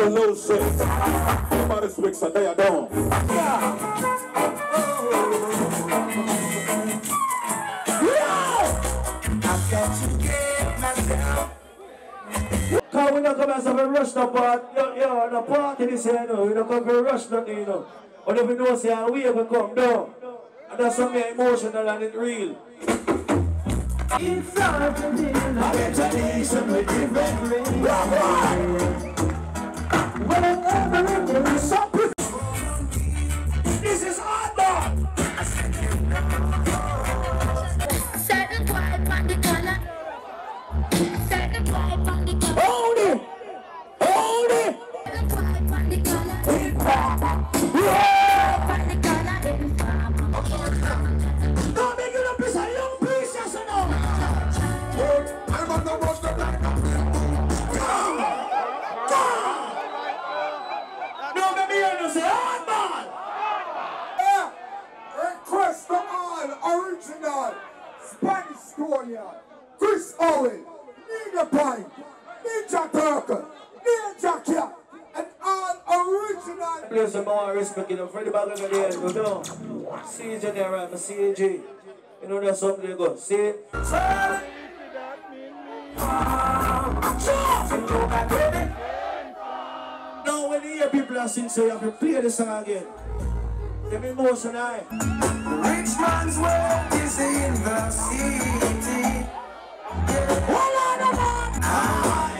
So no shit. Somebody speaks so they are down. I've got to get myself. Cause we don't come as a rush no part, yo, the party this year, no. We don't come for rush nothing, you know. But if we know say a wave will come down, and that's something emotional and it's real. It's something I get a nation with different rings. Whenever it is something. This is hard, dog. Set the vibe on the color. Set the vibe on the color. Hold it! Hold it! Set the vibe on the color. On the color. Don't make it up, it's a young piece, yes or no? I'm on the road to black. No, baby, you don't say hard, man. Request for all original Spanish Stonian, Chris Owen, Nigga Pine, Ninja Turtle, Ninja Cat, and all original. Play some more respect, you know, Freddie back over there, you know. CJ there, right? CJ. You know, that's something they go. See it? Now, when you hear people are sing, so you have to play the song again. Them emotional. Rich man's world is in the city. Hold on, man! I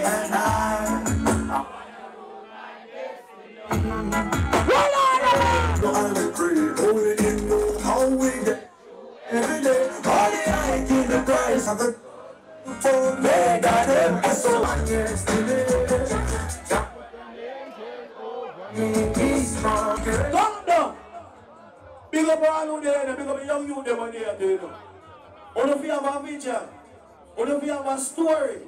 and I. I'm free, holding in how we get every day. All the I give the price of the phone. They got them as so much yesterday. Come down! Big up all who there, big up the young youth them on there, you know. All of you have a vision. All of you have a story.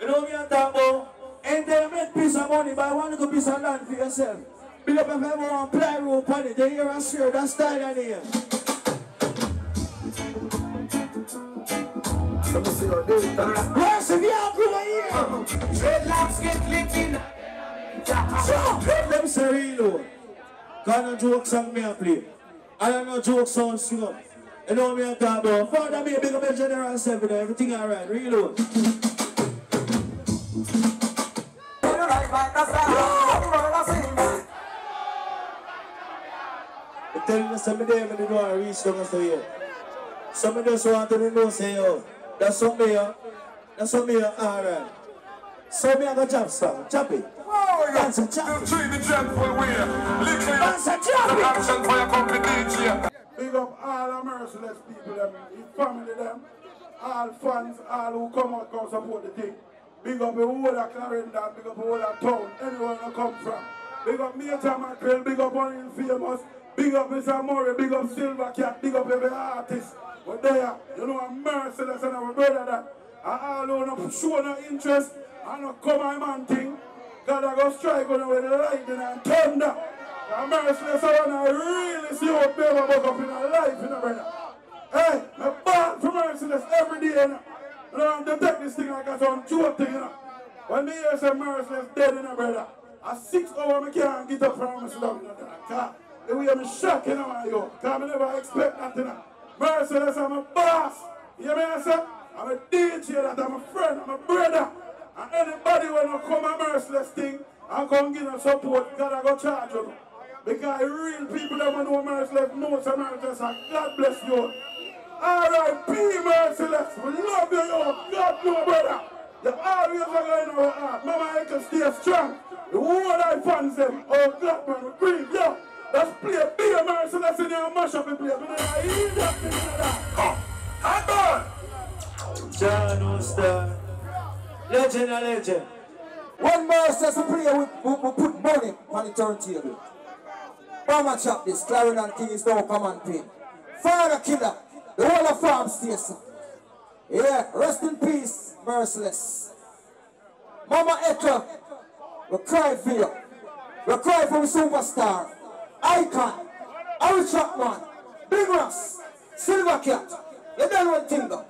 You know what I'm talking about? And they make piece of money by one little piece of land for yourself. Big up if everyone want plywood on it, they hear and share that style in here. Let me see your data. Yes, if you have good here. Dreadlocks get licking. Let me say reload. Cause no joke song me a play. I don't know joke sound sing up. You know what me a talk about? Father me big up the General 7, everything alright, reload. I'm telling you some of them don't want to reach down to here. Some of them just want to know say yo, that's something here. That's something here, alright. So me a go chop song, chop it. Dance and chop it. Dance and chop it. Big up all the merciless people, them, his family, them, all fans, all who come out, come support the thing. Big up the whole of Clarendon, big up the whole of town, anywhere you come from. Big up Major Mackerel, big up on Famous, big up Mr. Murray, big up Silver Cat, big up every artist. But there, you know, I'm merciless and our brother that. I all who not show no interest, and not come my man thing. God I go strike on with the lightning and thunder. I'm merciless, I want to really see what baby buck up in our life, you know, brother. Hey, I'm born for merciless every day, you know. You know, I'm detect this thing like I on joke thing, you know. When me hear some merciless dead, you know, brother, at 6 hours I can't get up from my slum, you know, because the way I'm shocked, you know, yo. Because I never expect that, you know. Merciless, I'm a boss. You hear me, I say? I'm a DJ, that I'm a friend, I'm a brother. And anybody when I come a merciless thing, I'm going to give them support, God I go charge them. Because real people that want to know merciless, know some merciless, and God bless you. R.I.P. merciless, we love you, yo. God know, brother. You always are going to our heart. Mama, I can stay strong. The whole life fans them. Oh, God, man, we breathe, yo. Let's play be a merciless in your mash up and play. But then I hear that thing like that. Come on. John Oster. Legend and legend. One merciless we play, we put money on the turntable. Mama chop this, Clarendon King is now come and pay. Father killer, the whole of farm station. Yeah, rest in peace, merciless. Mama Echo, we cry for you. We cry for the superstar, icon, Harry Chapman, Big Ross, Silver Cat. You done one thing though.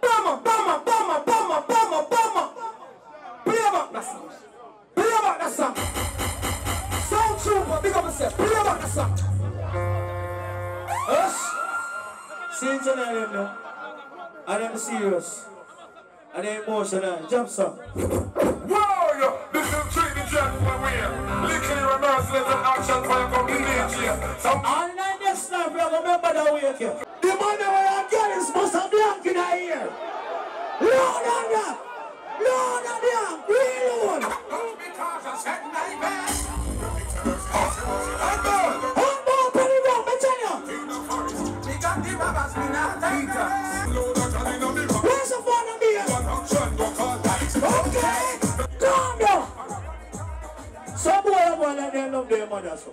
Bama, bama, bama, bama, bama, bama. Play back that song. Play back that song. super, big up yourself. Play about the song. See each other in there. And I'm serious. And I'm emotional. Jump song. Whoa, this is treating gentlemen we're literally merciless and action for your community. And then next time, we remember that way here. The money where I get is supposed to be blank in here. Lord on that. Lord on that. Reload. Don't be cautious, head nightmare. Humble, put it up, I tell you. We got the robbers, we not Where's the phone on here? Okay. Calm down. Some boy are going and they love their mother. So.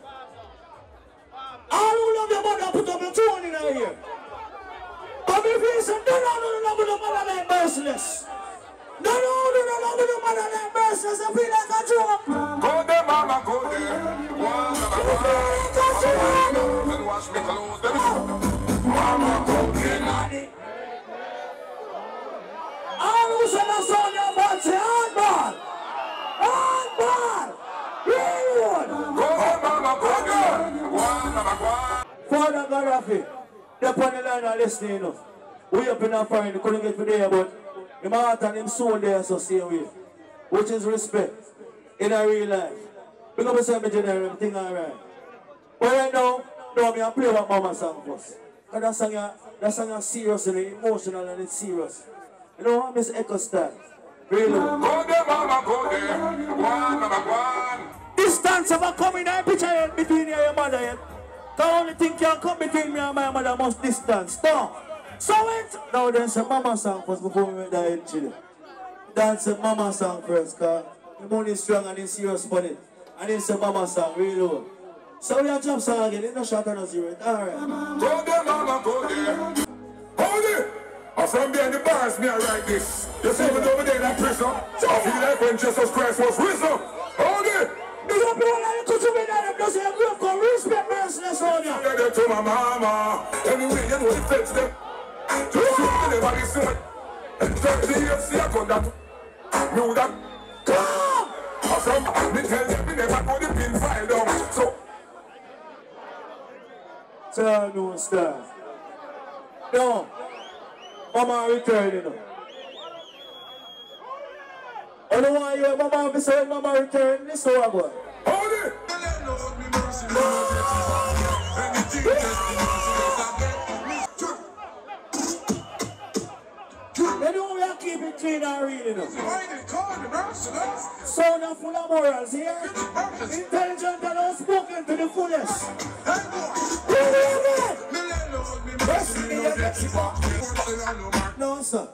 All who love their mother put up your tune in here. But if you say, no love the mother like merciless. No love the mother like merciless. I feel like a joke. Go there, mama, go there. And wash me clothes, mama, go there. All who say the sound your body say hardball. Hardball. Reload. Go there, mama, go there. Father Gaddafi, they're on the line and listening enough. We up in our foreign, they couldn't get to there, but him heart and him soul there so same way. Which is respect in a real life. Because we say me general, everything alright. But right now, me I play what mama song first. Because that song is serious and emotional and it's serious. You know what Miss Echo style? Really? Go there, mama, go there. Mama, Distance ever come in a picture between you and your mother yet? The only thing can come between me and my mother must distance. No. So it. Now there's a mama song first before we make that entry. That's a mama song first, because the money is strong and it's serious money. And it's a mama song, really low. So we have jump song again, it's no shot on a zero. Alright. go there, mama, go there. Hold it. I'm from behind the bars, me I write this. You see me over there in that prison. I feel like when Jesus Christ was risen. Hold it. Big up all of the country that does a group called Respect Merciless on you. Get it to my mama. Anyway, you know it fits them. Just shoot me never listen. And 30 years, see I come that. Know that. Come! I'm from, me tell them, me never go the pin file down. So, Tell no star. No. Mama return, you know. I don't want your mama to say mama return. This is what I want. hold it. They know we are keeping clean and real, you know. Sound and full of morals here. Intelligent and outspoken to the fullest. No, sir.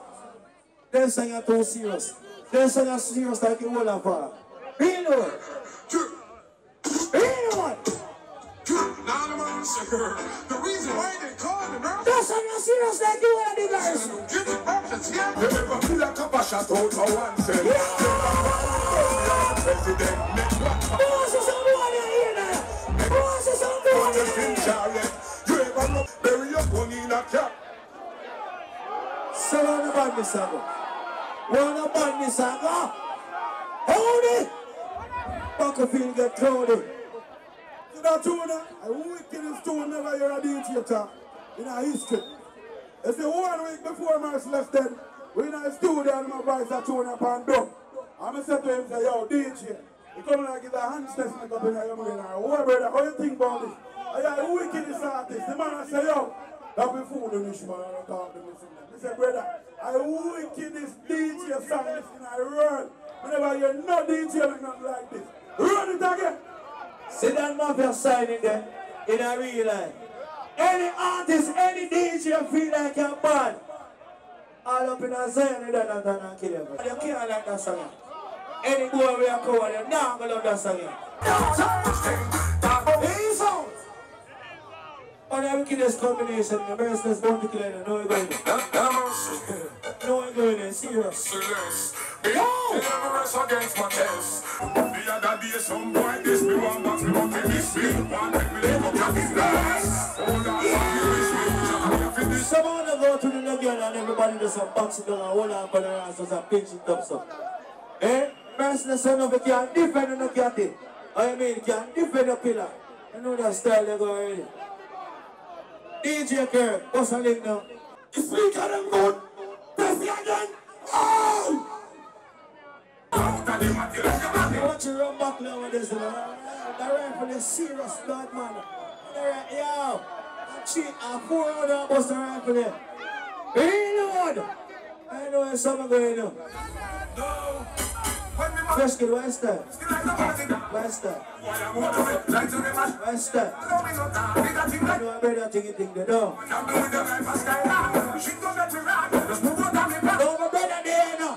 They're saying I'm too serious. They're saying I'm serious like you will have a. Real one. Real one. The reason why they call the nurse. They're saying I'm serious like you will have the guys. You never feel like a bash out for one cell. President, next one. Boss is on one here now. Boss is on one here. You ever look, bury your gun in a cap. So on the band this song. Wanna band this song? Hold it. Bucklefield get crowded. See that tune? I wickedest tune never hear a DJ in our history. It's the 1 week before Merciless dead. We in a studio and my voice a tune up and done. I'm going to say to him, say, yo, DJ, you come like it's a handstand make up in your brain. Oh, brother, how you think about this? I got a wickedest artist. The man I say, yo, that be fooling this man. I talk to me. He said, brother, I wickedest DJ song this in the world. Whenever you're not DJ, not like this. Run it again. See that mafia sign in there, in a real life. Any artist, any DJ feel like you're bad. All up in a Zion, you don't kill him. You can't like that song. Any boy we are calling, you're not going to love that song. He's out. On the wickedest combination, the merciless bound to kill him. No, you're going there. No, you're going there, serious. Against my test. The other day, some boy this me one box me want to this me. One take me look at his glass. Hold on, some of them go to the Legion and everybody does some boxing down and hold on for the answers and pinch it up so. Eh? Merciless son of a cat, different than a cat. I mean, can defend the pillar. You know that style they go already. DJ Kirk, what's a link now? The speaker them good. Press it again. Oh! Watch you run back now with this. The rifle is serious, blood man. Yo, cheat, I 400 bust the rifle there. Reload! I know where someone going on. Fresh kid, where's that? Where's that? Where's that? I know I better think they know. No, my brother there now.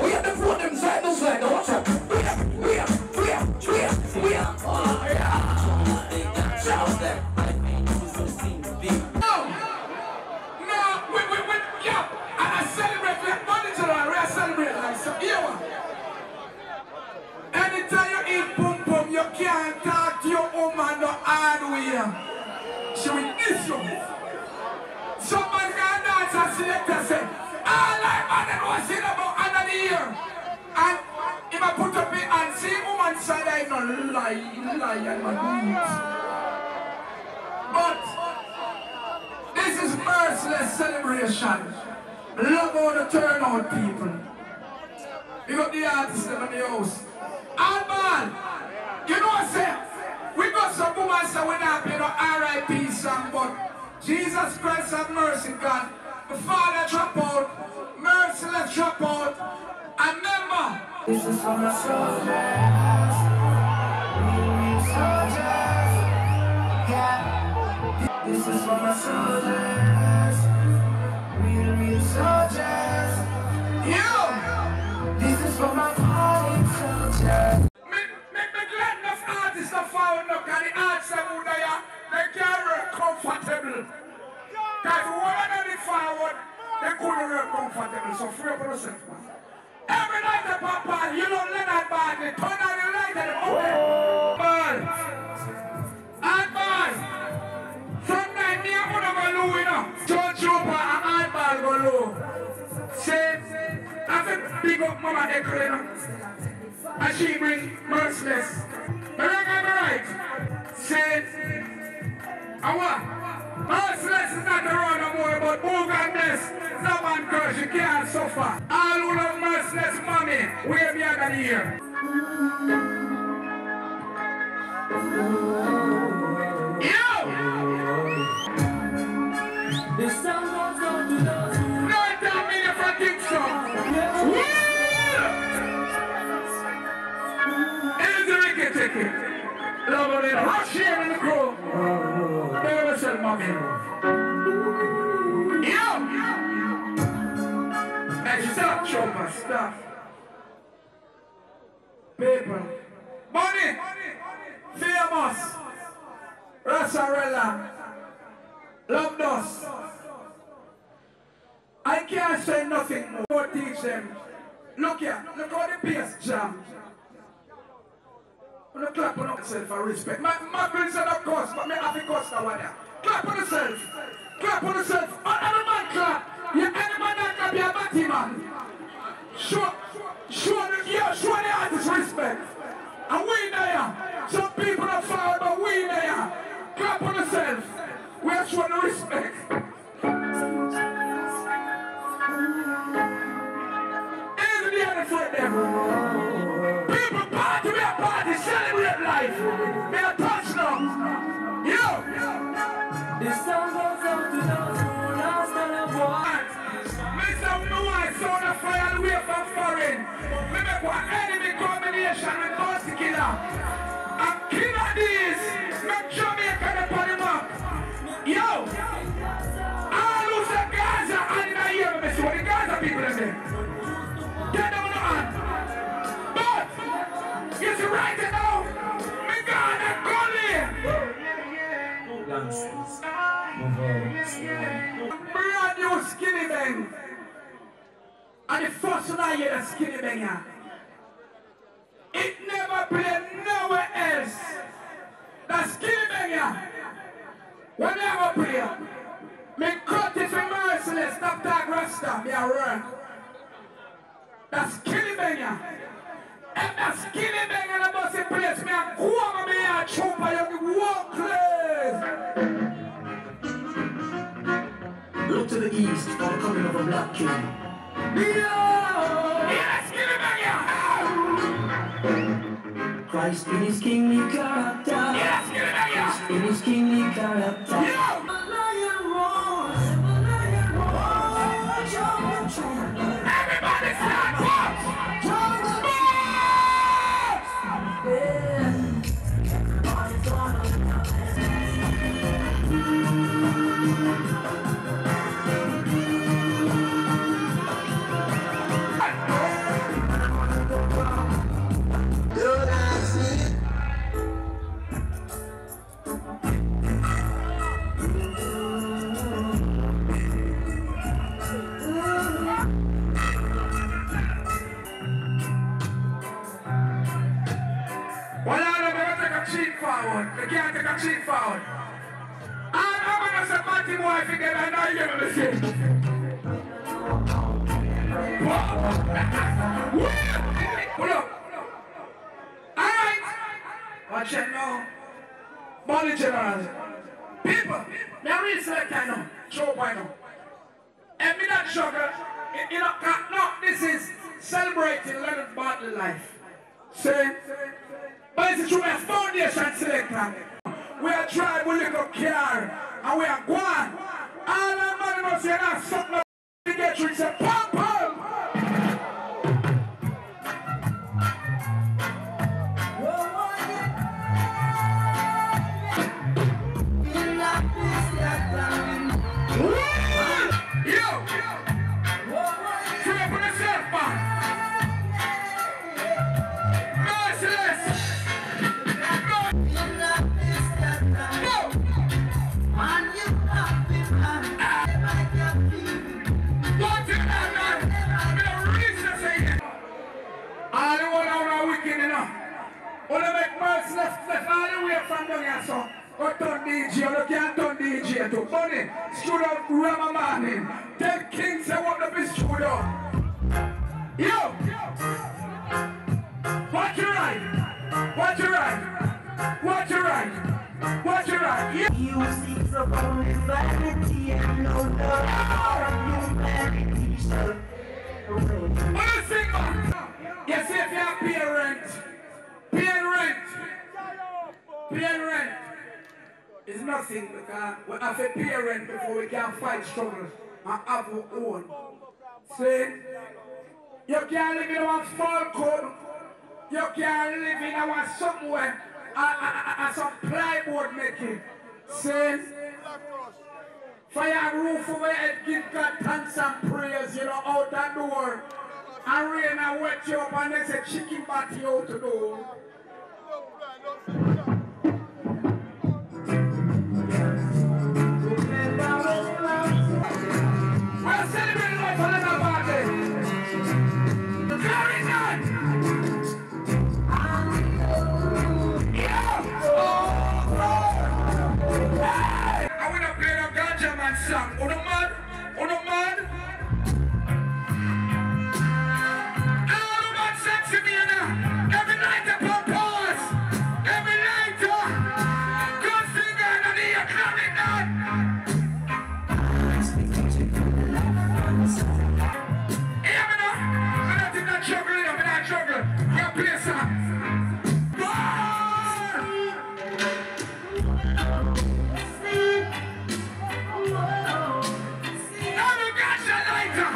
We have to put them side to side. Watch out. We are. Oh, yeah. Shout them. Anytime you eat pum pum, you can't talk to your woman no hard way. She will miss you. Someone can dance and selector say, all I man and was in about another year. And if I put up it and see woman side, I no lie and my but this is merciless celebration. Love how the turnout people. You got the artists in the house. And man, you know what I say? We got some women say we're not playing no R.I.P. song, but Jesus Christ have mercy, God. The Father drop out, merciless drop out. And remember, this is for my soldiers. We soldiers. Yeah. This is for my soldiers. Real soldiers. Yo! This is for my fallen soldiers. Make me glad enough artists are found up, and the arts are who they are, they can't work comfortable. Because when they forward, they couldn't work comfortable, so free up yourself. Every night they pop on, you don't let that bad, they turn on the light and open. Ball. And ball. Sometimes me and one of my low, you know. John Trooper and handball go low. Say, I said, big up Mama Echo, you know. And she bring merciless. But I got right. Say, and what? Merciless is not around no more, but move and bless. No man curse, you can't suffer. All who love merciless mommy, where me I got here. This song goes out to those who don't tell me if I think so. Here's the Ricky ticket. Love it. Rush here in the crew. Never listen, mommy. Yo! Hey, stop, chopper, stop. Paper. Money. Famous. Rassarella. Love us. I can't say nothing more. Go teach them. Look here. Look how the pace jam. I'm not clap on myself for respect. My friends are not cost, but me have to cost that one there. Clap on yourself. Clap on yourself. Another man clap. Yeah, any man that can be a batty man. Show the artist respect. And we there. Some people are foul, but we there. Clap on yourself. We are showing the respect. Here's the other friend there. People party, we are party, celebrate life. We are touch now. Yo! This song goes out to those who lost their voice. Mr. Noise, sound of fire and wave from foreign. We make one enemy combination with Bounty Killer. And killer these, make Jamaica the on the map. Yo! All who say Gaza and in a year, me see what the Gaza people are saying. Get them on the hand. But, you see right now, me gonna brand new Skinny Bang. And the first one I hear that Skinny Bang, it never played nowhere else. That Skinny Bang, whenever play, me cut it for merciless, stop that Rasta. east for the coming of a black king. Yes, give it back here! Christ in his kingly character. Yes, give it back here! Christ in his kingly character. Yeah. Everybody stand up! They can't take a cheat forward. I'm going to say, Martin, boy, if you get I know you're going to say. Pull up. All right. Watch it now. Molly General. People, now we select I know. Show by now. And me not sugar. You know, no, this is celebrating Leonard Bartley life. See? But it's a true foundation selector. We are trying, we look up car, and we are going. All our money must say that something to get rich, say pum pum. Yo! Free up on the surf, man. Merciless! When I make Mercy left all the way from down here, so or turn DJ, or you can't turn DJ to Bunny, studio Rama Martin. Tell King say what the best studio. Yo! Watch your right! Watch your right! Watch your right! Watch your right! Yeah. You seek for only vanity and no love for humanity. What is it, man? You see if you have parents. Paying rent is nothing because we have to pay rent before we can fight struggles and have our own. See? You can't live in our fall code. You can't live in our somewhere and some plywood making. See? Fire roof over your head, give God thanks and prayers, you know, out that door. And rain and wet you up and they say chicken batty out the door. We're celebrating life for another party. Very nice. Yeah. Hey. I want to play the ganja man song. Uno mad? Uno mad? Every night upon pause, every night, God finger and the coming down. Hear me now? I'm not juggling, I'm not juggling. You play some. Every gotcha lighter.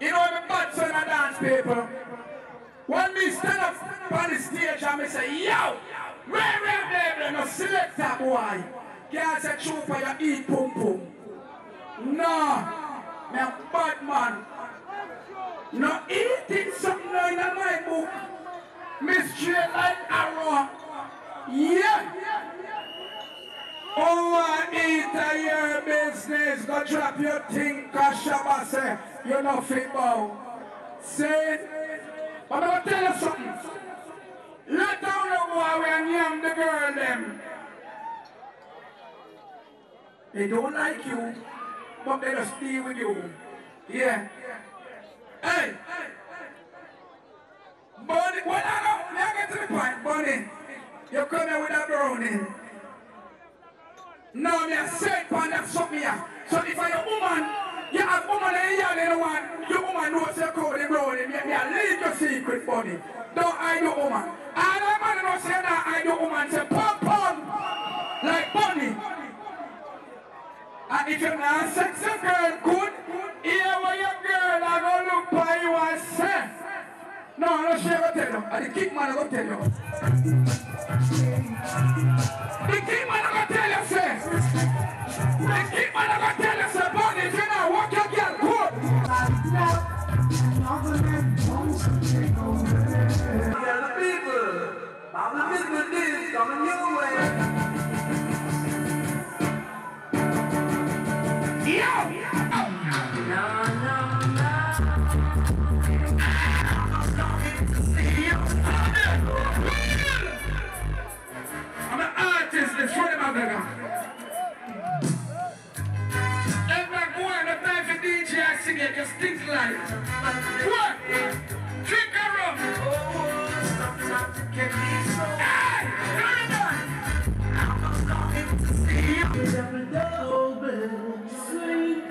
You know I'm a bad son of dance people. When me stand up on the stage and me say, yo, where, no select that boy. Can't say trooper, you eat pum pum. No, me a bad man. No eating something in my book. business, go drop your thing, cause Shabba say, you're not fit bow. Say it. But I'm gonna tell you something. Let down the boy when you am the girl them. They don't like you, but they just deal with you. Yeah. Hey. Bunny, when I get to the point, Bunny, you come here with a brownie. Now me a say pan that something here. So if I a woman, you have woman and you the one, your woman knows you cover the brownie. Me a leave your secret, Bunny. Don't hide your woman. And a man don't say that hide your woman, say pom pom, like Bunny. And if you're not a sexy girl, good, here where your girl I go look for you and say. No, I'm not sure what to tell you. And the king man I go tell you. The king man I go tell you, say. The king man I go tell you, say, Bunny, if you're not walk your girl, good. Yeah, the people. I'm the business is coming your way. I'm an artist, that's what I'm gonna. Every boy, the time for DJ I sing it, just things like what? Drink a rum. Hey, turn it on. I'm longing to see you. Sweet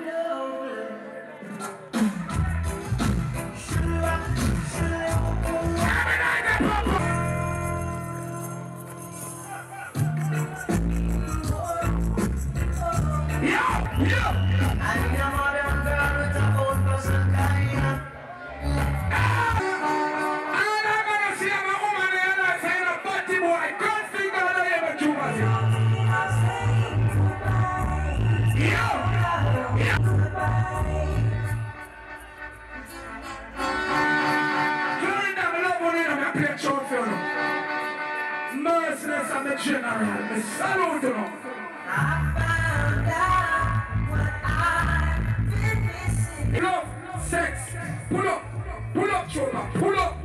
Merciless and the general, me salute you now. I found out what I've been missing. Love, sex, pull up, shoulder, pull up.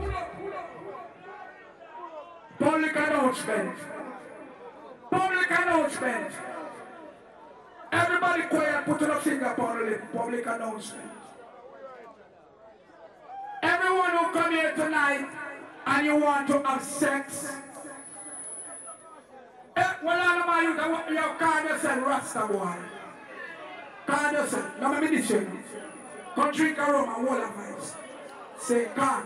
Public announcement. Public announcement. Everybody quiet, put your finger upon the lip. Public announcement. Everyone who come here tonight and you want to have sex, well, all of you call yourself Rasta boy. Call yourself. Now, let me this you. Come drink a rum and water vibes. Say, God.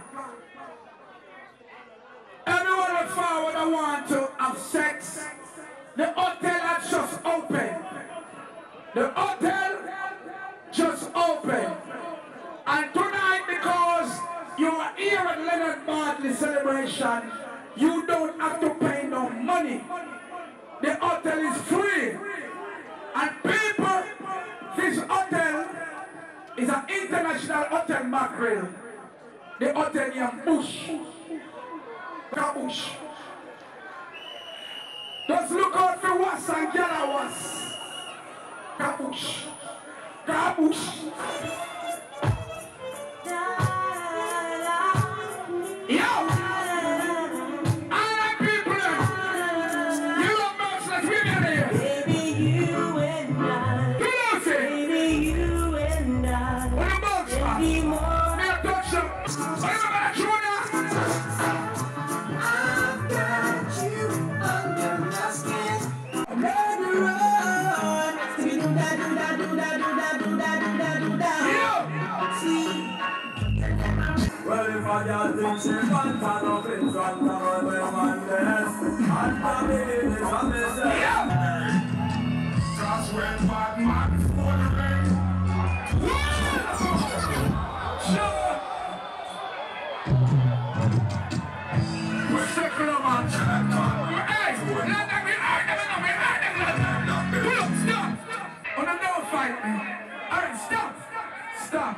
Everyone look forward and want to have sex. The hotel has just opened. The hotel just opened. And tonight, because you are here at Leonard Bartley celebration, you don't have to pay no money. The hotel is free. And people, this hotel is an international hotel mackerel. The hotel in Bush. Kabush. Just look out for was and Galawas. Kabush. Kabush. Yo! Well, if I just think she wants to know it's one time when I'm this, and I'm in this, I'm this. Just when Batman's wondering. Sure. We're circle of man. Hey, let me pull up, stop. Oh, no, don't fight me. All right, stop. Stop.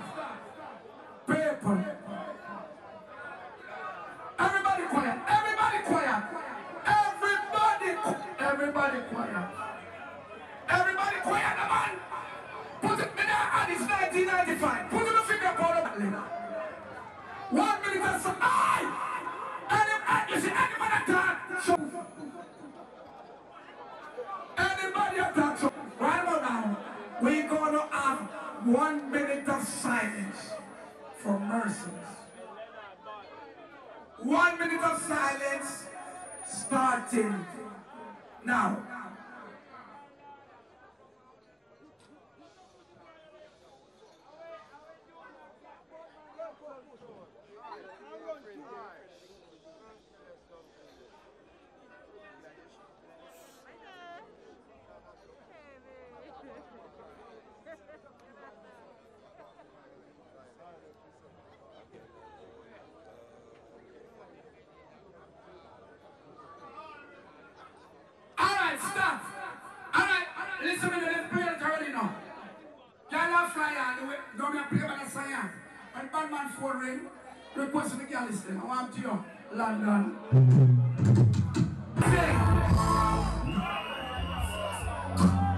People. Everybody quiet. Everybody quiet. Everybody quiet. Everybody quiet, man. 1995. Put your finger up on the button. 1 minute and some. Aye! You see anybody attack? So, anybody attack? So, right about now, we're going to have 1 minute of silence for Merciless. 1 minute of silence starting now. Stop. All right. Listen to me. Let's play it already now. Y'all have fly on the way. Don't be a play by the science. When Batman 4 ring, request the girl listen. I want to you, London.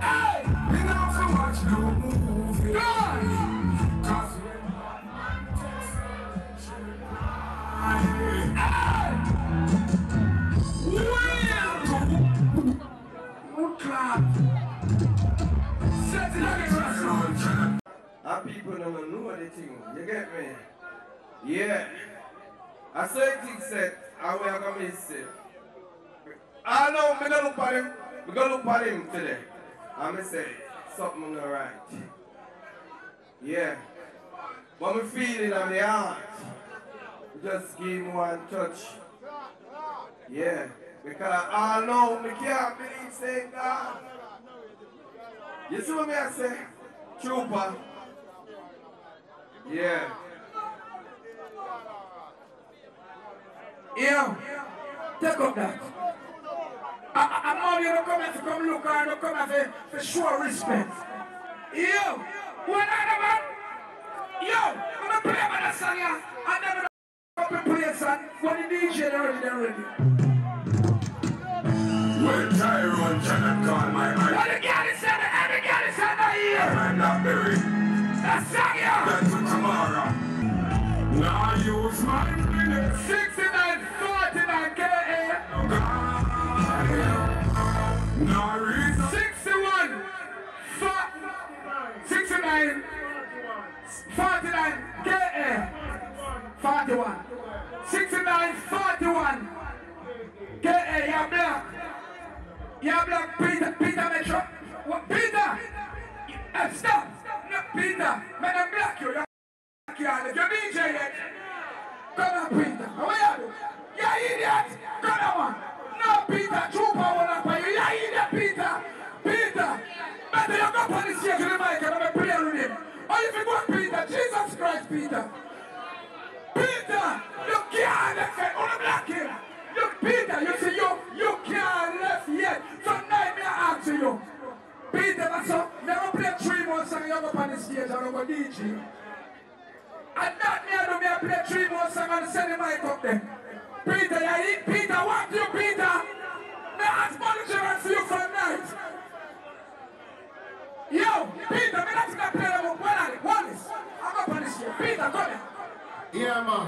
Hey, we don't so much no movie. God. Cause when Batman takes our people don't know the thing, you get me? Yeah. I saw it said, and we are going to miss it. I know, we're going to look at him. We're going to look at him today. I'm going to say, something not right. Yeah. What I'm feeling on the heart, just give me one touch. Yeah. Because I know we can't believe saying God. You see what I say? Trooper. Yeah. Yeah. Take up that. I'm not here to come here to come look and to come here for show respect. Yo. What other man? Yo. I'm going to play about that song here. And then I'm going to play a song. When the DJ they're ready. When Tyrone cannot call my mind. What the girl is saying? Every girl is saying that here. I'm not buried. That's song here. That's for tomorrow. Now use my minute. 6949 KA. No reason. 61 69 49 KA. 41 69 41 KA. You're black. You're black. Peter Metro. What? Peter? Stop. No, Peter. Man, I'm black. You're black. You're DJ yet. Come on, Peter. What are you? You're idiot. Come on. No, Peter. Trooper will not pay you. You're idiot, Peter. Peter. Better you go up on the stage with the mic and I'm play with him. Or if you go, Peter. Jesus Christ, Peter. Peter. You can't left yet. Only black him. You, Peter. You see, you can't left yet. Tonight, me I ask you. Peter, that's all. Never play 3 more songs. You go up on the stage and I'm going to DJ. And that me I do me I play 3 more songs and send the mic up there. Peter, you eat? Peter, what do you, Peter? Me ask manager for you for night. Yo, Peter, me not gonna play them up. Wallace, I'm up on this here. Peter, come here. Yeah, man.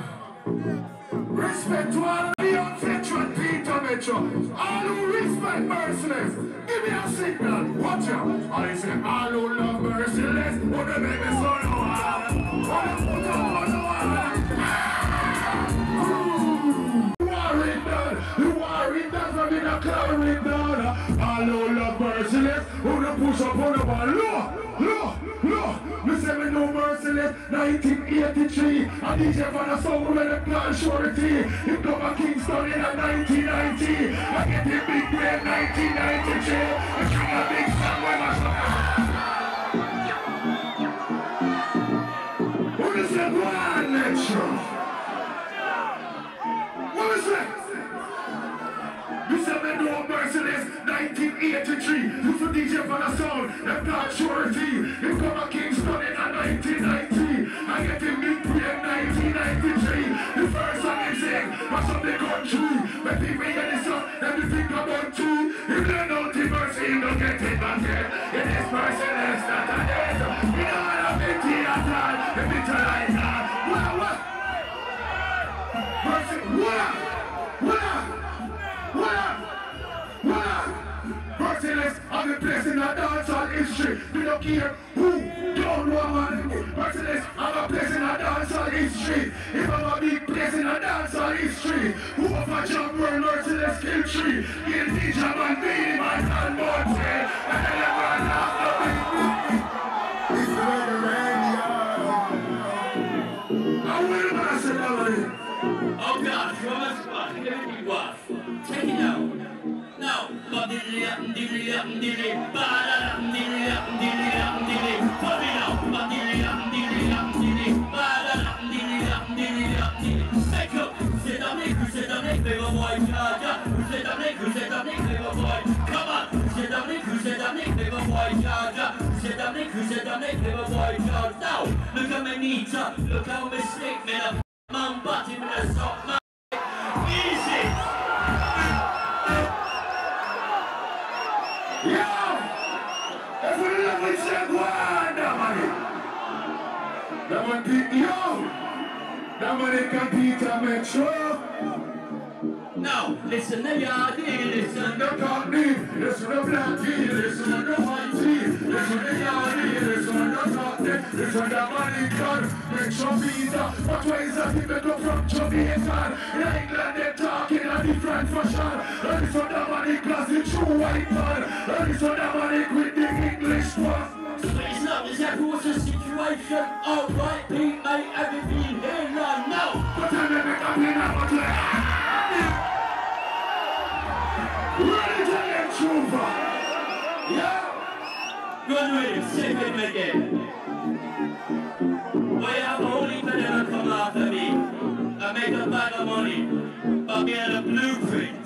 Respect to all the young veteran Peter Metro. All who respect Merciless. Give me a signal. Watch out. I say all who love Merciless. What the make me so no hard. What the put up on the you are in that from in a clearing down. All who love Merciless. Who the push up on the ball. Look. Me say me no Merciless. 1983. And DJ for the song with the plan surety. He come a Kingston in a 1990. I get the big break 1993. I king a big song when I stop. What is that one lecture? What is that? You said me no Merciless 1983. You for DJ for the sound, them not surety. You come a Kingston in a 1990. I get the big break 1993. The first song is sing, mash up the country. When people hear the song, then they think about you. If they don't the mercy, you don't get it back yet. It is Merciless that I did. You know what I'm Now, look at my knees, look how my stick, man, man, butt him in a sock, man. Easy! Yo! That's what the lovely said, that money! That one beat, yo! That money compete and make sure. Now, listen to your deal, listen to talk deep, listen to black tea, listen to white tea, listen to your deal, listen to talk deep, listen to money gun, make sure visa, but why is that people go from Jamaica? In England they talking a different fashion, and listen to money class the true white man, and listen to money with the English one. So it's not as if it was a situation, alright, Pete, mate, everything here now. But I never got in a bottle. Ready to get over. Yeah. Good with him, sick him again. Well, I'm only better to come after me. I make a bag of money, but me and a blueprint.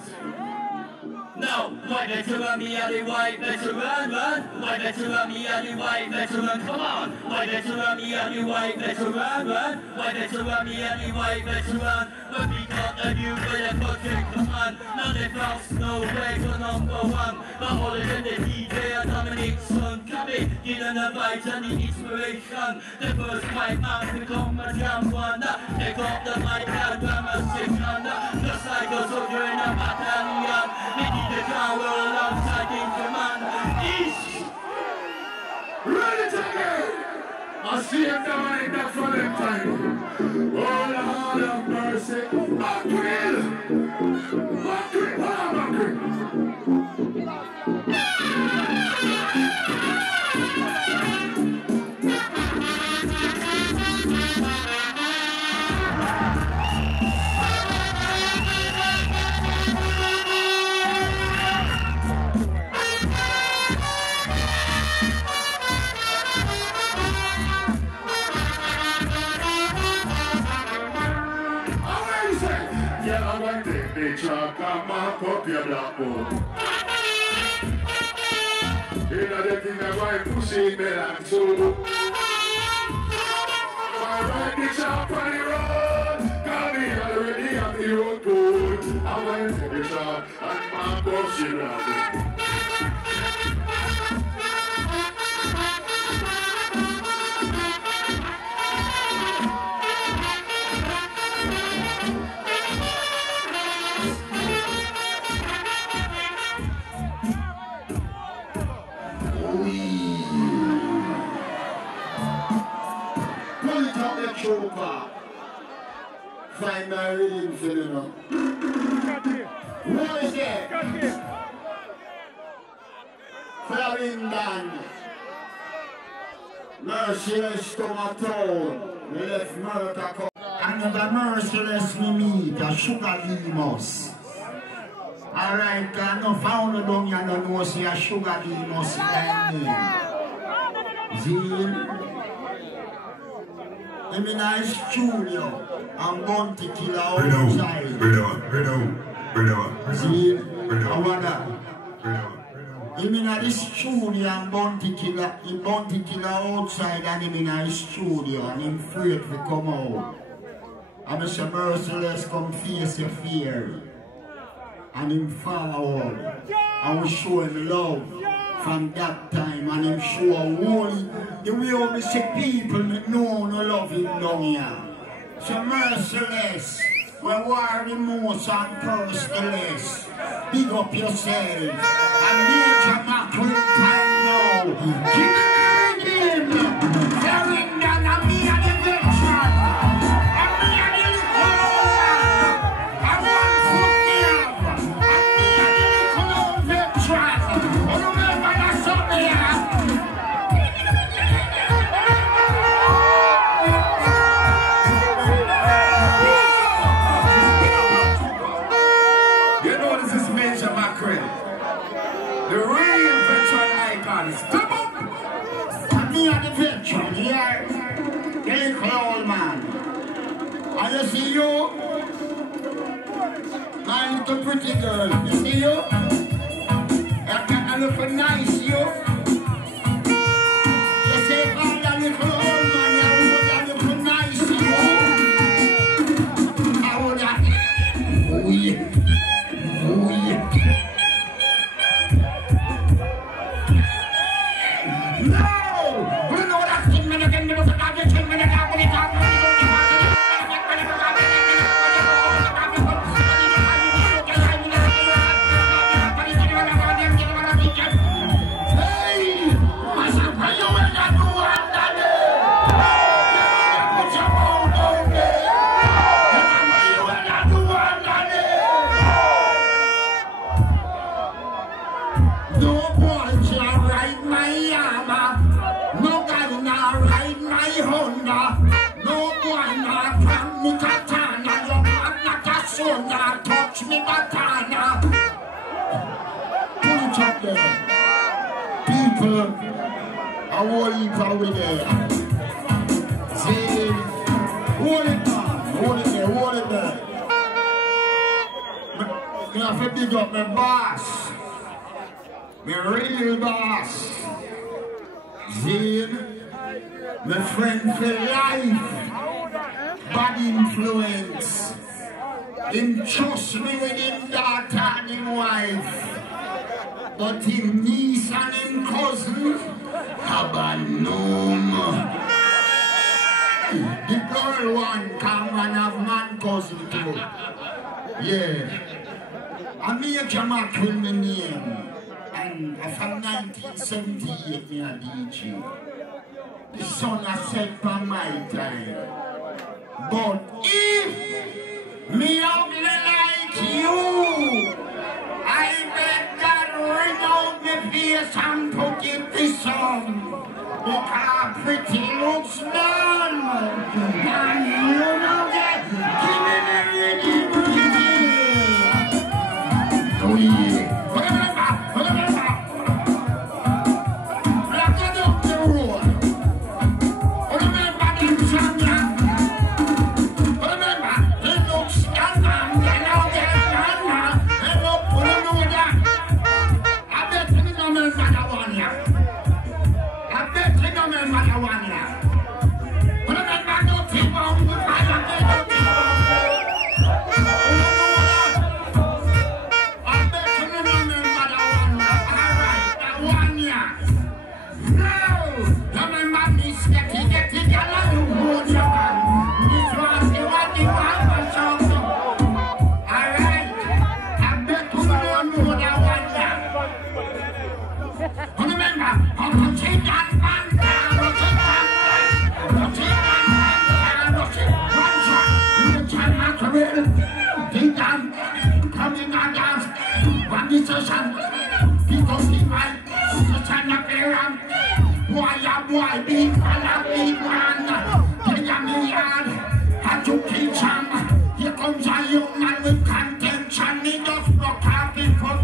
Now, why don't you run me out the white veteran, run? Why don't you run me out the white veteran, come on? Why don't you run me out the white veteran, run? Why don't you run me out the white veteran? When we got the new way of project, come on. Now they found no way to #1. But all of them, the DJ and Dominic son, come in, give them the vibes and the inspiration. The first white man become a jam one. They got the mic and drama section. Just like a soldier in a battalion. The power alongside in command. East! Ready to go! I see him down in that for them time. Oh Lord of mercy. Mackerel! Mackerel! Oh, mackerel! Chalk and mark up your blackboard. You know the thing that why pushing me like so. I ride the chalk on the road. Call me already on the road good. I went to the chalk and mark up your blackboard. Find my reading for you know. What is it? Clarendon. Merciless to my town. We left America come. And the merciless we meet a sugar limos. Alright, I no found a dung you don't know see a sugar limos in that name. Zin. I'm in a studio. I'm going to kill our outside. See, I want that. I'm in a studio. I'm going to kill our outside and I'm in a studio and I'm afraid to come out. I'm a merciless, come face your fear. And I'm forward. I will show him love from that time and I'm sure only the way we see people know no love him down here. So merciless, we war the most and curse the less. Big up yourself and Major Macklin time now. Give him! Clarendon and me and the veteran. And me and the little old man. And 1 foot near. And me and the little old veteran. And remember that's up there. You know this is Major Macklin. The real there, the little old man. And you see you, my little pretty girl. You see you? And look nice, you. You say, oh, that little old man, you look nice, you. I would have, oh yeah. Touch me, Batana. Pull it up there. People are worried over there. See, hold it down. Hold it there, hold it there. I have to big up my boss. My real boss. See, my friend for life. Bad influence. Him trust me with him daughter and him wife. But him niece and him cousin have a nom. The girl one come and have man cousin too. Yeah. And me a Jamak with my name. And from 1978 me a DJ. The sun has set for my time. But if me ugly like you, I bet God ring out the face and put it this on. Because pretty looks done. And you know that, give me the ready. Oh yeah. Black it up the road. Remember them Zambia. Boy, big fella, big man. Tell ya me yard, had to teach him. Here comes a young man with contention. He just broke off his foot,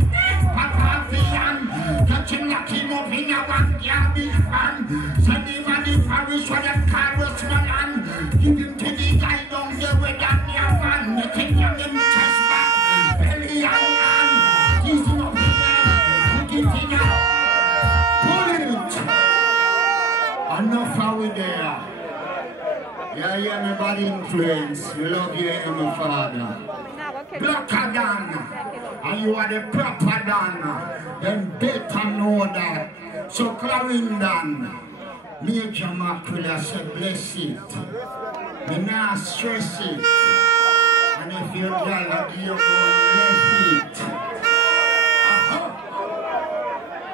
pop off his hand. Catch him, lock him up in a one garbage van. Send him on the parish where them car was man. Give him to the guy down there with that near man. The thing on him chest back, belly and hand. He's up in there, put it in there. Pull it. Enough are we there. Yeah, my bad influence. We love you and my father. Blacker than, and you are the proper than. Then better know that. So Clarendon, Major Macquilla said bless it. Me not stress it. And if you're girl, give you more left it.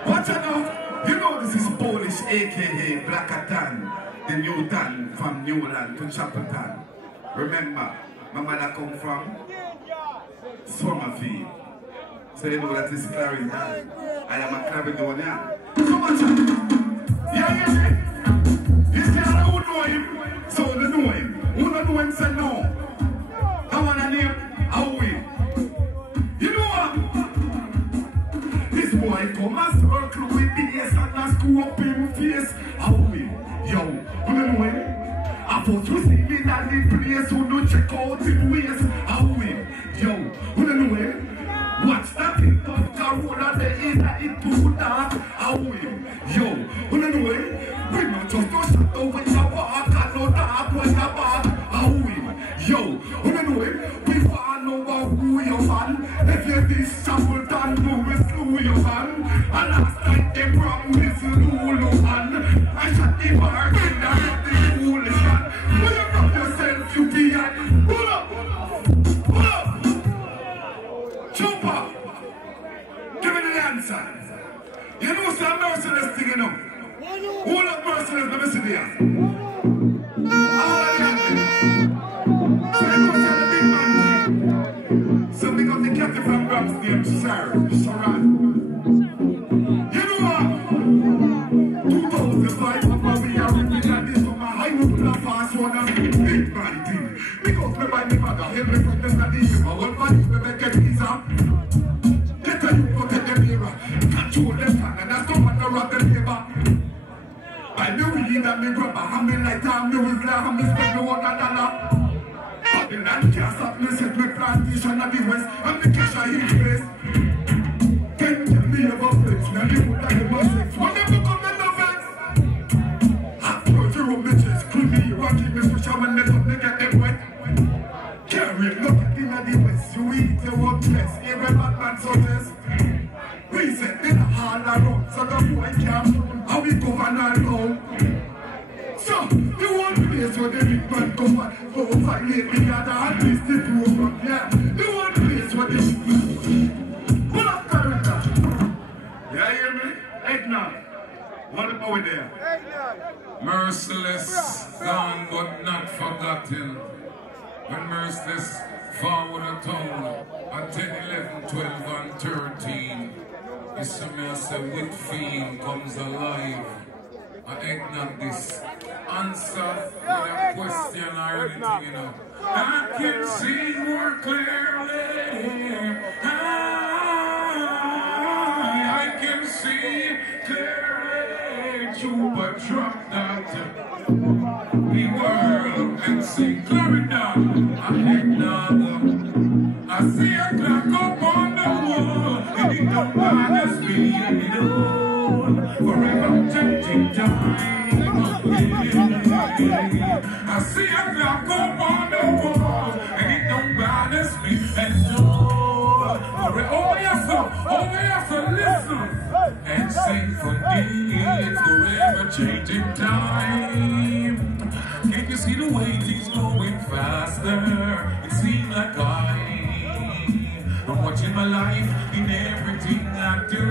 What enough? You know this is Polish, aka Blackatan, the new Dan from Newland to Chapelton. Remember, my mother come from Summerfield. So you know that is Clarendon. I am a Clarendonian. So much. Yeah. This guy who know him, so they know him. Who don't know him, say no. I want to name, how we. You know what? This boy come and circle with the ace and a screw up in face. How we? Yo. Who don't know it? I thought we see me that the place who don't check out in ways. How win? Yo, who don't know it? Watch that thing of Corona, the inner it too dark. How win? Yo, who don't know it? We not just no shut over your back, and no dark when your back. How win? Yo, who don't know it? We fall over who you fan. If you this trouble done, who will slew your fan. And last night they promised Lulu man. I shot the mark in the foolish man. Pull up from yourself, you be at. Pull up! Pull up! Jump up! Give me the answer. You know some merciless thing, you know? All of merciless, let me see there. All of the answers. So you know some big man thing. So we got the captain from Bronx named Sharon. You know what? 2005, we are ripping at this from a high road and fast one of big man thing. Because me by me mother, help me from them that is my whole body, me make get visa. Get a you go take the mirror, control them fan, and that's not what the rock them neighbor. By me weed and me grab a hammer like that, me whistler, and me spend me $1. Babylon can't stop me, set me plantation at the west, and me cash a hill place. Can tell me about this, now you put that in my sex. Whenever come in the fence, hot torture on bitches, creamy, rocky, me push out when they don't get them wet. Carry it, look at the west, you eat your work dress, every bad man suggest. We said in a hall around, so the boy can't, how we govern our home. So, you want to place where the big man come and go violate the other, at least the two of them, yeah. You want to place where the big man. Pull up character. Yeah, hear me? Eggnog. What about we there? Merciless, gone but not forgotten. When merciless forward a town at 10, 11, 12 and 13. This summer say with fiend comes alive. I eggnog this answer with a question or anything, you know. I can see more clearly. I can see clearly. Chupa drop that the world and sing glory down. I eggnog. I see a clock up on the wall, and it don't bother me at all. Forever changing time. I see a clock up on the wall, and it don't bother me at all. Oh yes, sir, listen and sing for me. Forever changing time. Can't you see the way things going faster? It seems like I'm watching my life in everything I do.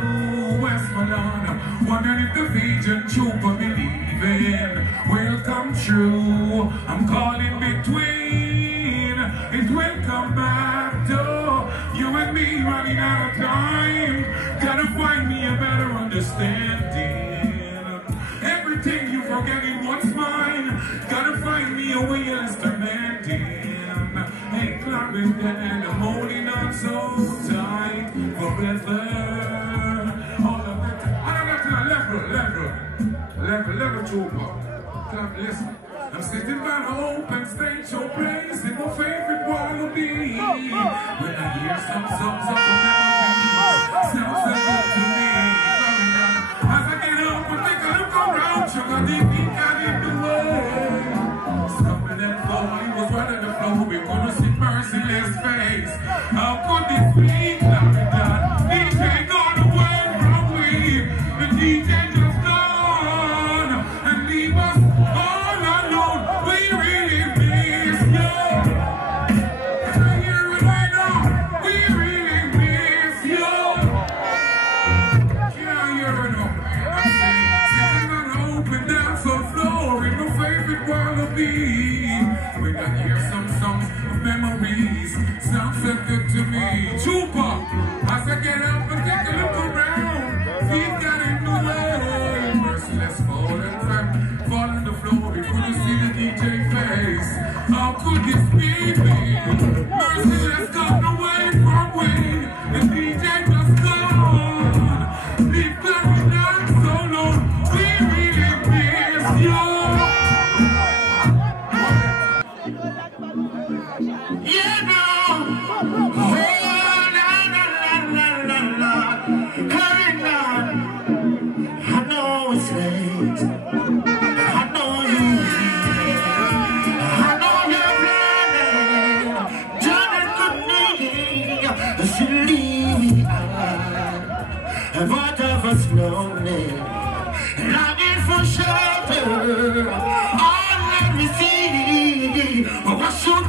West Malone, wondering if the vision Chupa believing will come true. I'm caught in between, it will come back to you and me running out of time. Gotta find me a better understanding. Everything you forget in what's mine. Gotta find me a way of instrumenting. Ain't clapping dead, I'm holding on so tight forever. All of it. I don't got to level, Chupa. Clap, listen. I'm sitting by the open stage show place in my favorite wallaby. When I hear some songs of the memories, sounds so good to me. As I get up and take a look around, sugar deep, he got in the way. Stopping and falling was running the floor. We're gonna see merciless face. How could this be? DJ gone away from me. The DJ just gone and leave us all alone. We really miss you. I hear it right now. We really miss you. Can't hear it now. I'm sitting on an open dance floor in my favorite wallaby. When I hear some songs of memories, sounds so good to me. Chupa, as I get up and take a look around, feet got in the way. Merciless fall on the floor, we couldn't see the DJ face. How could this be me? Merciless gone away from me. The DJ just gone. Leave me not so long. We really miss you.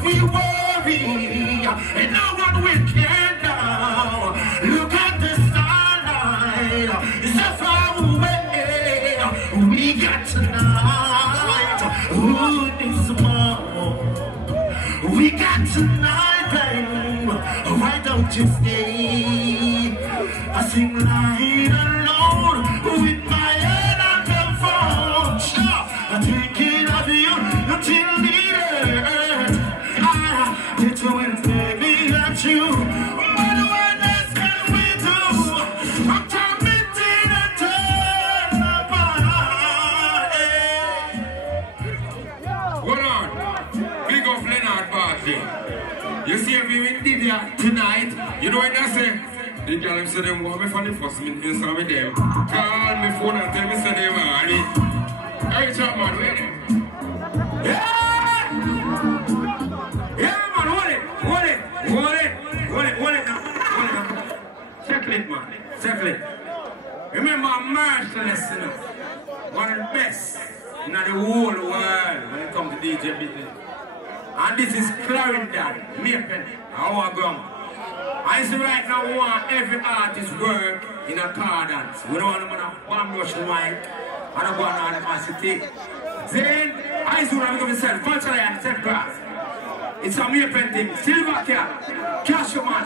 we worry, and no one will care now. Look at the starlight, it's so far away. We got tonight, ooh, this tomorrow. We got tonight, babe. Why don't you stay? I sing lying alone with my head on the phone. Sure, I'm thinking of you until the end. I did you and baby that you. But what else can we do? I'm committing a turn apart. Hold on. Big up Leonard Barkley. You see me with Lydia tonight? You know what I say? The girl said they want me for the first minute inside with them. Call me phone and tell me say they want me. Hey, Chapman, wait there. Yeah! Yeah, man, hold it now. Settle it, man. Settle it. Remember, MERCILESS, you know, one of the best in the whole world when it comes to DJ business. And this is Clarendon, Maple, our gum. I say right now we want every artist work in a car dance. We don't want to one brush the mic and a one on the city. Then I say I'm going to sell culturally and set grass. It's a Maple thing, silver cat, cash your man.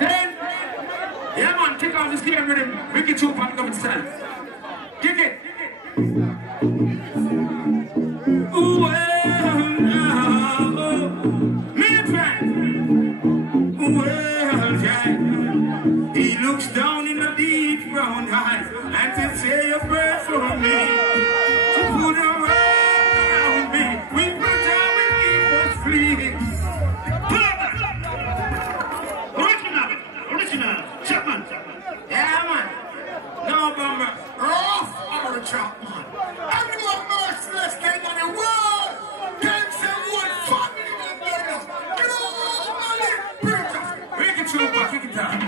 Then, yeah man, take off the steering with him, bring it up and come to sell. Kick it. Ooh, he looks down in the deep brown eyes and to say a prayer for me, to put a arm around me. We put our keep us free. Original, Chapman. Yeah, man. No, bomber. Rough or a chop, man. Everyone merciless thing on the world. Them say one family member. Get over, man. Break it through, back it down.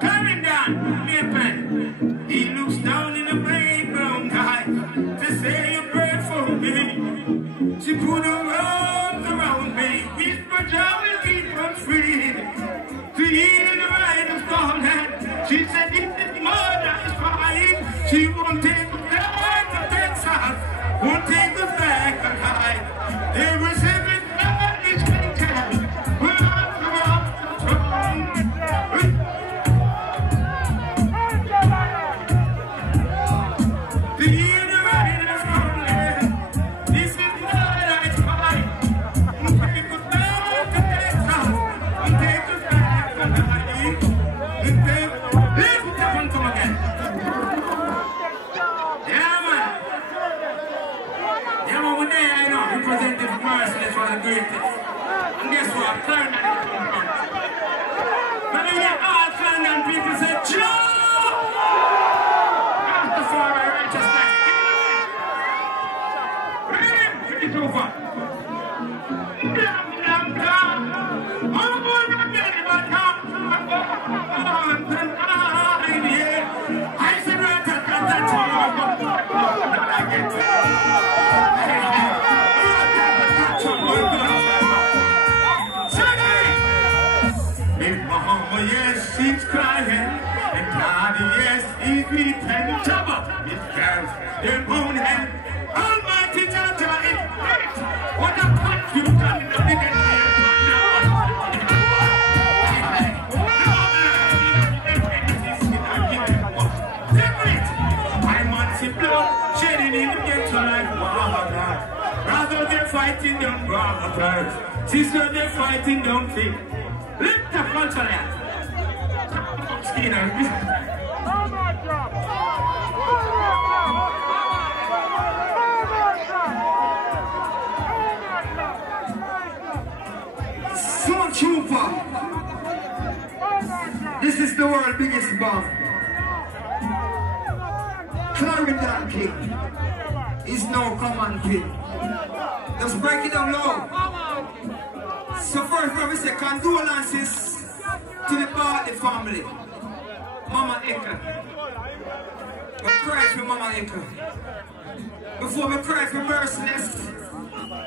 Coming down, Maple. He looks down in the brave brown eye to say a prayer for me. She put her arms around me. His Jah will keep us free. To heal the right of God. She said if this murder is fine, she won't take us back to Texas. Won't take us back to high. There was every knowledge can tell. MERCILESS was the greatest. And guess what? Clarendon is from front. But then all Clarendon people say, Joe! After for our righteousness. Bring him! Bring it over. Blam, blam, blam. All aboard the belly, but come. I said, right at that time. I get it. Yes, she's crying, and Daddy, yes, he's weeping. Jabba, it girls, their own hand. Almighty Jaja is great. What a confusion in the beginning. I'm on the blood, shedding in the ghetto like water. Rather they're fighting down brothers. Sister, they're fighting down feet. Lift the culture there. So Trooper. This is the world's biggest bomb. Clarendon King is no common king. Just break it down low. So first we say condolences to the Bartley family. Mama Eka. We pray for Mama Eka. Before me cry for Merciless,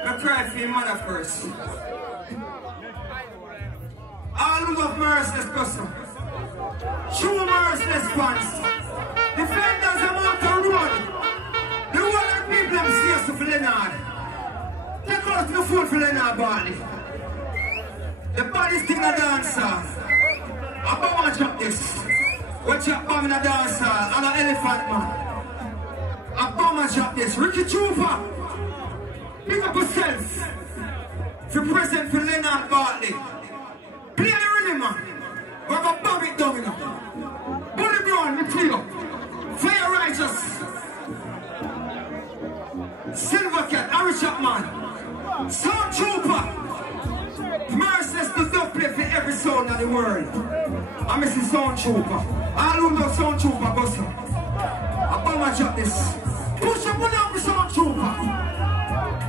I cry for your mother first. All who love Merciless person. True Merciless fans. Defenders are out the road. The whole of people them see us for Leonard. Take out the food for Leonard Barley. The baddest thing in the dancer. I'm going to drop this. Watch your bomb in the dancer. And an elephant man. I'm going to drop this. Ricky Trooper. Pick up yourself. For present for Leonard Bartley. Play the rhythm, man. We're going to bomb it down, you know. Bully Brown, we clear. Fire Righteous. Silver Cat, Irish man. Sound Trooper. Merciless the dub play for every sound in the world. I'm missing Sound Trooper. All who know Sound Trooper, go so. I'm going to drop this. Push up on the Sound Trooper.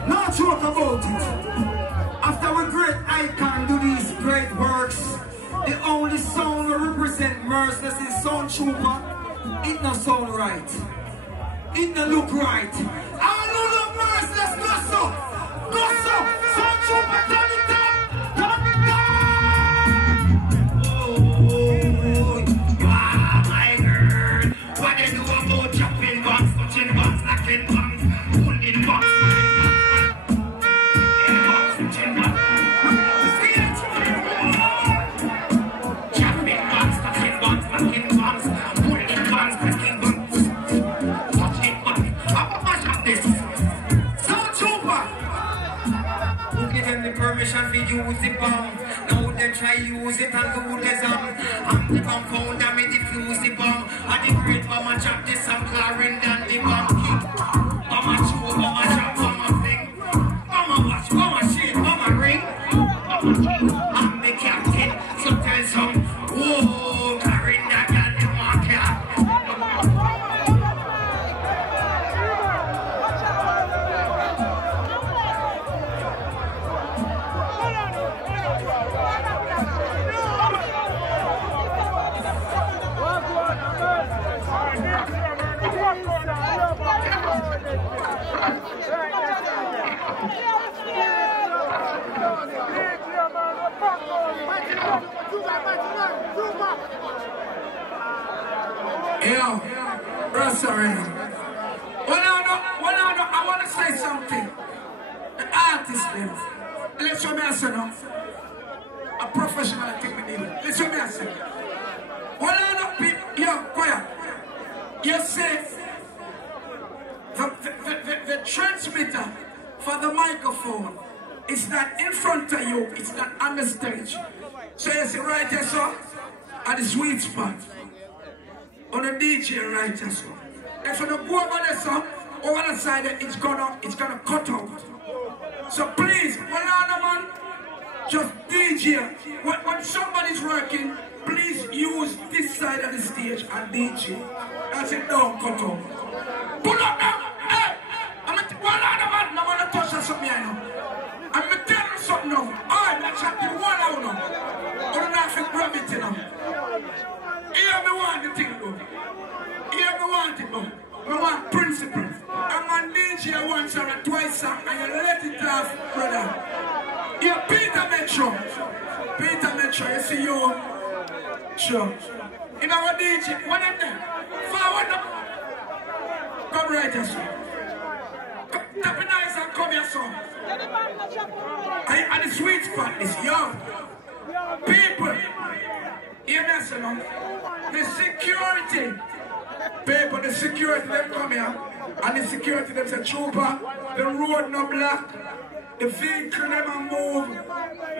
No joke about it. After a great icon do these great works, the only sound will represent Merciless is Sound Trooper. It no sound right. It no look right. All who love Merciless, go so. Go so. Sound Trooper, turn it down. Turn it down. Oh, my girl. What they do about chopping box, touching box, knocking box, holding box. Permission for use the bomb. Now them try use it and do the song. I'm the compound and me defuse the bomb. And the great mama chop this some clarin than the bomb kick. Mama chew, mama chop, mama fling. Mama watch, mama shade, mama ring. I'm the captain, so tell some. Whoa, clarin that got the market. Yo, Rosary. Well, I want to say something. The artist live. Let's show me a son. A professional thing we need. Let's show me a son. Well, yo, quiet. You say the transmitter for the microphone is not in front of you, it's not on the stage. So you see right here, so at the sweet spot. On the DJ right here, so. If you don't go over there, so over the side, it's gonna cut out. So please, man, just DJ. When somebody's working, please use this side of the stage and DJ. That's it, don't cut out. Pull up now! Hey! I'm gonna touch on something here now. I'm gonna tell you something now. I'm gonna chat you one out now. I'm gonna have to grab it now. Here me want the thing though. Here me want it though. I want principle. I'm on DJ once or twice and you let it off, brother. Yeah, Peter Metro. Peter Metro, you see you. Sure. In our DJ, what is that? Forward up. Come right here, sir. Tap it nice and come here, sir. And the sweet spot is young. People. You know, the security. People, the security, them come here. And the security, them say, Trooper, the road no block. The vehicle never move.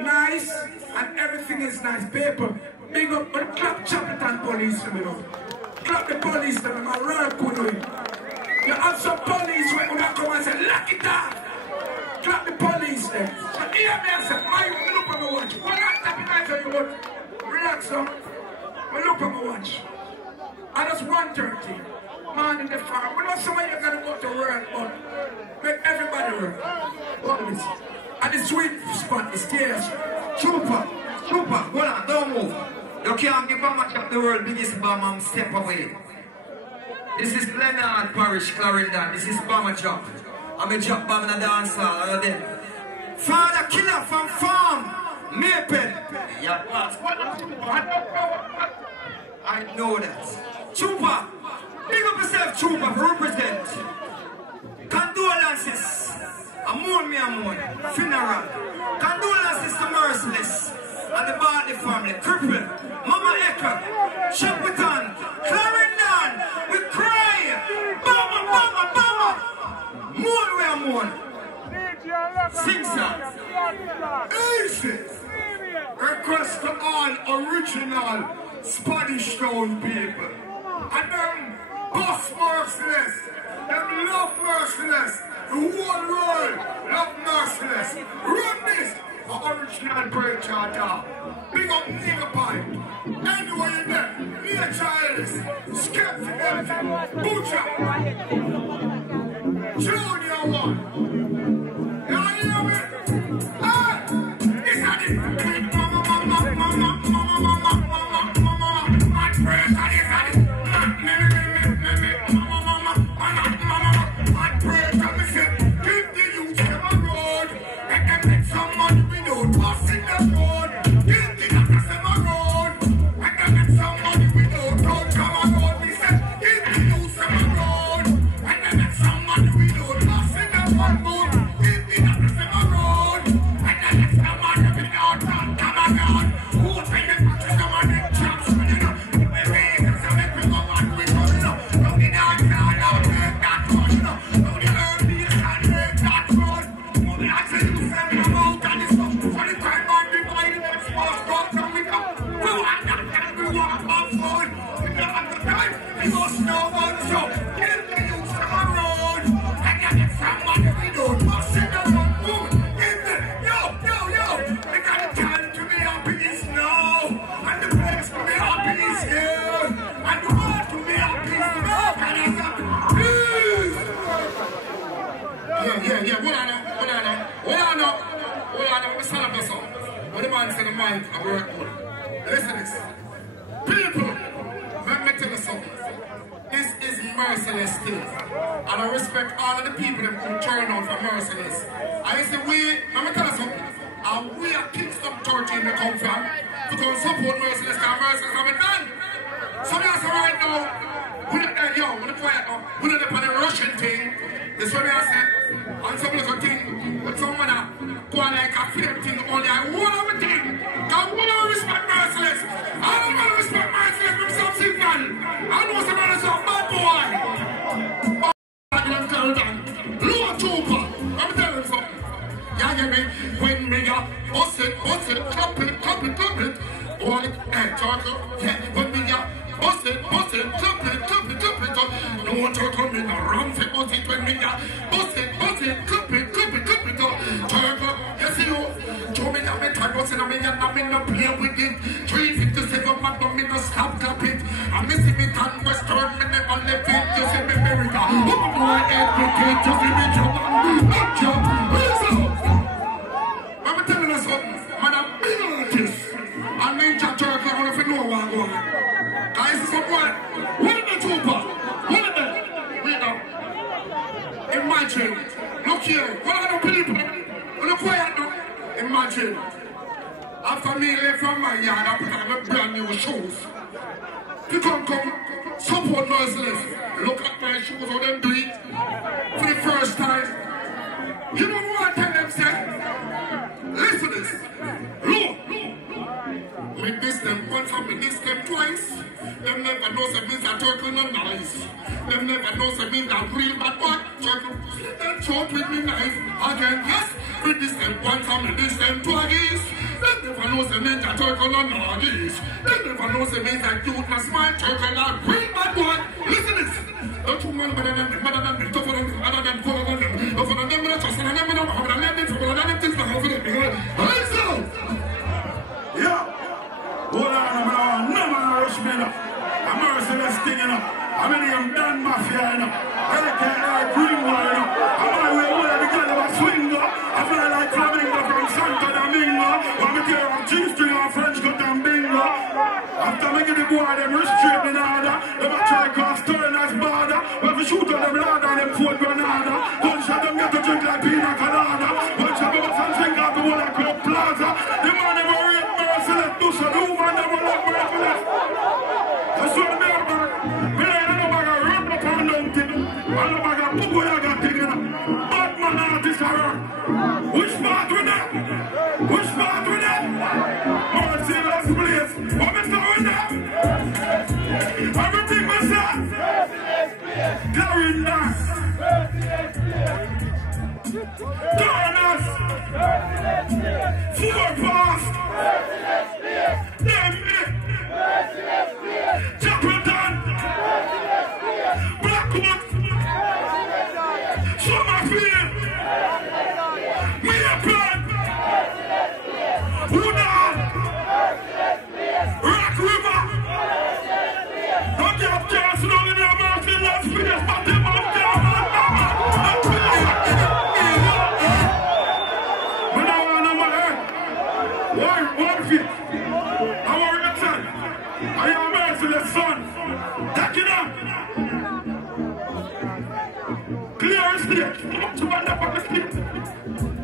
Nice. And everything is nice. People, big up, but clap Chapelton police, you know. Clap the police, them, and roll good. You have some police where you come and say, lock it down. Clap the police there. And hear me and say, I look at my watch. What I'm tapping out on your watch? Relax, son. I look at my watch. And that's 1:30. Man in the farm. We know somebody you're going to go to work, but make everybody work. And the sweet spot is there. Trooper, hold on, don't move. You can't give a match of the world biggest bomb and step away. This is Leonard Parish, Clarendon. This is Bomber Job. I'm a job bomb in a dance hall. Father Killer from Farm, Maple. Yeah, I know that. Trooper, big up yourself, Trooper, for represent. Condolences. I'm mourn. Funeral. Condolences to Merciless and the Bartley family. Cripple, Mama Echo, Shepperton, Clarendon. We cry. Bomber. Mourn where I mourn. Sing song. Easy. Request to all original Spanish Town people. And them boss Merciless. Them love Merciless. The whole world love Merciless. Run this. The original break charter. Big up Nigga Pipe. Anywhere you there. Near Charles. Skeptic. Butcher. Junior one. You hear me? Hey! It's not it. Mama. My prayer, that is not it. My prayer, come and say, give the youth them a road. Let them make some money without passing the road. Give the doctors them a road. Let them make some money without road. Come on road, we say, give the youth them a road. Let them make some money without passing the road. Give the doctors them a road. Let them make some money without road. Come on road. Who pay the taxes, come on the jobs, you know. We raise them, so make we go on with us, you know. Now the dance now, now take that road, you know. Now the earth be a stand, take that road. Now the access to send them out and this stuff. For the crime on the body, that's supposed to go from we come. We want that, and we want our phone. If you have the time, we must know one show. Give the youth some road. And you get some money, we don't must send them on food. Give the, yo. We got a time to be happy is now. And the place to be happy is here. And the world to be happy is now. Can I stop? Please. Yeah. Hold on. We stand up yourself. When the man said the mind, I work good. Listen to this. People, let me tell you something. This is Merciless thing. And I respect all of the people that who turn out for Merciless. I say let me tell you something. And we are Kingston 13 that come from to go support Merciless because Merciless haven't done. So that's right now. We're not quiet now. We're not on the Russian thing. This is what I said. And some little thing with someone that go on like a flip thing only. I want everything. Because we don't respect Merciless. I don't want to respect Merciless from some signal. I know someone is a bad boy. Low trooper. I'm telling you something. Yeah, get me? When me bust it, clap it. Boy, turtle. Yeah, when me bust it, clap it. No one turtle me no wrong for bust it when me bust it, clap it. Turtle, yes you know. Show me that me try busting and me no play with it. 357 magnum me no stop clap it. I miss me tan western me never left it. You see me America. Oh boy, educate, you see me Japan. Not job. I'm telling you something. Man, I'm big artist. And Ninja Turkey, I don't know if you know what I'm going on. Guys, this is what? What is the trooper? What is that? Wait now. Imagine. Look here. What are the people? Look quiet now. Imagine. After me left from my yard, I put on my brand new shoes. You come, support Merciless. Look at my shoes, how them do it. For the first time. You know what I tell them, say? Listen to this. Look. With this them once and with this them twice. Them never knows it means that turtle no nice. Them never knows it means that real bad boy. Turtle them short with me knife. Again, yes. With this them once and with this them twice. Them never knows it means that turtle no nice. Them never knows it means that cute and smart turtle are real bad boy. Listen to this. Don't you man better than them, tougher than them, other than cooler than them. Tougher than them, trust than them, I'm going to let them, trouble than them, things that over them. Let's go! Yeah! Hold on, no man rush me enough. I'm Merciless thing enough. I'm in the Dan Mafia enough. Hurricane like Greenwood enough. I'm on my way over the girl of a swinger. I fly like Flamingo from Santo Domingo. I'm a girl of G-string or French cut and bingo. After making the boy them restrict in order, they might try to cross turn as border. shoot on them ladder and them Fort Granada. Gunshot them get to drink like pina colada. Bunch of us and drink out the whole of Club Plaza. The man never read merciless. Do so do man never love merciless. That's what the man back. Me ain't no bag of run up and down thing. And no bag of boo I got thing. Batman artist are. Which part with that? Which part with that? Merciless place. What me say with that? Everything we say. Carrying that. Turners. Four pass. Demby. Chaplain. Blackwood. Summerfield. Mayaplan. Woodard. Rock River. Don't you have chance to know in your Merciless place, but them out there, man. When I want to know, one feet. I want to tell you, I am Merciless son. Take it up. Clear stage. Come to my left of the stage.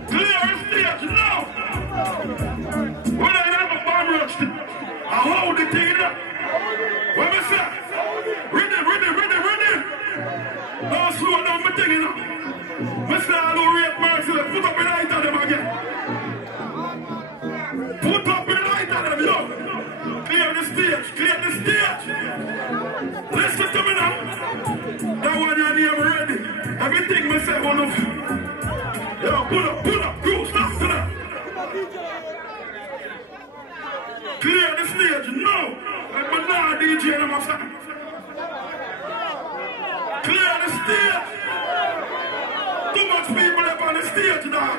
Clear stage now. When I have a bomb rush, I hold the thing up. What me say? Ready. Don't slow down my thing, you know. Me say I don't rate Merciless. Put up the light on them again. Put up the light on them, yo. Clear the stage. Listen to me now. That one your name ready. Everything me say, one of you. Yo, pull up. Go, stop to that. Clear the stage, no. Like my now DJ and my son. Clear the stage. Too much people up on the stage now.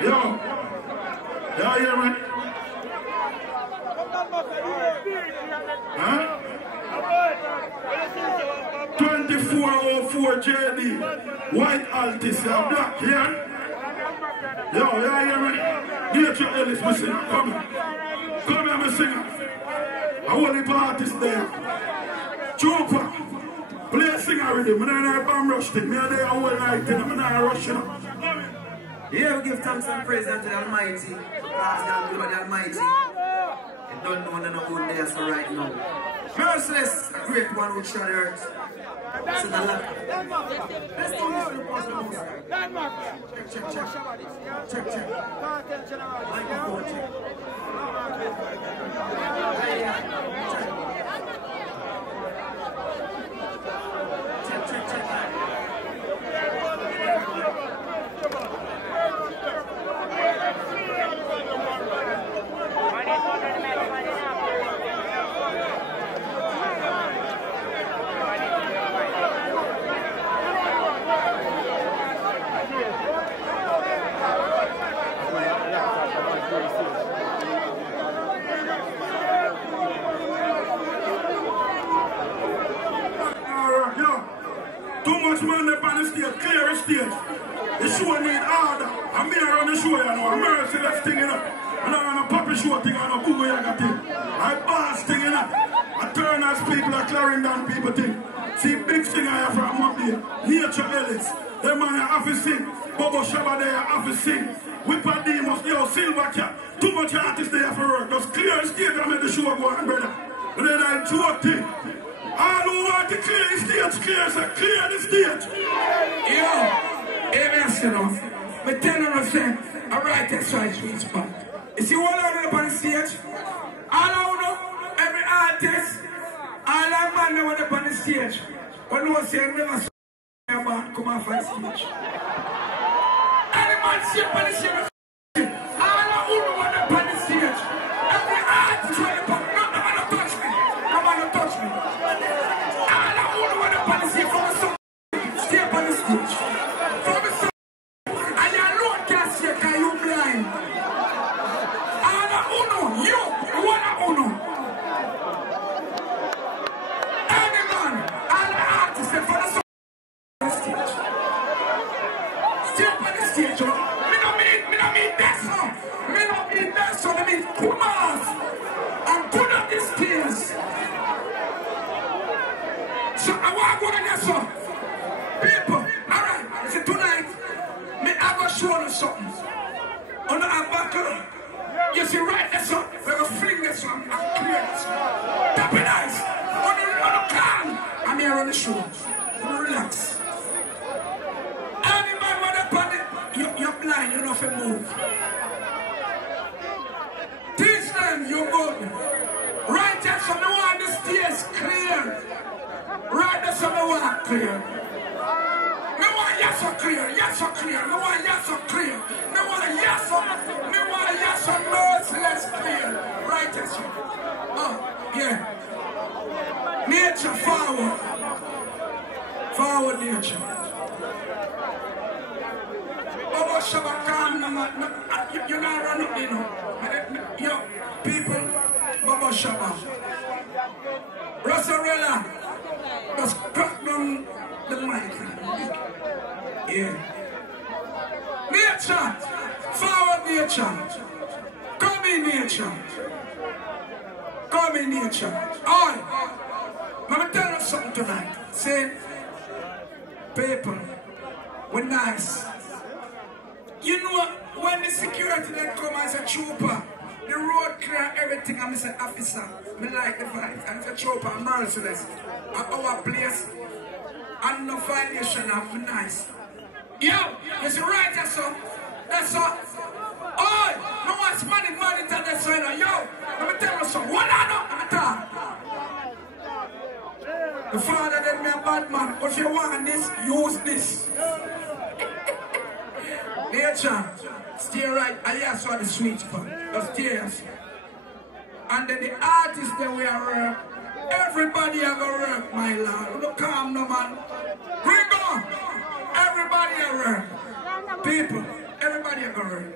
Yo, y'all hear me? Huh? 2404 JD. White Altis, black here. Yo, y'all hear me? Nature Ellis, my singer. Come here, my singer. I want the artist there. Trooper, play a singer with him. I don't bomb rush thing. I there all night. I'm not rushing. Yeah, we give thanks and praise unto the Almighty. Because they are good of the Almighty. They don't know no good days for right now. Merciless, a great one which shall earth. So the love. Check. Microphone check. Too much man up on the stage, clear the stage. The show need order. I'm here on the show, you know. I'm Merciless thing, you know. I'm not on a puppy show thing, I'm a boo yaga thing. I boss thing, you know. I turn as people, I Clarendon people thing. See, big singer here from up there. Nature Ellis. Them man have to sing. Bobo Shabba there have to sing. Whipper Demos, yo, Silver Cat. Too much artists there for work. Just clear the stage and make the show go on, brother. And then I joke thing. All who want to clear the stage, clear the stage. Yo, hey, me ask you now. Me tell you say, alright, that's why it's sweet spot. You see what I up on the stage? All I know, every artist, all that man that went up on the stage, when you say never saw a man come off on the stage. Any man see up on the stage, all I who went up on the stage, every artist went up on the stage. So I want to go there, so. People, alright, see tonight, me I go show you something. On the buckle, you see right there, so we're going to fling this one and clear this one. That be nice. On the calm, I'm here on the show. Relax. Anybody with a panic, you're blind, you don't have to move. Teach them you good. Right there, so no one the stairs clear. Right there, so no one clear. No one yes so clear, yes so clear. No one yes so clear. No one yes so merciless clear. Right there, so. Oh, yeah. Nature forward. Forward nature. Baba Shabba, you're not running up, you know. Yo, people, Baba Shabba. Rosarella, just cut down the mic. Yeah. Nature, forward nature. Come in nature. Come in nature. Alright. Let me tell you something tonight. See, people, we're nice. You know, when the security then come as a trooper, the road clear everything, I'm an officer. Me like the vibes. I'm a trooper, I'm merciless. At our place, and no violation of nice. Yo, you see right there, son? That's all. Oh, no one's money to that side. Yo, let me tell you something. What I know, I'm a talk. The father did me a bad man. If you want this, use this. Nature, stay right. I hear saw the sweet spot. The stairs. And then the artists that we are work. Everybody have a work, my lord. Look calm no man. Bring on. Everybody have work. People, everybody have a work.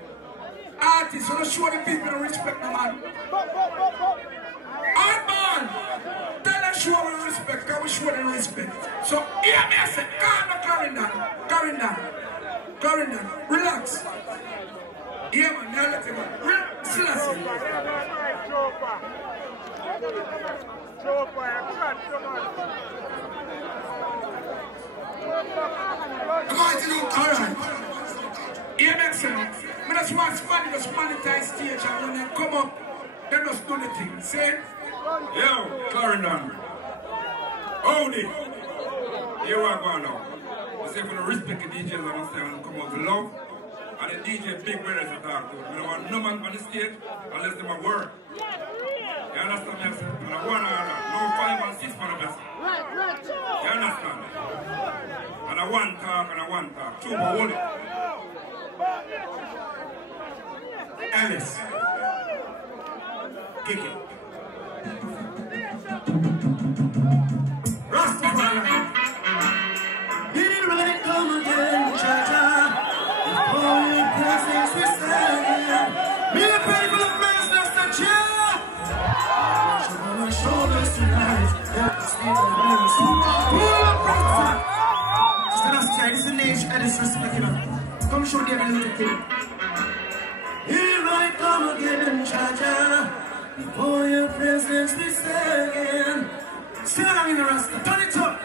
Artists, so show the people the respect no man. All man, tell them show them respect, because we show them respect. So hear me, I say, calm no carrying down. Carrying down. Relax. Yeah man, now let him go. Slash. Alright. Hear me, say, I just want somebody just monetize stage and when they come up, they just do the thing. Say, yo, Clarendon. Howdy. Here we go now. I say for the respect the DJs, I want to say when come out to love. And the DJ big brothers to talk to. I don't want no man on the stage unless they might work. You understand me? I say, and I want no 5 and 6 man of us. You understand? And I want talk. Two for hold it. Alice. Kick it. Rastafari. Did it really come again, Cha-Cha? If all your blessings we stand. Me a people of merciless to cheer. On my shoulders tonight. Pull up, brother. Stand up, Sky. This is the nation and disrespect, you know. Come show them a little thing. Here I come again, Cha-Cha. Before your presence we stand again. Still along in the Rasta, turn it up.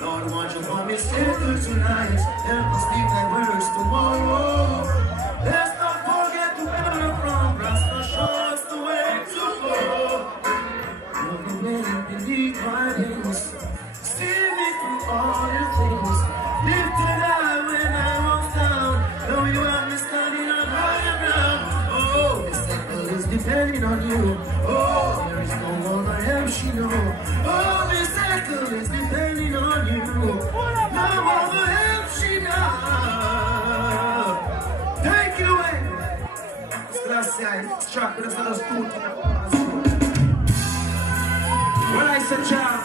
Lord, want you for me, stay good tonight. Help us speak thy words tomorrow. Let's not forget to learn from Rasta, show us the way to go. Love the men beneath my wings. See me through all your things. Lifted high when I was down. Though you have me standing on higher ground. Oh, the circle is depending on you. Oh, there is no other help she know. Oh, the circle is depending on you. No other help she know. Take it away. It's glass strap with us on the spoon. When I said, child,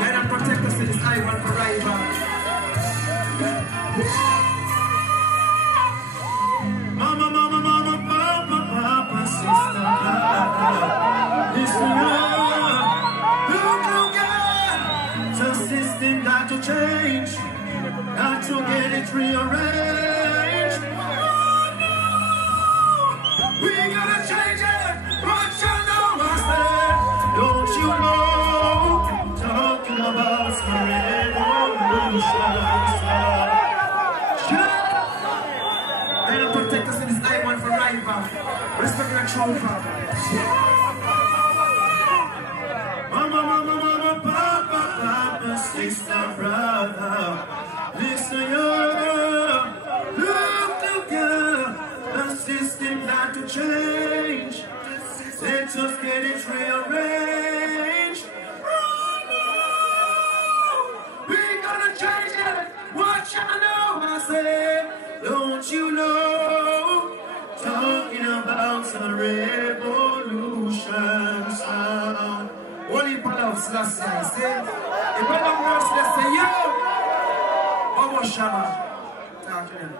let them protect us in this island forever. Mama, mama, mama, papa, papa, sister, listen up, look, God, the system got to change, got to get it rearranged. Oh, no. We gotta change it, but you know what's there, don't you know? Mama, Papa, sister, brother. Listen, look, girl. The system got to change. Let's just get it rearranged. Right now, we gonna change it. What you know, I say, don't you know? Talking about some revolution sound. What you put out last night, say? If I don't rush, let's say, yo! Bobo Shabba. Talk to them.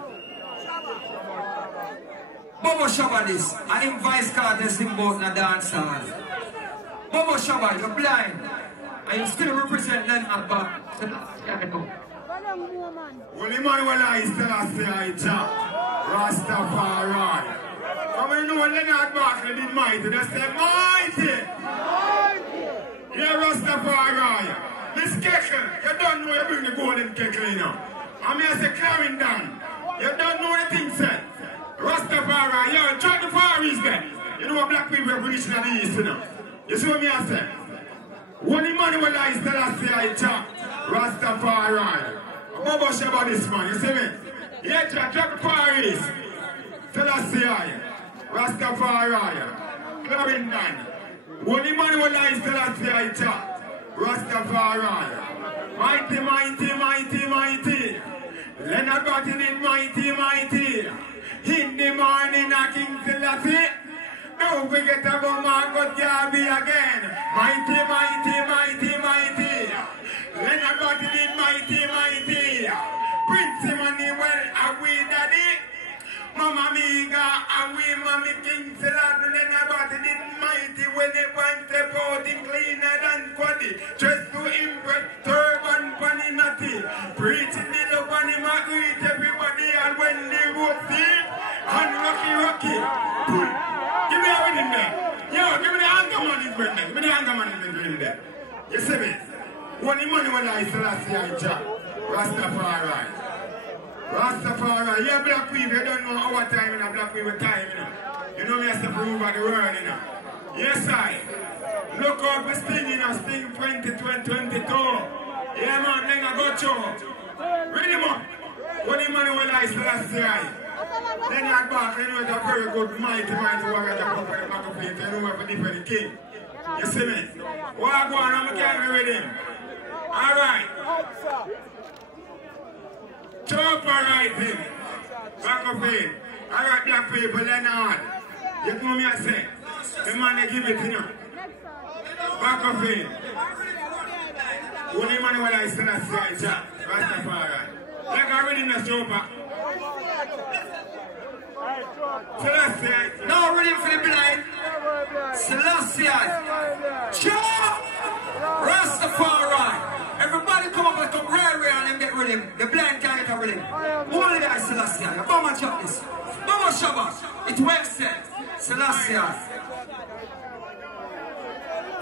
Bobo Shabba this. I invite Carter sing about the dance hall. Bobo Shabba, you're blind. And you still represent them at back. Only man will I still say I talk. Rastafari. Come on, know Leonard Barkley did mighty. They say mighty. Yeah, Rastafari. This keckle, you don't know you bring the golden keckle in now. I'm here to say Clarendon. You don't know the thing said. Rastafari, yeah, try the Far East there. You know what black people are preaching in the East, you know. You see what me I say? Only man will I still say I talk. Rastafari. Bobo Shabba this man, you see me? Yeah, drop the Far East. Tell us here. Rastafari. Clarendon. Only man will I still say I talk. Rastafari. Mighty, mighty, mighty, mighty. Leonard Barton in mighty, mighty. In the morning, I King Selassie. Don't forget about Margot Garvey again. Mighty, mighty, mighty, mighty. Leonard Barton in mighty, mighty. Prince Emmanuel, are we daddy? Mama Miga, are we mommy King Selassie? Leonard Barton in mighty. When they want to out him cleaner than Quaddy. Just to impress turban funny natty. Preaching the love and him greet everybody. And when they would see and Rocky. Give me a rhythm there. Yo, give me the anger man in there. Give me the anger man in there. You see me? One money when I still see I jack. Rastafari. Rastafari. Yeah, black people, you don't know our time in a black people time, you know. You know me as the proof of the world, you know. Yes, I. Look up the Sting, you know, Sting 2022. Yeah, man, then I go through. Read him up. One money when I still see I. Then I back, you know, it's a very good mighty warrior that come from the back of it, you know, for different king. You see me? What I go on, I'm going to carry with him. Alright. Chopper right him. Back of it. Alright, black people, Leonard. You know me I say? The man they give it, you know. Back of it. Only man when I still a side chat. Rastafari. Like I read in the chopper. Selassie. Now ready for the blind. Selassie. Chop! Rastafari. Everybody come up and come right and then get rid of him. The blind can't get rid of him. Only that is Selassie. Bomba chop this. Bomba Shabba. It well said. Selassie.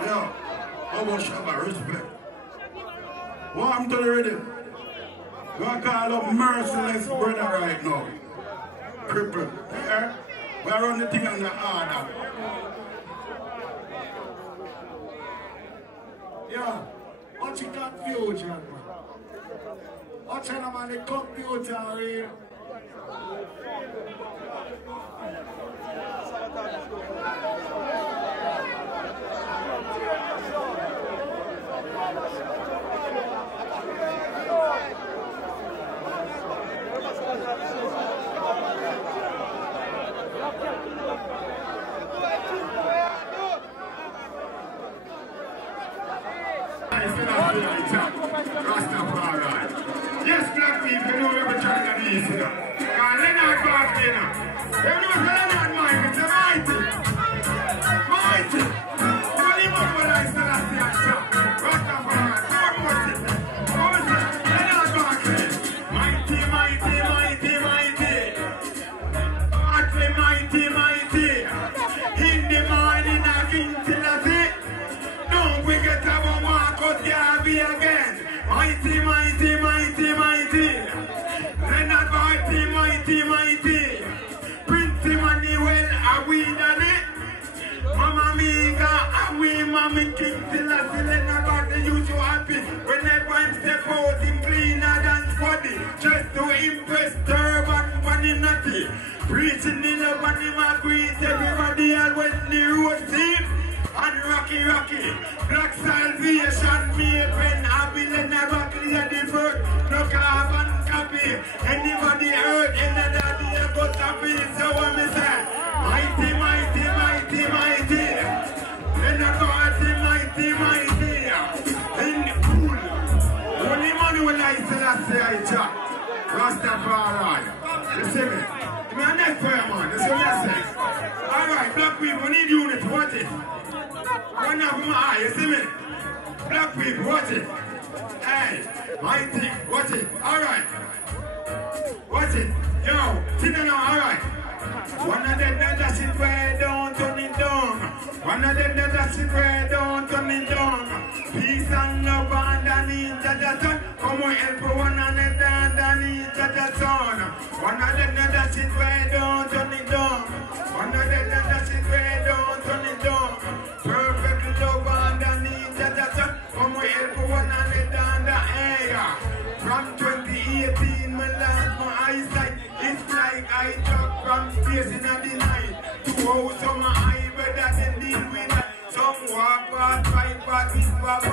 Yo, Bomba Shabba, respect. What I'm telling you ready? We are call up merciless brother right now. Cripple. Yeah? We are on the thing on the order. Yeah. Watch the confusion, man. Watch them on the computer, real. Yes, black people, you know we have a child of these, you know. And Leonard Barkley, you know. You know Leonard Mike, it's a mighty. Mighty. Only one when I still have the answer. Rastafari, what was it? What was it? Leonard Barkley. Mighty, mighty, mighty, mighty. Barkley, mighty, mighty. In the morning, I think till I say, don't we get our Marcus Garvey again. Mighty, mighty, mighty, mighty. Leonard Barkley, mighty, mighty. Prince Emmanuel, are we done it? want me king till I feel it not got the usual happy. Whenever I step out, him cleaner than body. Just to impress Turban, funny nutty. Preaching the love and him agree. Everybody all when the road team. And Rocky. Black salvation, me pen, happy, let never clear the bird. No carbon copy. Anybody hurt, anybody got to be. So what me say? Mighty. Then I go at the mighty. In the pool. Only money when I say I jack. Rastafari. You see me? Me a next fire man, that's what I say. Alright, black people need unity, watch it. One of my eye, you see me? Black people, watch it. Hey, mighty, watch it. Alright. Watch it. Yo, sit down now, alright. One of them that shit way down, turn it down. One of them that shit way down, turn it down. Peace and love underneath the sun. Come on, help one another underneath the sun. One of them that shit way down, turn it down. One of them that shit way down, turn it down. Perfect love underneath the sun. Come on, help one another under air. From 2018, my life, my eyesight, it's like I talk from space in the night. 2,000 my eye, better than deal with that. Some walk past, fight past, this past,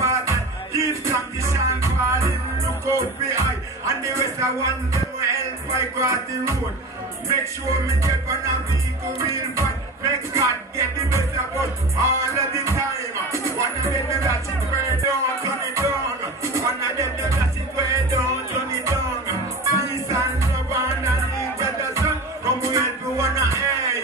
give condition falling, look out behind. And the rest I want them to help I cross the road. Make sure me get on a vehicle real bad. Make God get the best of us all of the time. One of them that shit way down, turn it down. One of them that shit way down, turn it down. Peace and love underneath the sun. Come we help you wanna hey.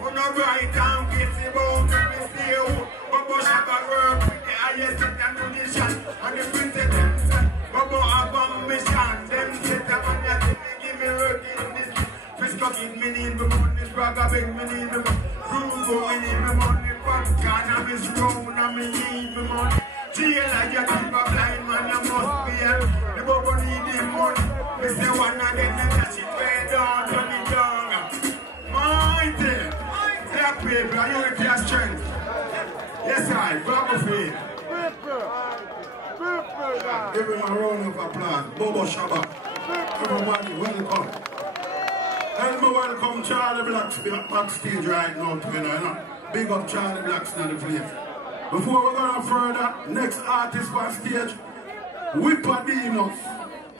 Wanna right and kiss you both, let me see you. Bubble Shabba work with the highest ammunition. And the president, Bubble have ambition. Them set up on that thing, give me work in this. Frisco give me need the money, Spraga beg me need the money. Rugo me need the money, Popcorn and Miss Round and me need the money. Jail like you keep a blind man, you must be help. The Bubble need the money. Me say one of them that shit way down, turn it down. Mighty. Black people, are you with your strength? Yes, I, Bubble Feed. Give him a round of applause. Bobo Shabba. Everybody, welcome. Help me welcome Charly Black backstage right now together, you know. Big up Charly Black in the place. Before we go further, next artist on stage, Whippademus.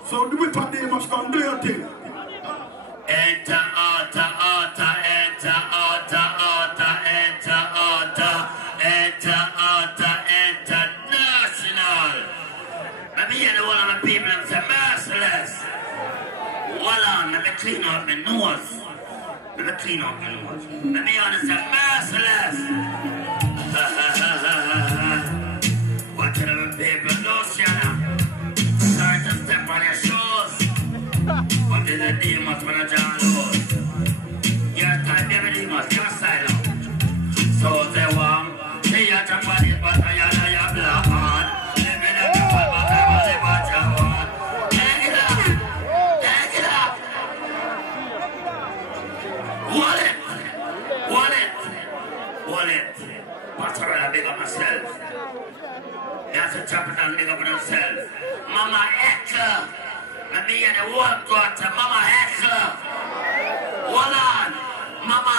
So the Whippademus come do your thing. Enter, enter, international. Let me hear the one of the people and say merciless. Hold on, let me clean up my nose. Let me clean up my nose. Let me understand merciless. What kind of people lose you now? Sorry to step on your shoes. What is the demons when I John Lord? Your time, every demons, your silent. So they want, they are the body, but I am your blood. Living in the world, but everybody what you want. Take it up. Take it up. Wallet. Pastor, I big up myself. That's a chapter and big up myself. Mama Eckler. Let me hear the word go to Mama Eckler. Hold on. Mama.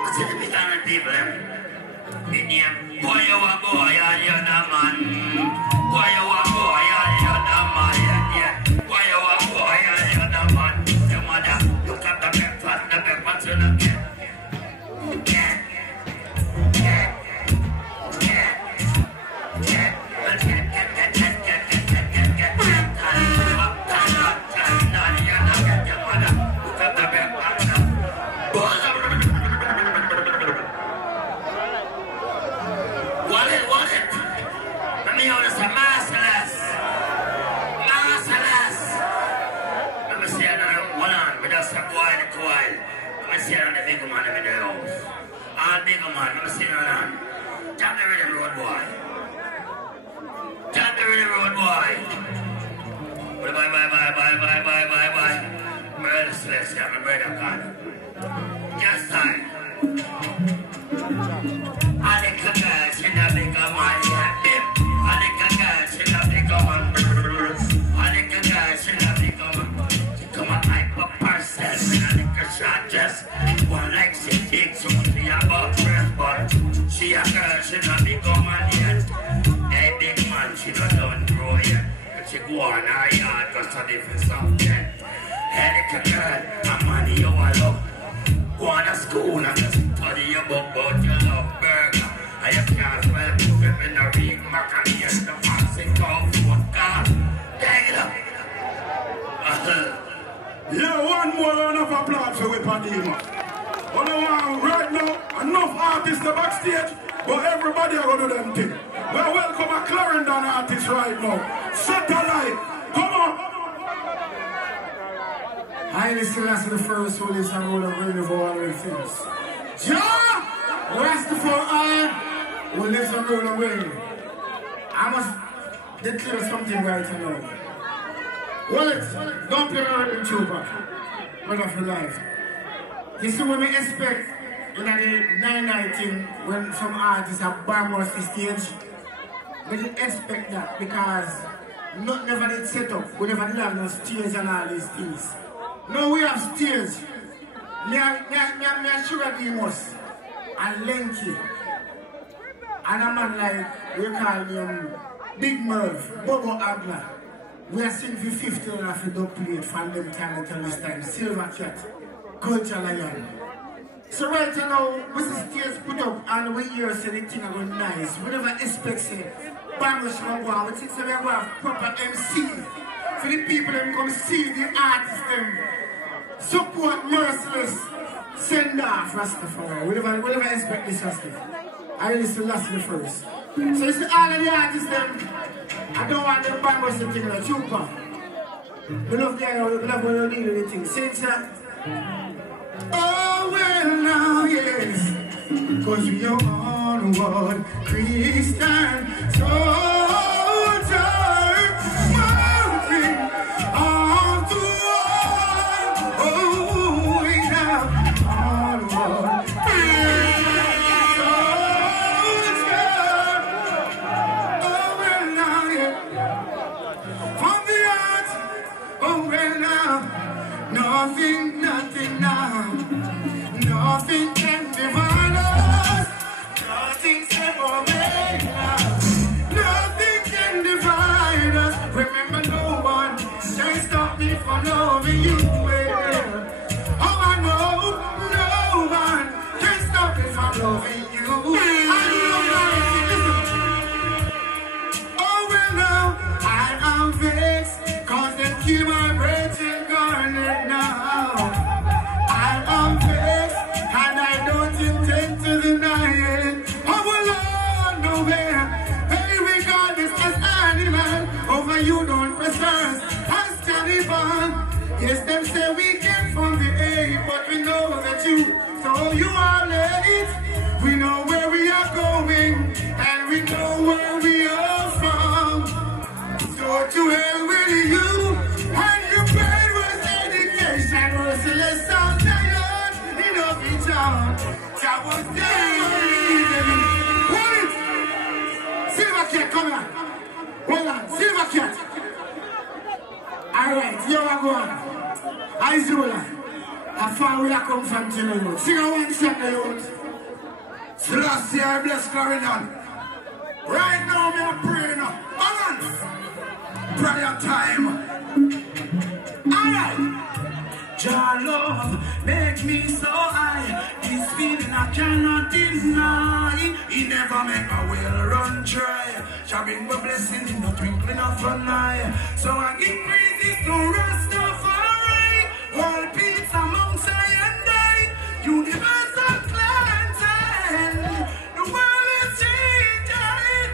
I see the big honor people. In here, boy, you a boy, and you're the man. Boy, you a boy, and you're the man. Boy, you a boy, and you're the man. Your mother, you got the breakfast, you don't get. Bye. Merciless, yeah, my brother God. Yes, time. I like a girl, she not big a man, yeah, him. I like a girl, she not big a man. I like a girl, she not big a man. She come a type of person. I like a short dress. One like she thinks only about dress, but she a girl, she not big a man yet. Hey, big man, she not done grow yet. But she go on her yard, just a different stuff yet. Hey, like a girl, a man you a love. Go on to school and just study your book about your love burger. And you can't well prove it in the real macaroni and the passing cow food car. Take it up. Yeah, one more round of applause for Whipadima. Right now, enough artists are backstage, but everybody are going to do them thing. Well, welcome a Clarendon artist right now. Satellite, come on. Haile Selassie the first who lives and roll and reign over all the things. Jah Rastafari who lives and roll and reign. I must declare something right now. Wallet, don't play around with Tupac. Brother for life. You see what we expect in the 9 night thing when some artists have bomb off the stage? We didn't expect that because not never did set up. We never did have no stage and all these things. No, we have stairs. Me Sugar Demos and Lenky. And a man like, we call him Big Merv, Bobo Agla. We are singing for 50 and for dub plate from them time until this time. Silver Cat, Culture Lion. So right now, we see stairs put up and we hear say the thing are going nice. We never expect say, Bangladesh will go on. We think say we are going to have proper MC. For the people that come see the artists them. Support Merciless, send off Rastafari. We never expect this Rastafari. I listen to last the first. So you see all of the artists them, I don't want them bangers to think like Tupac. We love the idea, we love when you need anything. Say it, sir. Oh well now, yes. Cause we are onward Christian soldier. Mountain on the nothing can divide us. Nothing separate us. Nothing can divide us. Remember, no one can stop me from loving you. Oh, I know no one can stop me from loving you. Oh, well, now I am vexed, cause they kill my breath in garnet now. I am vexed, and I don't intend to deny it. Oh, well, nowhere. Hey, regardless as animal, over you don't preserve as Taliban. Yes, them say we came from the A, but we know that you, so you are late. We know where we are going, and we know where we are from. So to hell with you, and your brain was education, merciless South Zion, enough in town. That was there. Wait! Silver Cat, come on. Hold on, Silver Cat. Alright, here I go on. I Zola. How far we are come from till the youth. Sing a one shot the youth. Selassie, I bless Clarendon. Right now, me a praying now. Balance. Prayer time. Alright. Your love make me so high. This feeling I cannot deny. He never make a well run dry. Shall bring my blessing in the twinkling of an eye. So I give praises to Rastafari. All peace amongst I and I. Universal plantain. The world is changing.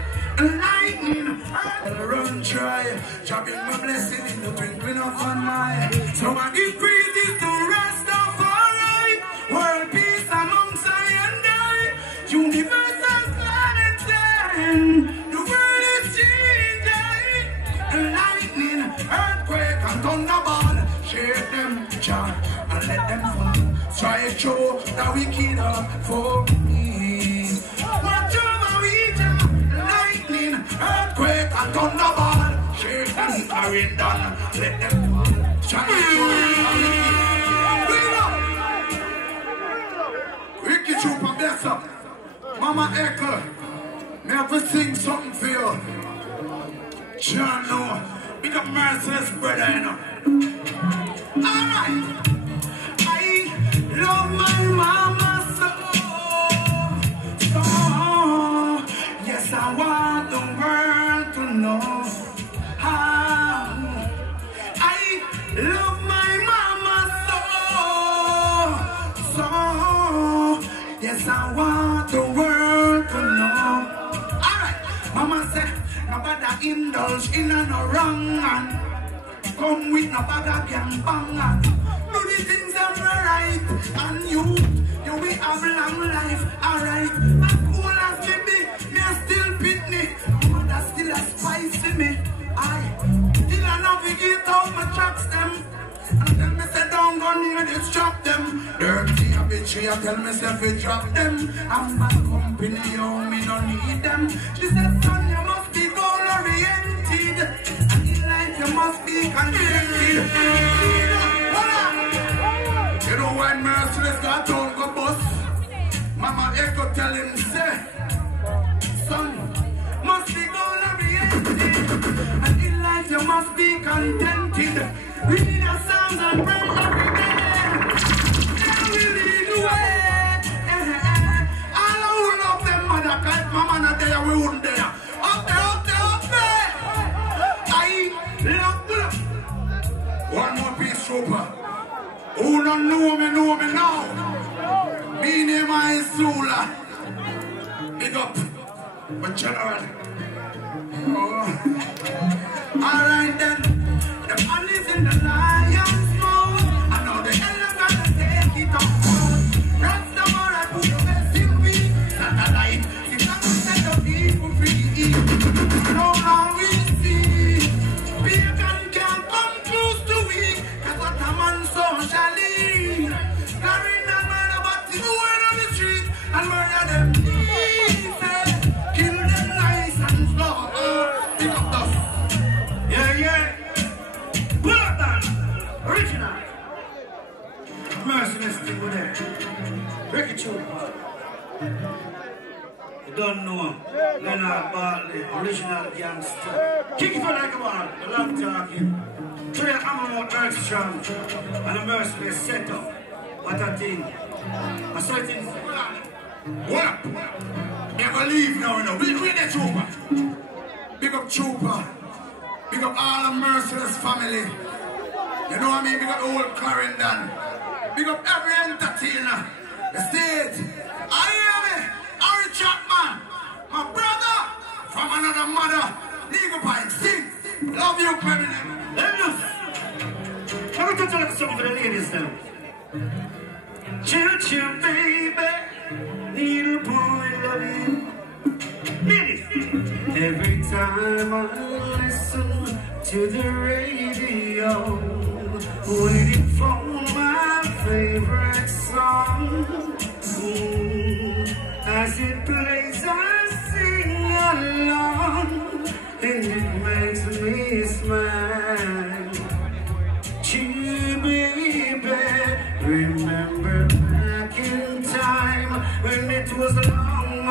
Lightning I'll run dry. Shall bring my blessing in the twinkling of an eye. So I give praises to Rastafari. World peace amongst I and I. Universal plantain. The world is changing. Lightning, earthquake. shake them, John, and let them fall. Strike through the wicked for me. Watch over we lightning, earthquake, and thunderball. Shake them, carrying down, let them fall. Strike through the wicked. Ricky Trooper, bless up. Mama Echo, me have to sing something for you. John, no. Big up Merciless brother, you know. Alright. I love my mama so. Yes, I want the world to know how. I love my mama so. Yes, I want the world to know. Alright. Mama said, nobody indulge in no wrong and come with no bag of gang bang. Do the things that are right and you will have long life, alright. As cool as me be, me still pitney. Mother still a spicy me. I still a navigate out my tracks them. And tell me say don't go near this, drop them. Dirty a bitch, you tell me say fi drop them. I'm bad company, oh me don't need them. She said son you must be goal oriented. And in life you must be contented. You know when Merciless got on go bus, Mama Echo tell him say, son, must be goal oriented. And in life you must be contented. We need a sound and pray every day. They will lead the way. All who love them mother, cause mama not there, we wouldn't there. Up there, up there, up there. I love. One more piece, Trooper. Who don't know me now. Me name is Sula. Big up. But general. Oh. Alright then. The man is in the lion's mouth. I know the elephant can take it off. That's the more I put the best in me. Satellite, it's not to set the people free. No long we see. Pagan can't come close to we. Cause what a man socially. Carrying that man about to go on the street and murder them. Kill them nice and slow. Pick up dust. Yeah. Original. Merciless thing with that. Ricky Trooper. You don't know him. Leonard Bartley, original gangster. Kick it for like a ball. The long talking. Today I'm on Earth Strong. And a Merciless setup. What a thing. A certain. What up? Never leave now, you know. We're the Trooper. Big up Trooper. Big up all the Merciless family. You know what I mean? Big up the whole Clarendon. Big up every entertainer. The stage. I hear me. Harry Chapman. My brother. From another mother. Legal Pine. Sing. Love you, baby. Let me touch on the song for the ladies now. Choo choo, baby. Little boy, love you. Ladies. Every time I listen to the radio, waiting for my favorite song. As it plays, I sing along, and it makes me smile. Gee, baby, remember back in time when it was long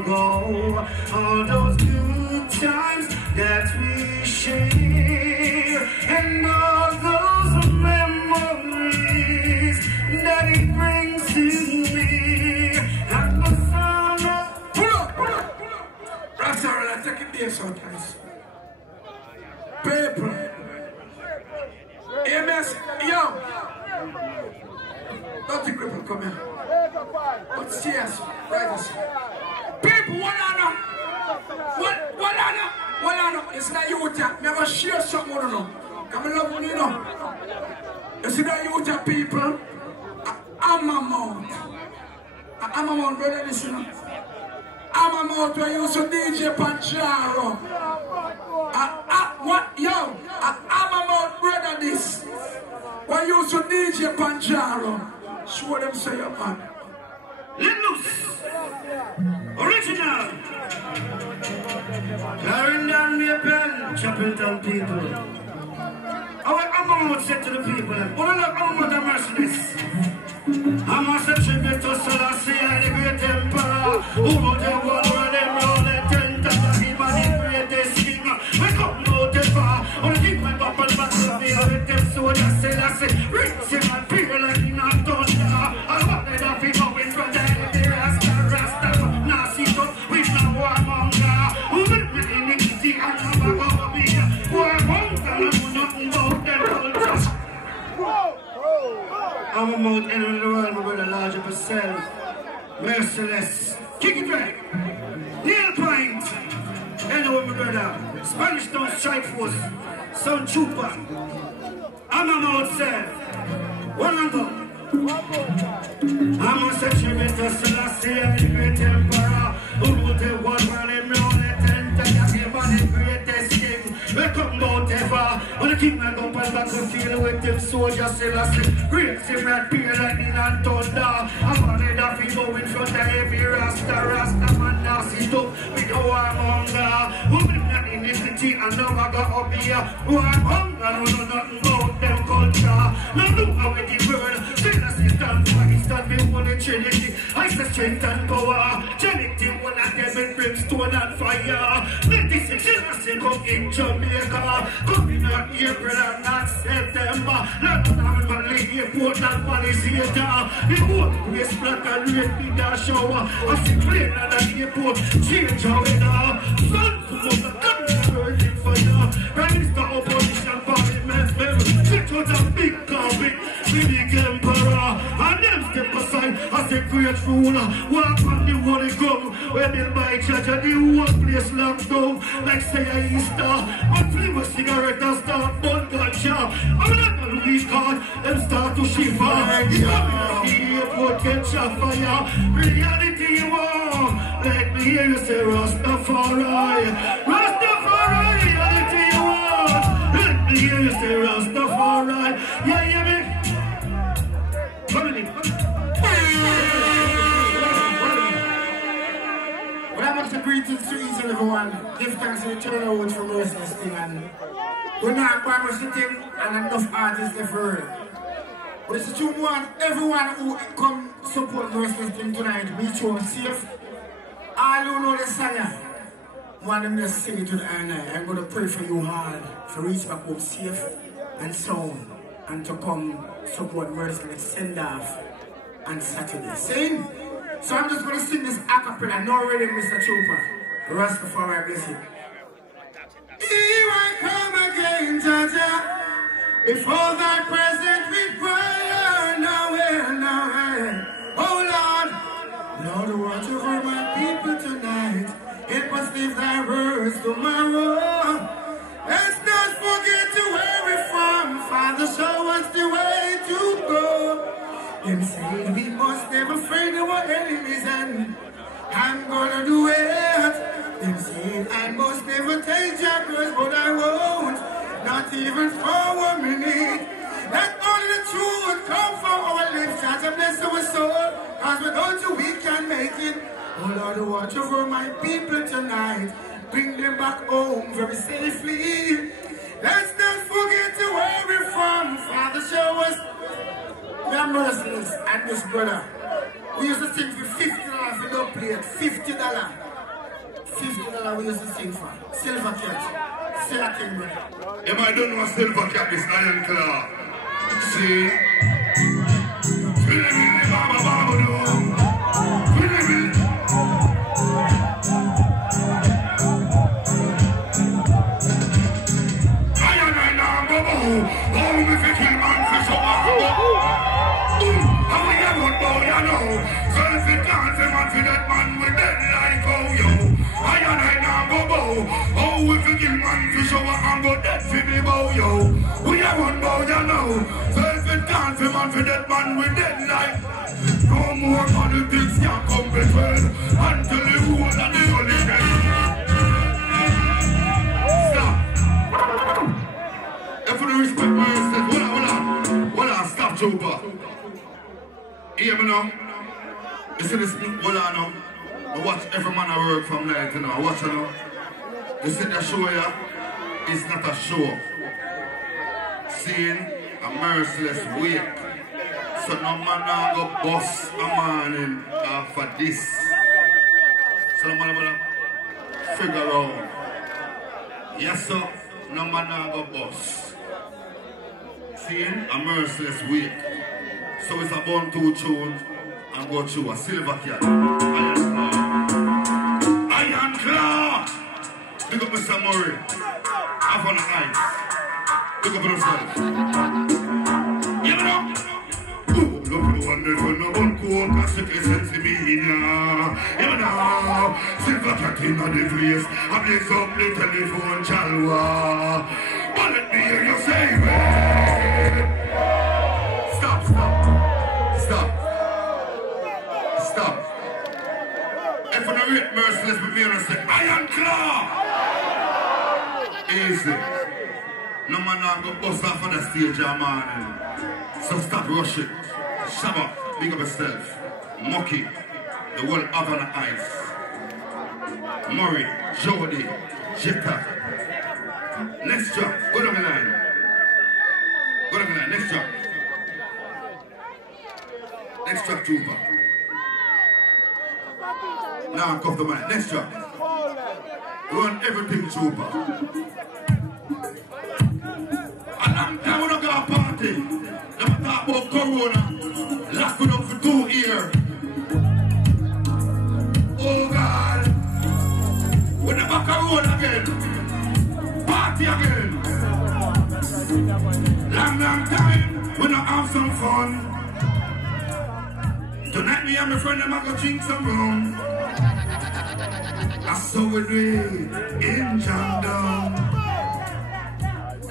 ago, all those good times that we share, and all those memories that it brings to me. And the sound of pull up. That's all right, I take it there sometimes. People, AMS, yo, don't think people come here. But serious, right? People, what on no? It's not you, never share something with you. Come and love you, know. You see that you people? I'm a mount, brother, listen. I'm a mount where you used to DJ Pancharo. What? Yo, I'm a mount, brother, this. What Who's your DJ Panjaro? Show them say your man. Let loose. Original. Carrying down the pen, chopping down people. I'm going to say to the people, what are the merciless? I must attribute to Selassie and the great emperor, who wrote the world where they roll the tent and him and the greatest king. We come out the far, on the people up on the battlefield with them soldiers, Selassie, rich and people like in a thunder. I wanted to be going from there, the Rasta, now see up with no warmonger, who will be in the city and never go to be warmonger, nothing about them cultures. I'm about anywhere in the world, my brother, larger percent. Merciless. Kick it right. Nail point. Anyway, my brother. Spanish don't strike force. Some trooper. I'm outside. One and go. I'm a tribute to Selassie, the great emperor, who ruled the world while him round the tent and him and the greatest king. We come out ever, when the king and go on battlefield with them soldiers, Selassie, great him and peer lightning and thunder. I'm wanted off he go in front of every Rasta man now sit up with no warmonger. Who been that in the city and now I got up here. Warmonger, no know nothing about them culture. No look how with the world, Selassie stand for he stand before the Trinity. I say strength and power, Trinity one of them with brimstone and fire. 96 Selassie come in Jamaica, come in on April and not September. Not on Valley Airport and Palisada. The whole place black and red in the shower. I see plane at the airport, change our weather. Sun come up the country burning fire. Prime Minister opposition parliament member, check out a big carpet, big emperor. And them step aside as a great ruler. Walk on the holy gum, where built by church and the whole place locked down. Like say a Easter, and flavour cigarette and start bun ganja. I'm not a Louis card, them start to shiver. The airport catch a fire. Reality you want, let me hear you say Rastafari. Rastafari, reality you want, let me hear you say Rastafari. Yeah, yeah, me. Well, I want to greetings to each and everyone. Give thanks to the turnout for Merciless thing, and we're not promised the thing and enough artists they've heard. But it's the truth, want everyone who come support Merciless thing tonight, be sure safe. All who know the song, want them to sing it to the iron. I'm going to pray for you hard to reach back home safe and sound, and to come support Merciless send off on Saturday. Sing? So I'm just going to sing this a cappella. No rhythm, Mr. Trooper. Rastafari, bless you. Here I come again, Jaja. Before thy presence with prayer, nowhere. Oh Lord, watch over my people tonight. Help us live thy words tomorrow. Let's not forget to where we're from. Father, show us the way to go. Them say we must never afraid of our enemies, and I'm gonna do it. Them say I must never take jackals, but I won't. Not even for 1 minute. Let only the truth come from our lips. Jah bless our soul, cause without you we can make it. Oh Lord, watch over my people tonight. Bring them back home very safely. Let's not forget to where we're from. Father, show us. We are Merciless and this brother. We used to sing for $50 for no plate. $50. $50 we used to sing for. Silver cat. Silver king, brother. Yeah, I don't know what silver cat is, Iron Claw. See? Oh, if you kill man fish over and go dead for me bow, yo. We are one bow, you know. So if it can't for man for that man, we dead like. No more politics can come between until the whole of the holy dead. Stop. If you respect my yourself, hold on, stop. Stormtrooper. Hear me now? You see this? Hold on now. I watch every man I work from night, you know. I watch you now. You see the show here? It's not a show. Seeing a merciless wake. So no man now go bust a man for this. So no man gonna figure out. Yes sir, no man now go bust. Seeing a merciless wake. So it's a bone two tune and go through a silver cat. Iron Claw! Big up Mr. Murray. Have on the ice. Big up yourself. You know? Look at the one that when no one cool classic essence in me. You know? Silver cat in the place. I blaze up the telephone chalwa. But let me hear you say it. Stop. If I don't read merciless with me and I say, Iron Claw! Easy. No man now go bust off on the stage, man. So stop rushing. Shabba, big up yourself. Mucky, the world up on the ice. Murray, Jody, Jetta. Next drop, go down the line. Next drop. Next track, Trooper. Now I'm off the mic. Next track. Run everything, Trooper. And I'm down with a party. Never talk about Corona. Lock it up for 2 years. Oh God. We never Corona again. Party again. Long time. We not have some fun. Tonight me and my friend them I go drink some rum. I saw we do it in Jamdown.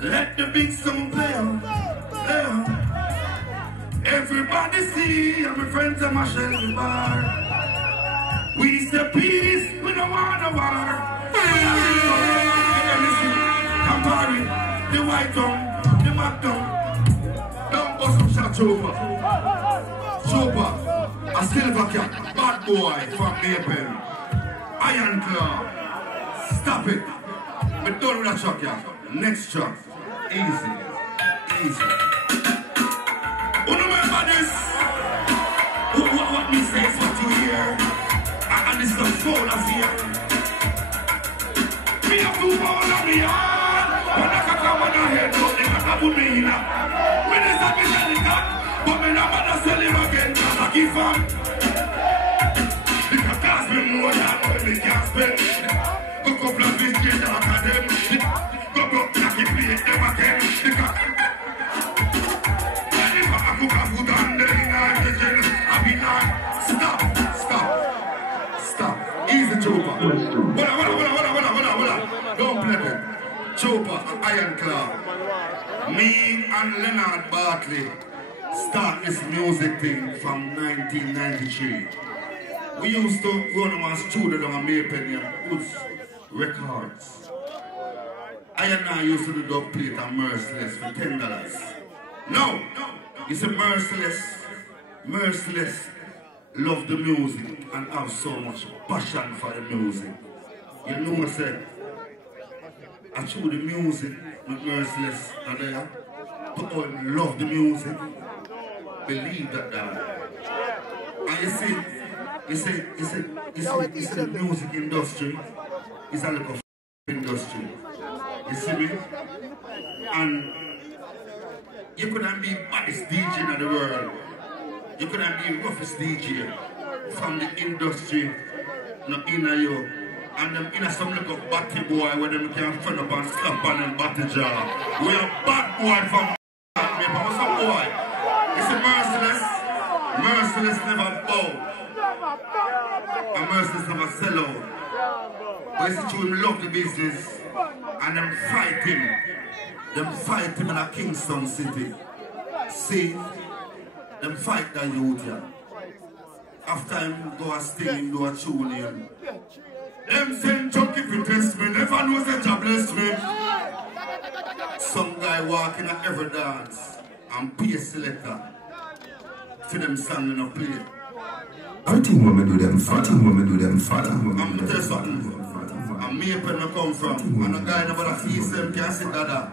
Let the big song play on. Everybody see and my friends them a shell the bar. We say peace, we don't want no war. Campari, the white tongue, the mad tongue. Don't go some shot Trooper. A silver cat, bad boy from Maple. Iron Claw. Stop it. We're done with that truck, yeah. Next truck. Easy. Who remember this? What me say is what you hear. And this is the soul of here. Me have to fall on the yard. When I come on the head, they can't put me in. Me this a Michelin. But me not gonna sell him again, cause I give him. It can cost me more than what me can spend. Go couple of biscuits after them. Go knock it, play them again. If I cook a food and then I be not. Stop. Easy, Trooper. Hold on. Don't play it. Trooper and Iron Claw. Me and Leonard Bartley start this music thing from 1993. We used to run our studio down a Maple named Woods Records. I and I used to do dub plate and Merciless for $10. No, it's a Merciless love the music and have so much passion for the music. You know what I said? I choose the music with Merciless and there to all love the music. Believe that, and you see the music industry is a little industry. You see me? And you couldn't be baddest DJ in the world. You couldn't be roughest DJ from the industry, not in you. And them in some little batty boy where them can front up and slap on them batty jaw. We are bad boy from some boy. It's a Merciless never bow. And Merciless never sell out. But it's true, him love the business. And them fight him. Them fight him in a Kingston City. See? Them fight that youth here. After him go a sting, him do a tune him. Them send junkie for test me. Never knows that job bless me. Some guy walking at every dance. and pay selector for them song in a play. Everything women do them father, women do them father. I'm tell you something. I'm me where I come from. And a guy never feels them can sit dada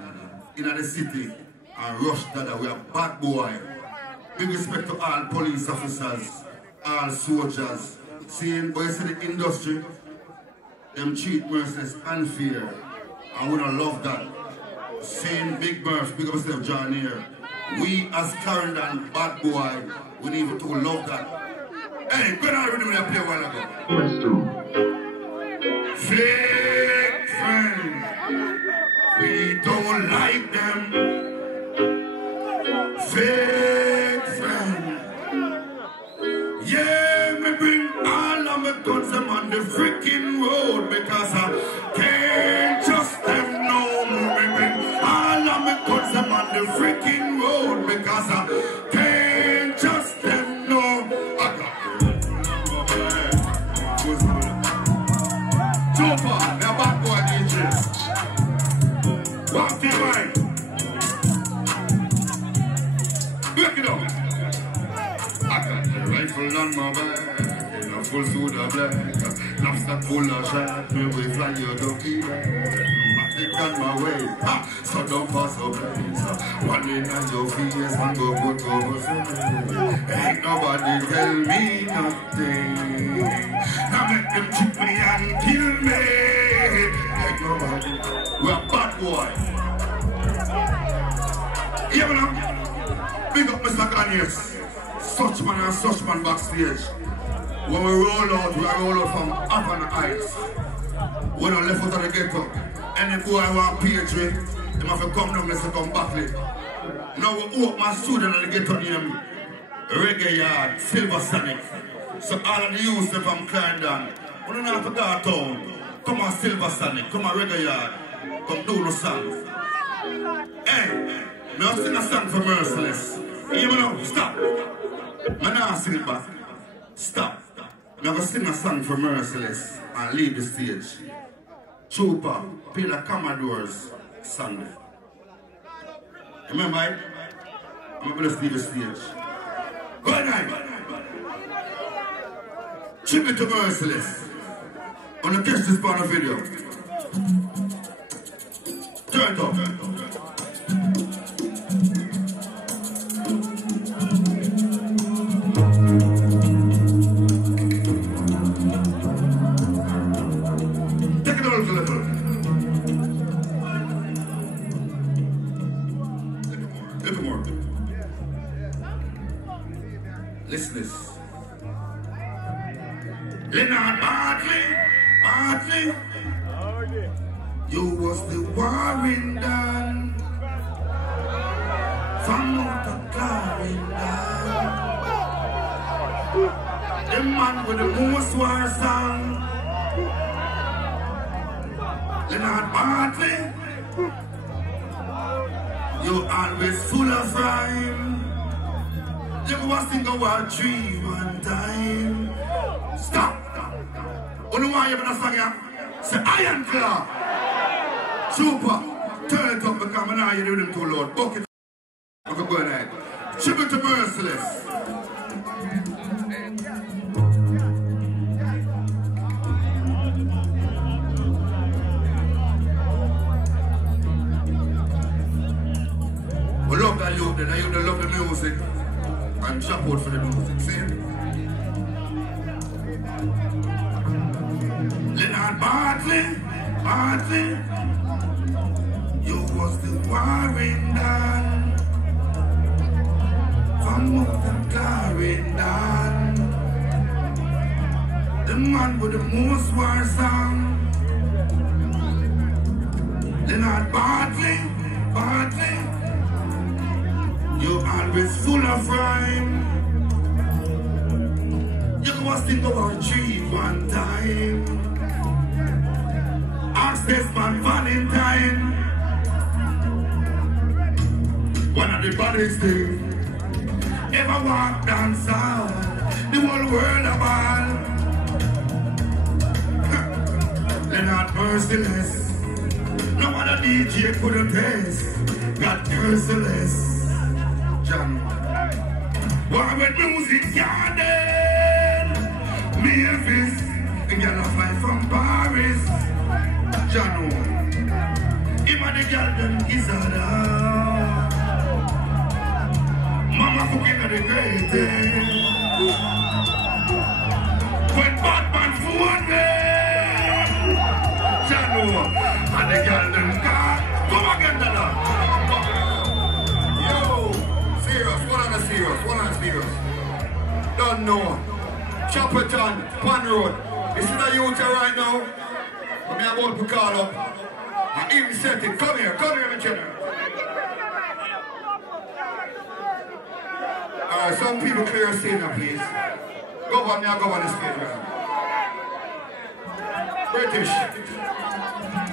in the city and rush dada. We are bad boy. Big respect to all police officers, all soldiers. Seeing boys in the industry, them treat merciless unfair. And we don't love that. Saying Big Murph, big up yourself John here. We as Clarendon bad boy, we need to love that. Hey, go down with me and play a while ago. Let's do. Fake friends, we don't like them. Fake friends, yeah, me bring all of my guns them on the freaking road because I can't trust them no more. Me bring all of my guns them on the freaking road because I can't trust them no more. Super, they're bad boy DJs. Walk the line. Break it up. I got the rifle on my back, in a full suit of black. Lobster full of shot, me we fly your donkey. I think on my way, so don't pass up. One in on your face and go put over. Ain't nobody tell me nothing. Now make them trick me and kill me. Ain't nobody. We're bad boy. Yeah, man. Big up Mr. Ghanaians. Such man and such man backstage. When we roll out from up on the heights. We don't left out of the ghetto. Any boy want PhD, they have to come down and come back late. Now we open my student and the ghetto name Reggae Yard, Silver Sonic. So all of the youth from Clarendon, we don't have to go town. Come on Silver Sonic, come on Reggae Yard, come do the song. Hey, now sing a song for Merciless. You know, stop. I'm not sing it back. Stop. I'm going to sing a song for Merciless and leave the stage. Trooper, play the Commodore's Sunday. Remember it? I'm going to leave the stage. Good night. Tribute to Merciless. I'm going to catch this part of the video. Turn it up. Listen this. Leonard Bartley, you was the warring done from out of Clarendon. The man with the most war song. Leonard Bartley, you always full of rhyme. You was think of our dream one time. Stop. Only one you gonna sing here? Say Iron Claw. Super. Turn it up because I know you do them too loud. Bucket. I'm going to go ahead. Tribute to Merciless. We love that youth, and you love the music. And drop out for the music, see? Leonard Bartley, you was the warring done from out of Clarendon. The man with the most war song. Leonard Bartley, you always full of rhyme. You was think of our dream one time. Ask this man Valentine. One of the baddest things ever walk dance out the whole world about. Leonard Merciless. No other DJ could have test. Got Merciless. John. War with music garden. Memphis. The girl a fly from Paris. John. Him and the girl them gizzard. Mama cooking at the greatest. When Batman phone me, Jano, and the girl them car. Come again, Dada. Yo, serious, one on a serious. Don't know. Chopperton, Pan Road. This is the youth right now. I'm about to call up. I even set it. Come here, my general. Some people clear a stage now, please. Go on now, go on the stage, man. British.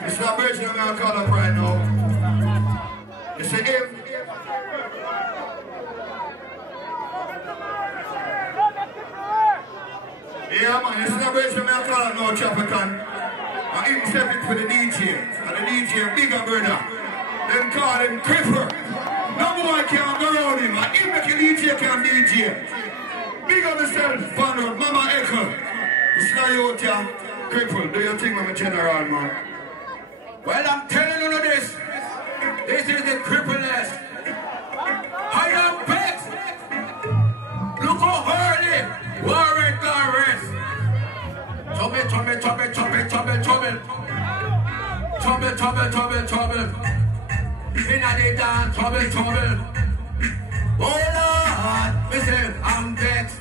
It's not British, I'm going to call up right now. It's a him. Yeah, man, it's not British, I'm going to call up now, Chapperton. I even set it for the DJ. And the DJ, bigger brother. Them call him Cripper. No boy can't go around him. And even if the DJ can DJ. Big up yourself, Van Mama Echo. It's not you out here. Cripple, do you think I'm a general, man? Well, I'm telling you this. This is the crippleness. I am vexed. Look how early. Warrant arrest. Trouble. Inna the dance, trouble. Oh Lord, me say I'm vexed.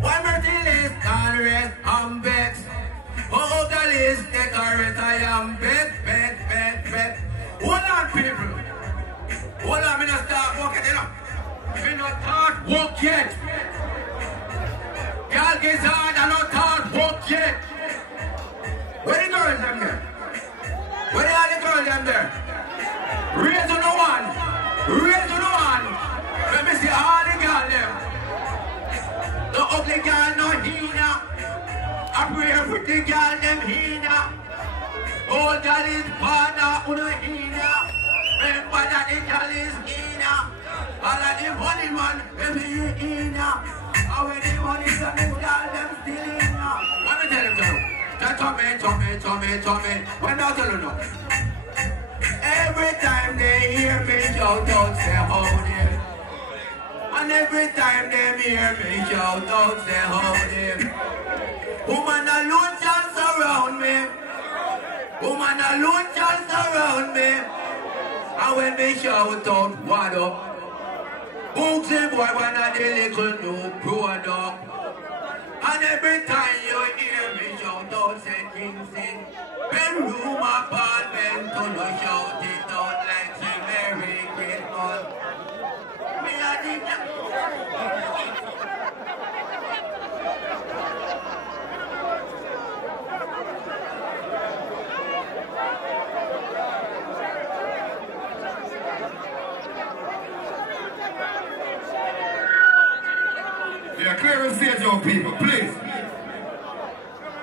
Why MERCILESS can't rest? I'm vexed. Oh, the list take a rest. I am bet. Hold on, people. Hold on, me not start walking, you know. Me not start walk yet. Y'all get hard, I not start walk yet. Where the girls them there? Where are the girls them there? Raise to the one. Let me see all the girls them. The ugly girl no hina. I pray for the girl them hina. Oh, that is partner uno hina. Remember that the girl is hina. All of the money man, them hina. And when the money come, the girl them still hina. Let me tell them. Tommy. When I tell you no. Every time they hear me shout out, say hold him. And every time they hear me shout out, say hold him. Woman alone shall surround me. And when they shout out, what up? Booksy boy, one of the little new product. And every time you hear me shout out, say things in bedroom apartment, to no shout it out like a Merry Christmas. Me a dig Yeah, clear the stage on people, please.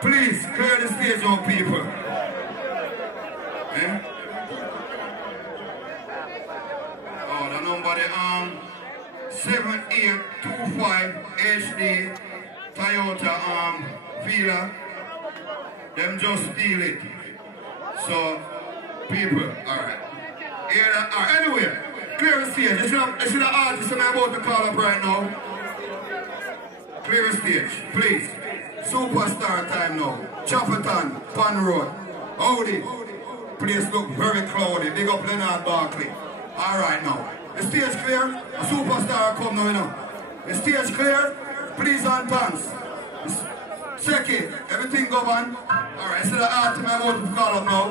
Please, clear the stage on people. Eh? Oh, the number the 7825 HD Toyota Villa. Them just steal it. So, people, alright. Anyway, clear the stage. It's an artist I'm about to call up right now. Clear the stage, please. Superstar time now. Chopperton, Pan Road. Howdy. Place look very cloudy. Big up Leonard Barkley. Alright now. The stage clear. A superstar come now, you know. The stage clear. Please and thanks. Check it. Everything go on. Alright, so the artist I'm about to call up now.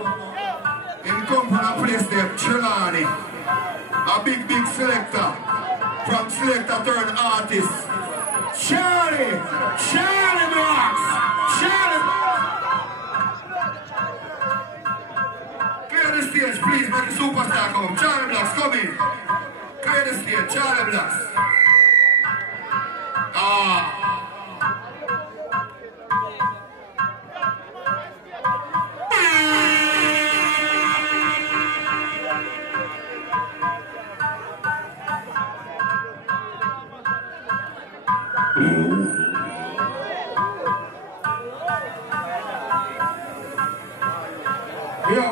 Him come from a place there, Trelawney. A big selector. From selector turned artist. Charly Black. Clear the stage, please. Make the superstar come. Charly Black, come in. Clear the stage, Charly Black. Yeah,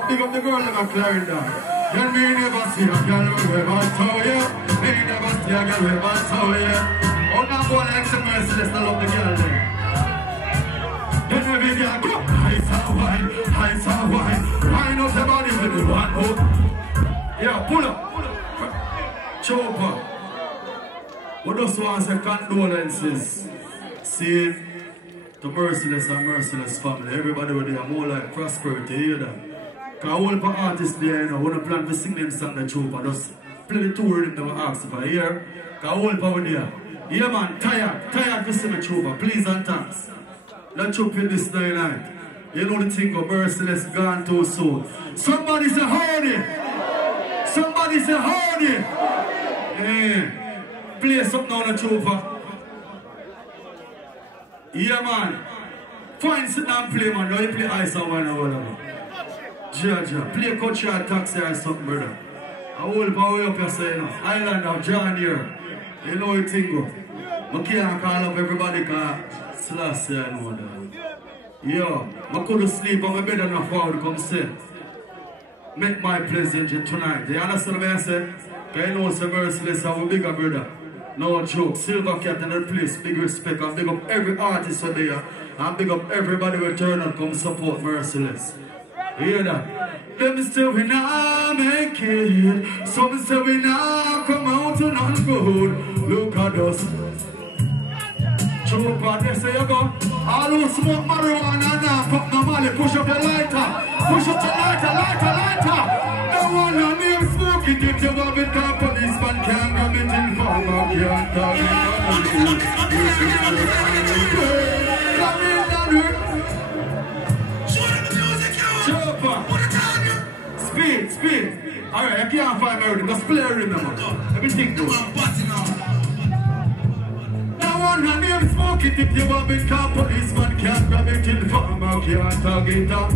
big up the girl in my Clarendon. Then me never see a girl with my toe, yeah. Me never see a girl with my toe, yeah. Oh, now go like some merciless, I love the girl then. Then we big girl, go, heights and wine. Wine up the body with the one hook. Yeah, pull up. Chopper. We just want to say condolences. See, the merciless and merciless family. Everybody with their more like prosperity, you hear that? Because all the artists there, you know, when they plan to sing them song, the Chopper, just play the two rhythm they will ask if I hear. Because all the power there. Yeah man, tired to see the Chopper, please and thanks. Let's chop in this night. You know the thing of merciless gone too soon. Somebody say hardy! Somebody say hardy! Yeah. Play something on the Chopper. Yeah man. Find sit down and play man. Now you play ice and wine or whatever. Georgia. Play country or taxi or something, brother. I hold power up yourself, you know. Island of John here. You know what thing go. I can't call up everybody because Slash here, you know that. Yo, I couldn't sleep on my bed enough for to come sit. Make my pleasure tonight. You understand what I said? Because you know it's a merciless and a bigger brother. No joke. Silver Cat in the place. Big respect. And big up every artist out there. And big up everybody who turn and come support Merciless. You hear that? Them say we not make it. Some say we not come out and not good. Look at us. Chopper, they say you go. All who smoke marijuana now, pop the molly, push up the lighter. Push up the lighter. No one on name smoke it, if you have it, the policeman can't grab it in farmer, can't talk it. Chopper, speed. Alright, I can't find my rhythm, just play a rhythm. Let me think though. One name smoke it if you have it, car policeman can't grab it in farmer, can't talk it up.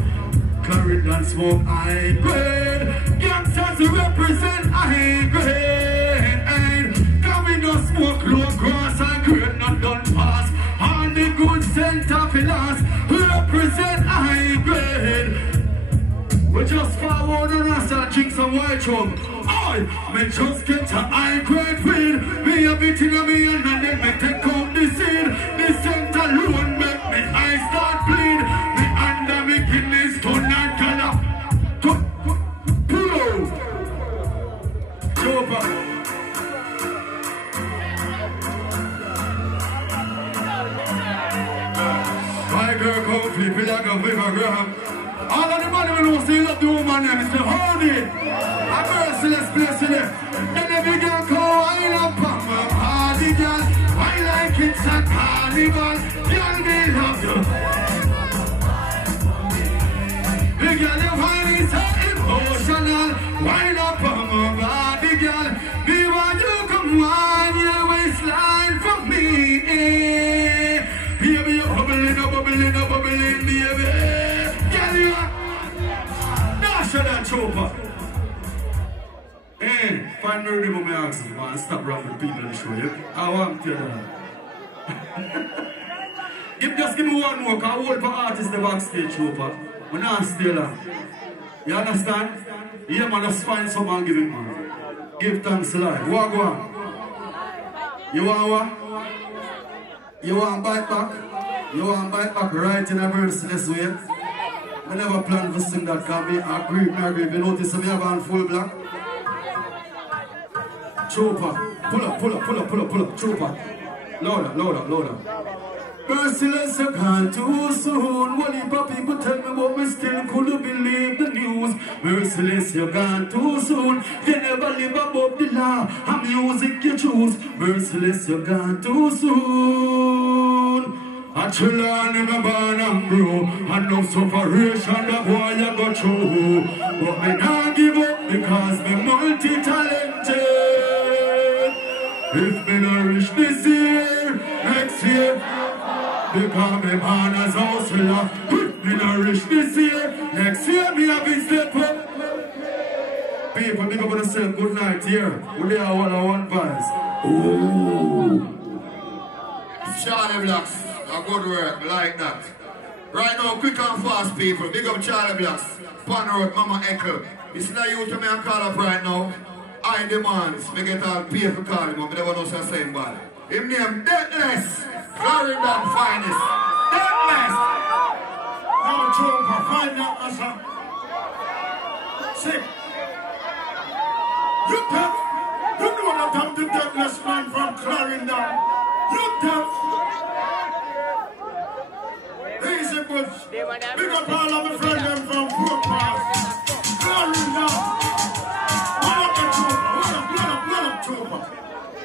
Clarendon smoke, I ain't great. Gangsters represent, I ain't great. Can we no smoke low grass and great, not done pass. On the good center for last, represent, I ain't great. We just forward and us and drink some white rum. Me just get a high grade weed. Me a bit in a me and then me take out the seed. The scent alone make me eyes start bleed. Me under me kidneys turn and color. Pull Chopper. My girl come flip it like a vivagram. All of the money we don't see love the woman name is the Honey. A merciless place in there. Then every girl call wine up on my party girl. I like it's a carnival. Girl, me love you. The girl you wine is so emotional. Wine up on my body girl. Me want you come wine your waistline for me. Baby, you're bubbling, baby. Girl, you are. Dash that Chopper. Hey, find me rhythm me ask you, man. Stop rapping people in the show, yeah? I want to just give me one more, because I hold for artists the backstage, Chopper. I'm not stay long. You understand? Yeah, man, just find someone and give it, man. Give thanks to life. What go on? You want what? You want bite back? You want bite back right in a merciless way? I never planned to sing that, because I agree. You notice me have on full black? Chopper, pull up, Chopper. Louder. Merciless, you gone too soon. What if people tell me but me still couldn't believe the news. Merciless, you gone too soon. You never live above the law, and music you choose. Merciless, you gone too soon. A children in a barn and grow, and no separation the boy you go through. But me not give up because me multi-talented. If me not reach this year, next year, because me born as hustler. If me not reach this year, next year me have been step up. People, big up on yourself, good night here. We there all one vibes. Ooh. Charly Black. A good work, like that. Right now, quick and fast, people. Big up Charly Black. Pan Road, Mama Echo. This is the youth me and call up right now. I demands. Me get all pay for calling him, but never know the same body. Him name Deathless. Florida finest. Deathless. Now, Joker, find that answer. See, you deaf. You know that I'm the deathless man from Clarendon. You deaf. Easy good. Big up all of my friends them from Brook Pass. Clarendon. What up, Joker?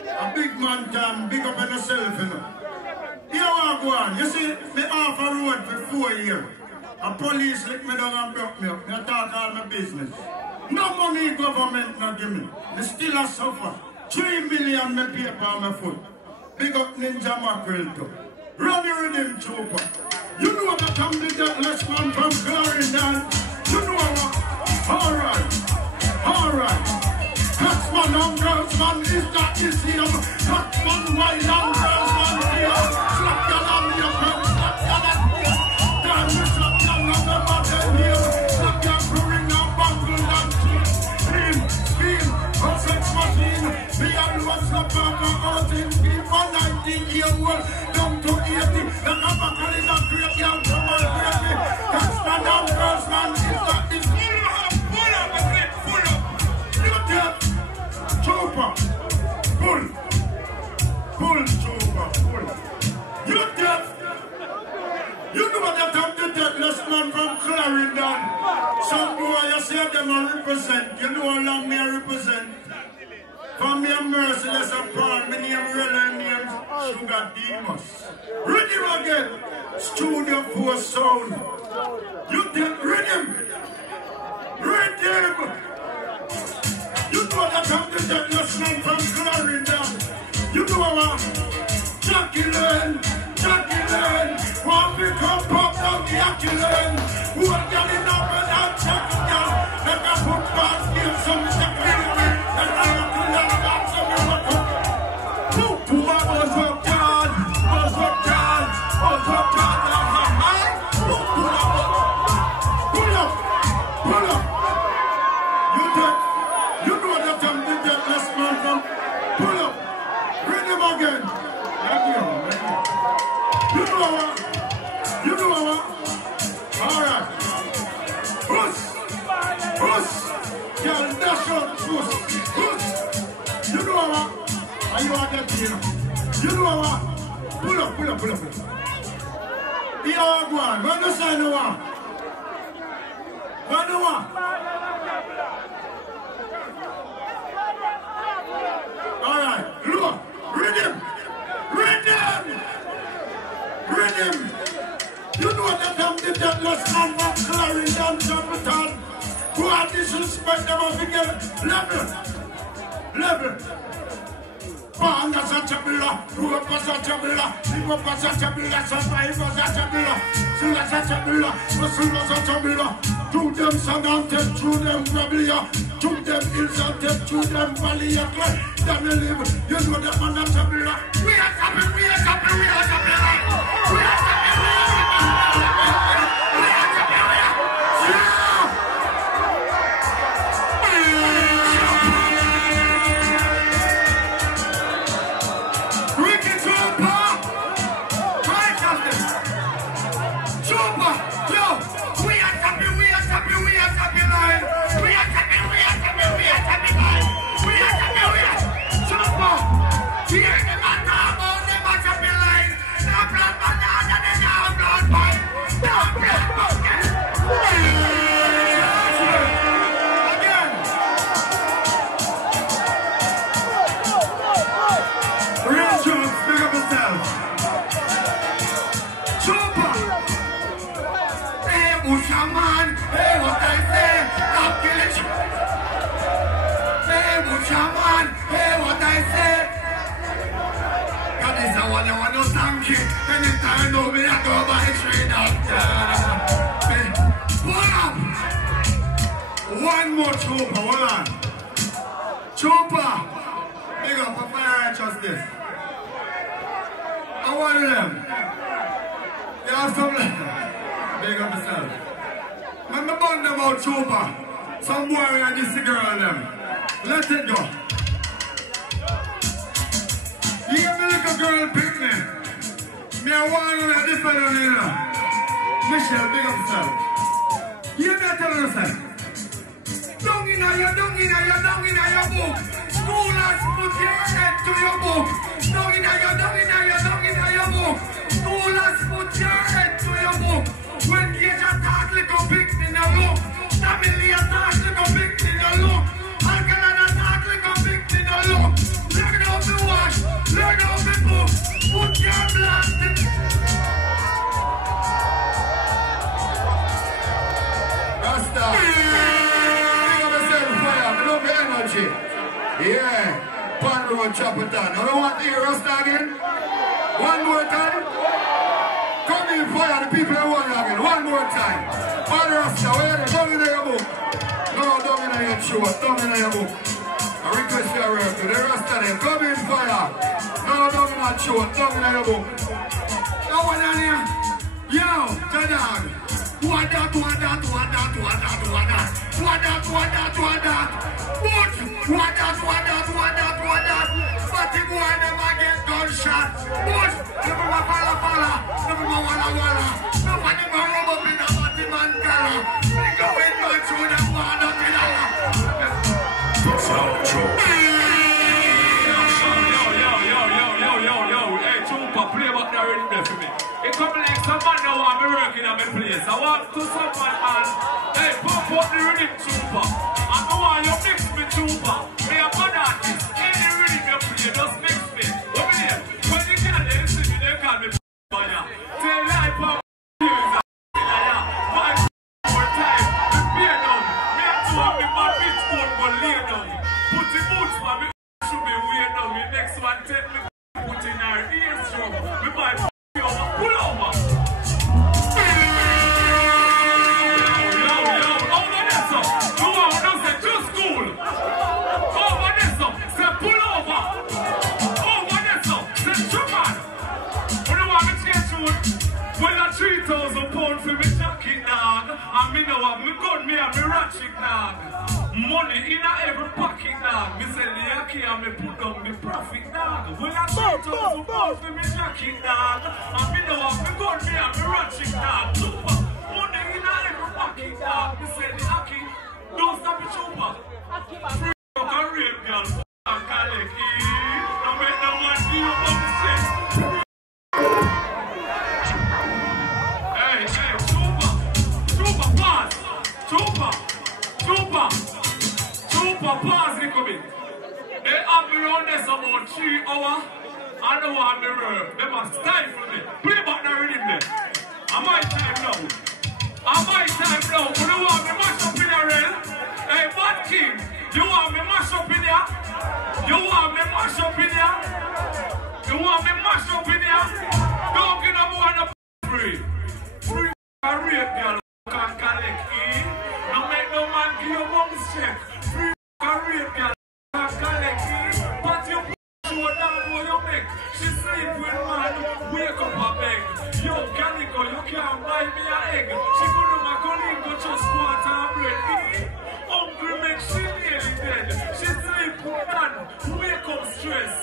A big man can big up on yourself, you know. Here I go on. You see, me off a road for 4 years. A police lick me down and broke me up. Me talk all my business. No money government not give me. Me still a suffer. 3 million me paper on my foot. Big up Ninja Mackerel too. Run the rhythm, Joker. You know that I'm the deathless man from Clarendon. You know what? Alright. Taxman and girls man is that is here. Taxman white and girls man here. Slap your lamb your friend, slap your lamb here. Damn you slap your lamb your mother here. Slap your brewing and bungle and Speed, a sex machine. The always slap on the outing. Speed for 19-year-old down to 80. The number is a great young woman baby. Taxman and girls man is that is here. Full up. You deaf. Chopper, pull, Chopper, pull. You deaf? You know what I'm the deathless man from Clarendon. Some boy you say them I represent. You know how long me I represent. For me I'm merciless apart. My name real and name Sugar Demus. Rhythm again. Studio 4 sound. You deaf? Rhythm. You know that I'm the deathless man from Clarendon. You know what? Jackie Lane. Want to come pop down the Jackie Lane. Who are getting up and out Jackie down. Let me put back here some security. And I have to let back some of my cook. To my buzz up down. Pull up. You dead. You know that I'm the deathless man from. Pull up. Read him again. You know what? Alright. Push. Girl, dash out. Push. You know what? Are you out there, you know? You know what? Pull up. Here I go on. When you say no one? When you want? Alright, look, rhythm. You know that I'm the deathless man from Clarendon, Capital. Who are disrespect them of the level. Banda Sachabilla, who are Sachabilla, Siva Sachabilla, Survivor Sachabilla, Sula Sachabilla, Masula Sachabilla. To them sun and take through them Rabia, to them hills and take through them valley. Then they live, you know that man Sachabilla. We are coming. Anytime know me, I go by train doctor. Pull up. One more Chopper, hold on. Chopper. Big up for fire justice. I one of them. You have some big up yourself. When me bun them out, Trooper, some boy and this girl them. Let it go. You get me like a girl pick me. Me a one on a different one, you know. Michelle, big up yourself. You better tell yourself. Down in your book. Schoolers, put your head to your book. Down in your book. Schoolers, put your head to your book. When you just talk like a big in a look. Family talk like a big in a look. Alkaline talk like a big in a look. Learn how to wash, learn how to book. Put your blast. Rasta. Yeah, Pan Road, chop it down. I don't want to hear Rasta again. One more time. Come in, fire the people that want you again. One more time. Pan Rasta, where are you? Don't in your book. No, don't in your show. Don't in your book. I request your work to the Rasta them. Come in, fire. No, don't in your show. Don't in your book. No one on here. Yo, Jadag. What that. But the boy never get gunshot. But never ma falla. Never ma walla. Nobody ma rub up in a body man collar. They go in my through them one up in Allah. Yo. Hey, Chupa, play about that rhythm there for me. It come like some man now want me working at my place. I want to someone man. Hey, pump up the rhythm, Chupa. I don't want you mix me, Chupa. Me a bad artist. Any rhythm you play, just mix me. Over there. When you can't listen me, they call me fire. Say life up. One more time. Beer down. Me a two of me my bitch code go lay down. Put the boots for me. Should be weird now. Me next one take me. Put in our ears drum. Me buy pull over. Yo. Over there, so. You want to say just cool. Over there, so. Say pull over. Over there, so. Say Chuman. When you want me to change you, well, a 3,000 pounds for me jacket, dog. And me know what me gun, me and me ratchet, dog. Money in every pocket, dog. Me sell the yaki and me put down the profit, dog. Well, I 3,000 pounds for me jacket, dog. And me know what me gun, me and me ratchet, dog. Super. Money in every pocket, dog. Me sell the yaki. Don't stop it, super. Free fuck a rape, girl. Fuck a leg. Don't make no one give you up the stress. Hey, super, pause. Super, pause, little bit. They have me around there for about 3 hours. I don't want me rub. They must stifle me. Play back the rhythm there. I might time now. You don't want me mash up in the rail? Hey, Bad King, you want me mash up in here? You want me mash up in here? Don't get up on the free. Free a rape, girl. Can't collect in. Don't make no man give you mom's check. Free a rape, girl. Can't collect in. But you show down what you make. She sleep with man. Wake up her beg. Yo, Calico, you can't buy me an egg. She go to my colleague, go just water and bread. Hungry make she nearly dead. She sleep with man. Wake up stress.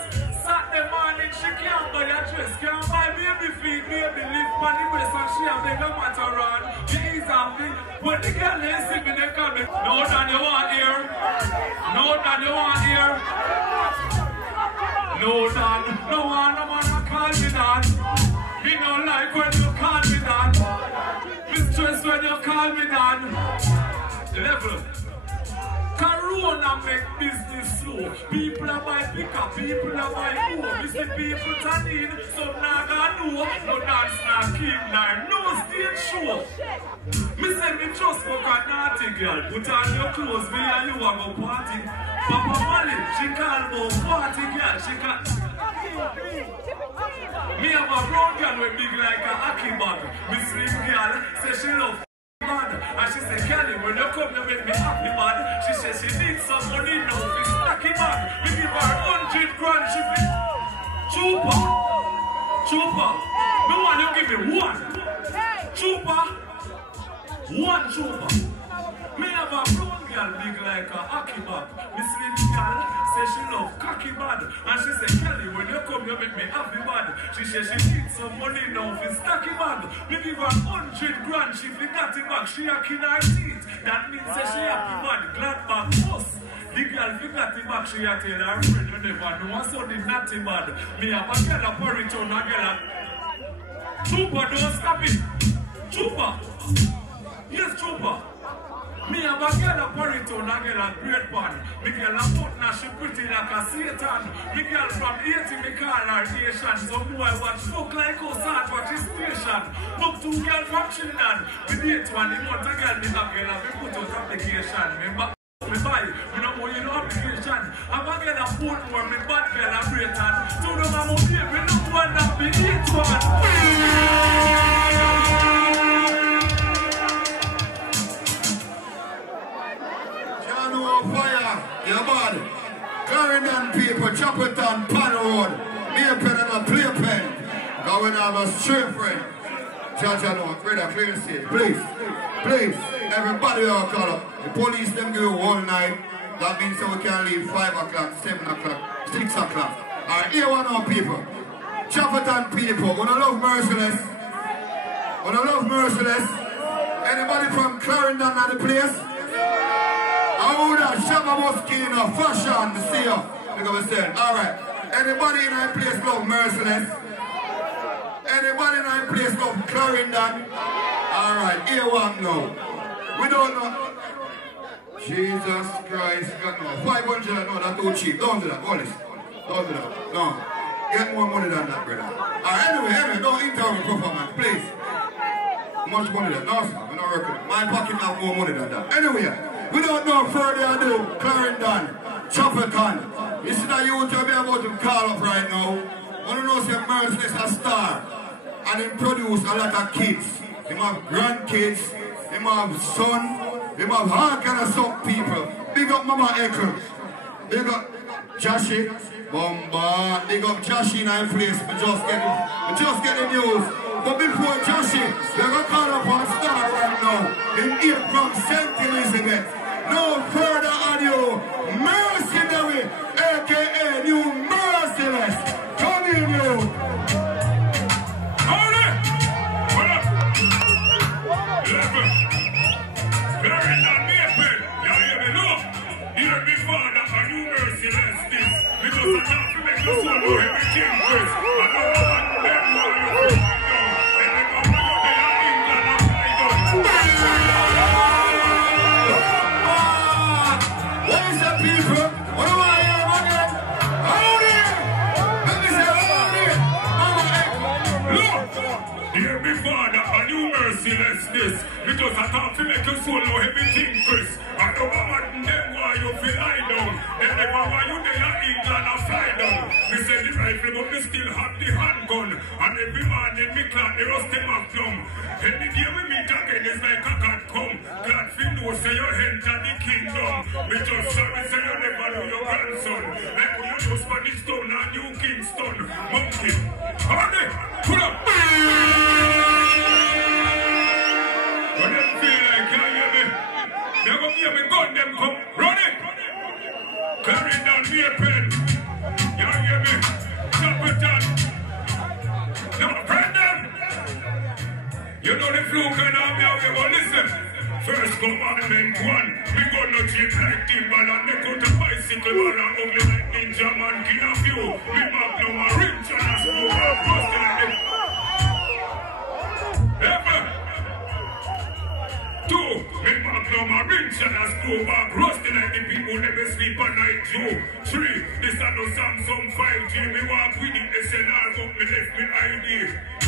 Saturday morning, she can't buy a dress. Can't buy baby feed, baby lift on the breast. And she have beg a matter on. She is happy. When the girl is see me, they call me. No, Dan, you want here? No, Dan, no one, no man, call me Dan. Me don't like when you call me Dan. Me stress when you call me Dan. Level. Corona make business slow. People are buy pickup, people are buy home. You see people turn in, some naga know. No dance, not keep nine, no stage show. Me say me just fuck a naughty girl. Put on your clothes, me and you a go party. Papa Molly, she call me party girl. She call. Me have a brown girl with big like a hockey bag. Me slim girl, say she love. And she said, Kelly, when you come to make me happy, man. She said she needs some money now. It's snacky, man. We give her 100 grand. She be Chupa. Trooper, me want you give me one. Trooper, one trooper. Me have a brown girl big like a hockey bag. Me slim girl say she love cocky bad. And she say, Kelly, when you come you make me happy bad. She say she needs some money now for stocky bag. Me give her 100 grand, she forgot it back. She a kin her teeth. That means say she happy bad. Glad back us. The girl forgot it back, she a tell her friend you never know. So the natty bad. Me have a girl a porridge on a girl a Trooper, don't stop it. Trooper. Yes, Trooper. Me have a girl a porridge on a girl a great pan. Me girl a partner, she pretty like a Satan. Me girl from 80, me call her Asian. Some boy watch fuck like us hard watch his station. Book 2 girl from Trinidad. We date one, the month a girl me a girl a me put out application. Remember? Me buy, me no more you know application. I'm a girl a phone more, me bad girl a great hand. So no I'm up here, me no one that be 8 one. Fire, your body. Clarendon people, Chapperton, Pan Road, near pen and a playpen. Going have a straight friend. Judge, I know, brother, clear the stage. Please, please, everybody all call up. The police them give you all night. That means that we can leave 5 o'clock, 7 o'clock, 6 o'clock. Alright, here one more people. Chapperton people, wanna love Merciless? Wanna love Merciless? Anybody from Clarendon at the place? Oh, that Shabba Moschino, fashion, the see you. Because we said, alright. Anybody in our place love Merciless? Anybody in our place love Clarendon? Alright, here one now. We don't know. Jesus Christ, got no. 500, no, that's too cheap. Don't do that, all this. Don't do that. No. Get more money than that, brother. Alright, anyway, don't interrupt the performance, please. How much money than that? No, sir, we're not working. My pocket have more money than that. Anyway. We don't know further ado, Clarendon, Chapperton. You see that you will tell me about him call up right now. I don't know if Merciless a star. And he produce a lot of kids. He have grandkids, he have son, he have all kind of some people. Big up Mama Echo. Big up Joshi. Bomba. Big up Joshi in our place. We just get the news. But before Joshi, we're going to call up on star right now. In here from St. Elizabeth. No further ado, Mercenary, aka New Merciless. Come in, you. Hold it! Hold up! 11. Clarendon, Mayfield. You hear me? No. Hear me, Father, a New Merciless this. Because I have to make you so know everything, Chris. I don't know what them want you to find out. And they come back up there in England and find out. People, what do I hear again? Hold it! Let me say hold it! Look! Dear me Father, a New Merciless this. Because I thought to make you swallow everything, Chris. I don't want them why you feel lie down. They never want you there in England and fly down. Me say the rifle, but me still have the handgun. And every morning me clock the rusty magnum. Any day we meet again is like a cat come. Glad for know say you enter the kingdom. Me just sorry say you never know your grandson. Like when you know Spanish Town and New Kingston. Monkey. Hold it! Pull up! When them feel like you hear me, they go hear me gun them come. Run it! Clarendon, Mayfield. You hear me? Chapperton. Now, Brendan. You know the fluke and army how you go listen. First commandment 1. We gonna cheat like Timbal and make out a bicycle ball and ugly like Ninja Man kill a few. We magnum a rinse and a screw and bust like it. Ever. 2. Me magnum a rinse and a screw back rusty like the people never sleep at night too. 3. This a no Samsung 5G. Me walk with the SLR up me left me ID.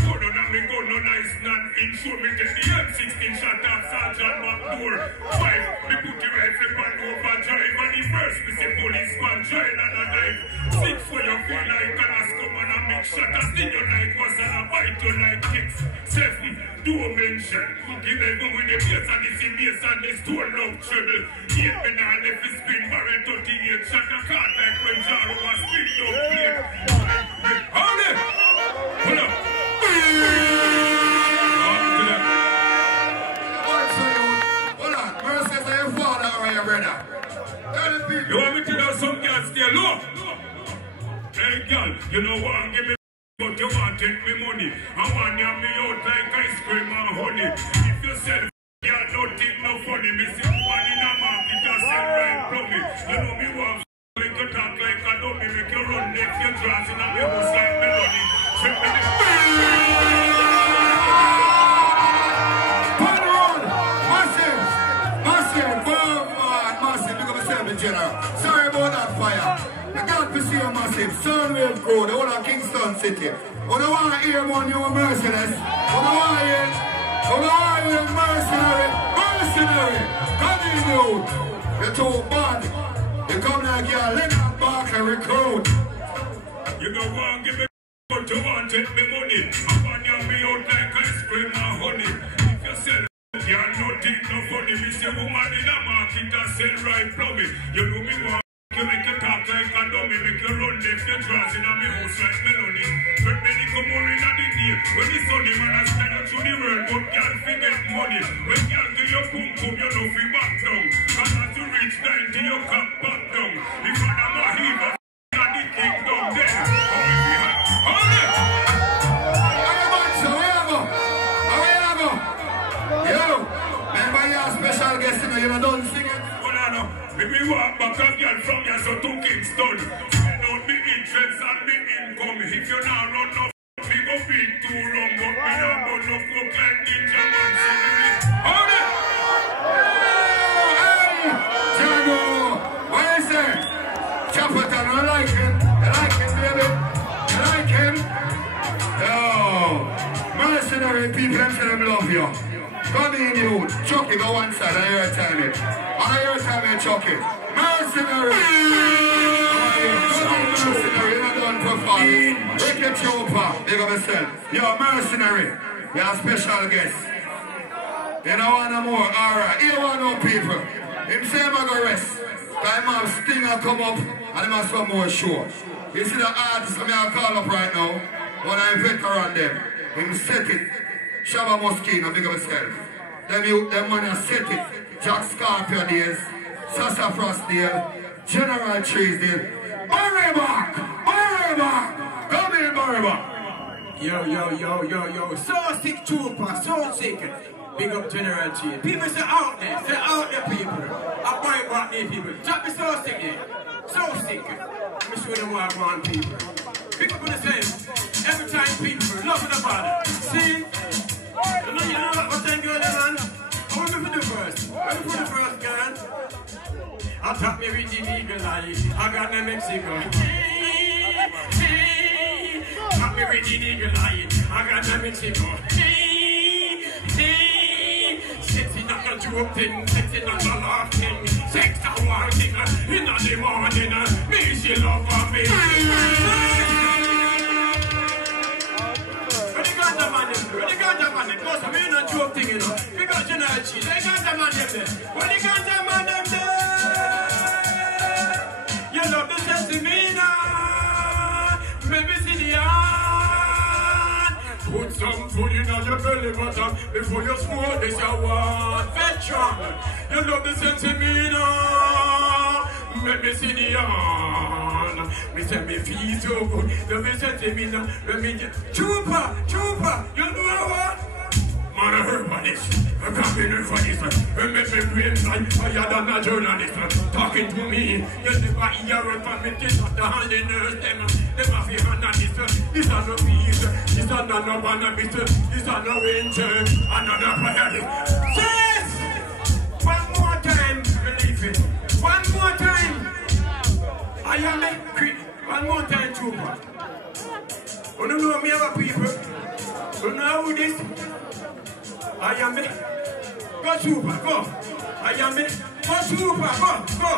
Gun on me gun no nice none. Insure me get the M16 shot at Sergeant Backdoor. 5. Me put the rifle on overdrive. And the first me say police one join and a dive. 6. For your feel like an ass come and a mix shot. A sting you like was and a bite you like kicks. 7. Do mention. 11 with the bass and the bass and the stone love treble. 8. Me now left the spin barrel 38 shot a card like when Jaro was spin down plate. Hold it! Pull up! You know what, give me but you want take me money. I want you me out like ice cream and honey. If you said you're nothing no funny, me see one in a market just sell right from me. You know me want make you talk like a dummy, make you run next your dress in a me house like melody. Sorry about that fire. I can't see a massive Sunwave crew, the whole of Kingston City. Who don't want to hear more new merciless? Who don't want to hear mercenary? Mercenary! Come in, dude! You're too bad. You come like you're a Leonard Barker recruit. You don't want to give me but you want to take me money. I want you me out like ice cream and honey. If you sell you're nothing no funny. Me say woman in a market that sell right from me. You know me want you make you talk like a dummy, make you run left your dress in a me house like melody. But many come more in a the day. When the sunny man has spread out through the world, but can't forget money. When you give your boom boom, you know fi back down. And as you reach 90, you come back down. If I am a hero, and the kingdom there. Oh, if you had, hold it! Yo, remember your special guest, you know, don't sing it. If we walk back a girl from here so to Kingston, spend out the interest and the income. If you not run no we go beat too wrong, but we not go no cook like Ninja Man. Hold it! Hey! Jago! What is it? Chapperton, I like him. You like him, baby? You like him? Yo! Mercenary people, them say them love you. Come in, you. Chucky, go one side, I hear time it. I hear time you Chucky. Mercenary! Mercenary, you're not done performance. Ricky Trooper, big up yourself. You're mercenary. You're a special guest. You don't want no more? Alright, you want no people. Him say I'm going to rest. Time have Stinger come up and him have some more show. You see the artists that I call up right now? When I veteran them. Him set it. Shabba Moschino, big up yourself. Them man set it. Jack Scorpio days, Sasa Frost Dale, General Treesdale. Barryback! Barryback! Come in, Barryback! Yo. So sick trooper, so sick. Big up General Trees. People say out there people. I boy back there people. Drop me so sick here. So sick. Let me show them what I want people. Big up on the same. Every time people love the body. See? You know what I'm going on? I want to do the first. Ready for the first, girl? I tap me with the eagle eye. I got the Mexico. Tap me with the eagle eye. I got the Mexico. Sitting on the joke thing, sitting on the laugh thing. Sex the war thing. In the morning, me she love me. When the ganja man them, because I'm in a joke thing, you know. Because you know, they ganja man them there. When the ganja man them there, you love the sensimina, maybe see the art. Put some food in your belly button before you smoke this your one veteran. You love the sensimina, maybe see the art. Me say me feel so good. Let me say me now. Let me get Trooper. You know what? Man, I heard about this. I can't be there for this. I make me brain like higher than a journalist. Talking to me. You never hear it from me. This is the handy nurse. Them have to handle this. This is no peace. This is not no banana. This is no ranger. Another fire. Yes! One more time. Believe it. One more time. I am a one more time, Trooper. You don't know me about people. You don't know who this. I am a go, Trooper, go. I am a go, Trooper, go.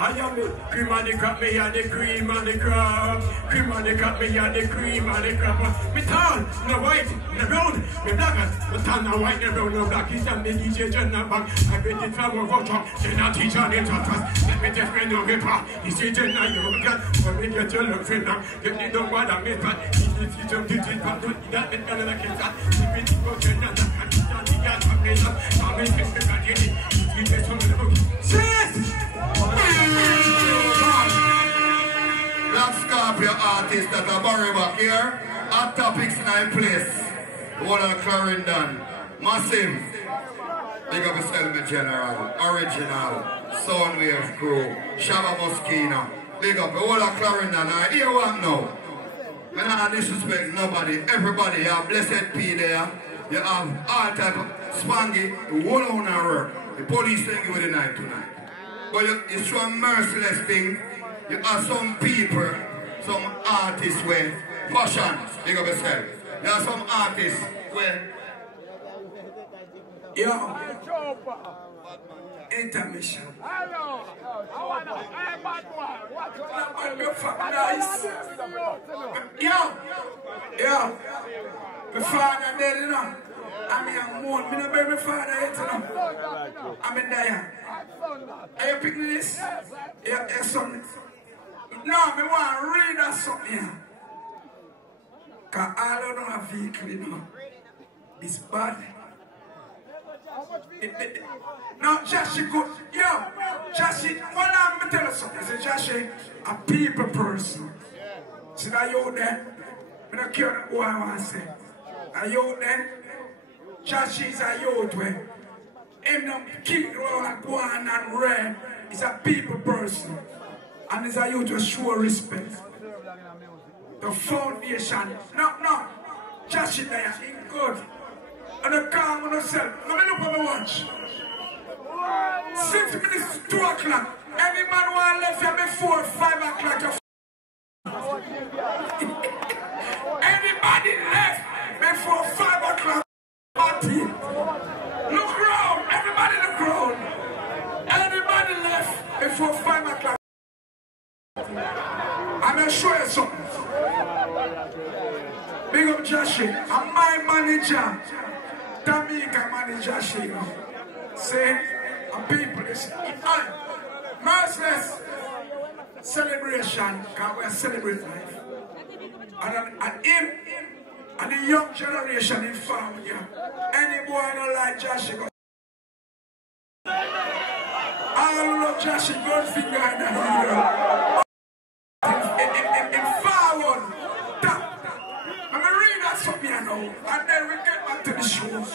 I am the cream and the crab, me and the cream and the crab. Cream and the crab, me and the cream and the crab. Me tall, no white, no brown, me black. Me tall, no white, no brown, no black. It's a me DJ Jenna Bank. I bet it from a photo. Jenna teacher, they taught us. Let me just bring no paper. You see Jenna, you got. When me get your love friend now, get me don't bother me, but it's just that it's gonna like it. Let me go Jenna, that Jenna, got my place up. I'll make it because I get it. You get some of the book. Sit! Black Scorpio artist that are Barry back here. Hot Topics in place. One of Clarendon. Massive. Big up yourself, my general. Original. Soundwave crew. Shabba Moschino. Big up the whole of Clarendon. Alright, here what now? I don't disrespect nobody. Everybody, you have Blessed P there. You have all type of Spangy. The whole on our work. The police take you with the night tonight. But you show a merciless thing. You have some people, some artists where fashion. Big up yourself. There are some artists where intermission. My father dead, you know. I'm a moon. I don't bury my father yet, you know. I'm in there. Are you picking this? Yeah, something. No, I want to read that something here. Because I don't know a vehicle, you know. It's bad. No, Joshi good. Yo, Joshi, one time me tell you something. I say, Joshi, a people person. See that you there? I don't care what I want to say. Are you there? Joshi is a youth where him don't keep around one and red. He's a people person. And he's a youth to show respect. The foundation. No. Joshi there, he good. And I calm on myself. Let me look at my watch. 6 minutes to 2 o'clock. Every man want left here before 5 o'clock. Everybody left before 5 o'clock. Look round. Everybody look round. Everybody left before 5 o'clock. I'm going to show you something. Big up Joshi. I'm my manager. Tamika manager, she say, and people, listen, merciless celebration, because we are celebrating life. And him, and the young generation in farm here, any boy don't like Joshi, all love Joshi, good finger in the hero. In forward, tap. I'm going to read that something I know, and then we get back to the shows.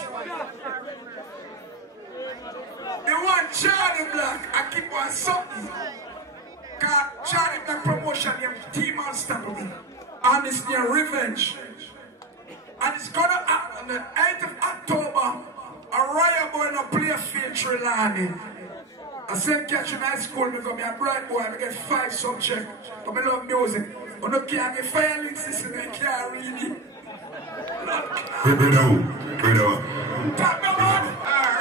The one Charly Black, I keep on something. Because Charly Black promotion named Team Unstoppable. And it's near Revenge. And it's going to happen on the 8th of October. A riot boy in a play field through Lani. I said, Catherine High School, I'm going to be a bright boy, I get 5 subjects. But I love music. But I can't get fire links, this and I can't read it. Bring it out.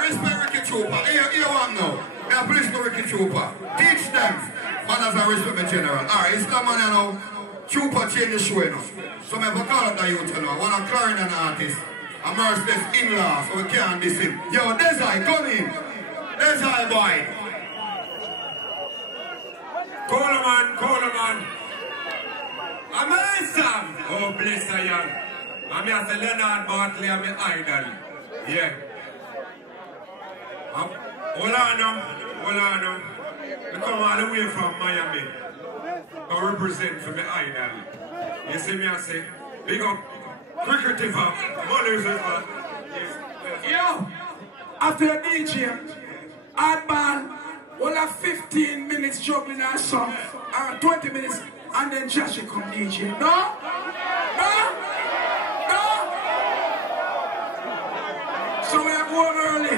Respect Ricky Trooper. Here one now. We are police to Ricky Trooper. Teach them. Manners and respect the general. Alright, it's the man now. Trooper change the show now. So I have call up the youth now. One of Clarendon artist. A merciless in-law, so we can't miss him. Yo, Desai, come in. Desai boy. Call him man. I'm a Sam. Oh, bless I am. I'm here to Leonard Bartley, I'm an idol. Yeah. Hold on now. We come all the way from Miami to represent for my idol. You see me, I say, big up, cricket river, Mothers River. Yo, after the DJ, hardball, we'll have 15 minutes juggling our song, 20 minutes, and then Joshi come DJ. No? So we are going early.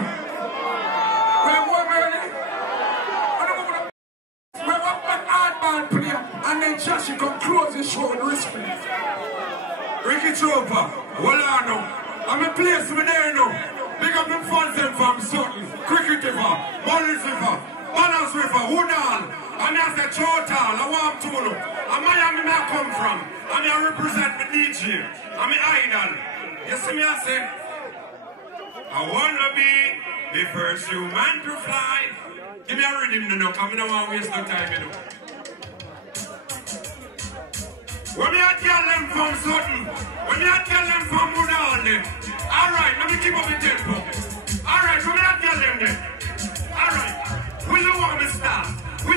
We're up with hardball player, and then Joshi come close the show with respect. Ricky Trooper, hold on now. I'm a place over there now. Big up the fans from Sutton, Cricket River, Mothers River, Balance River, Woodall. I'm here to Chowtal, I want to know. And Miami I come from. I'm here to represent the DJ. I'm an idol. You see me, I say, I wanna be the first human to fly. Give me a rhythm now, because I don't want to waste no time, you know. When me tell them from Sutton, when me tell them from Woodall, alright, let me keep up the tempo. Alright, when me tell them then. Alright, we don't want me start. We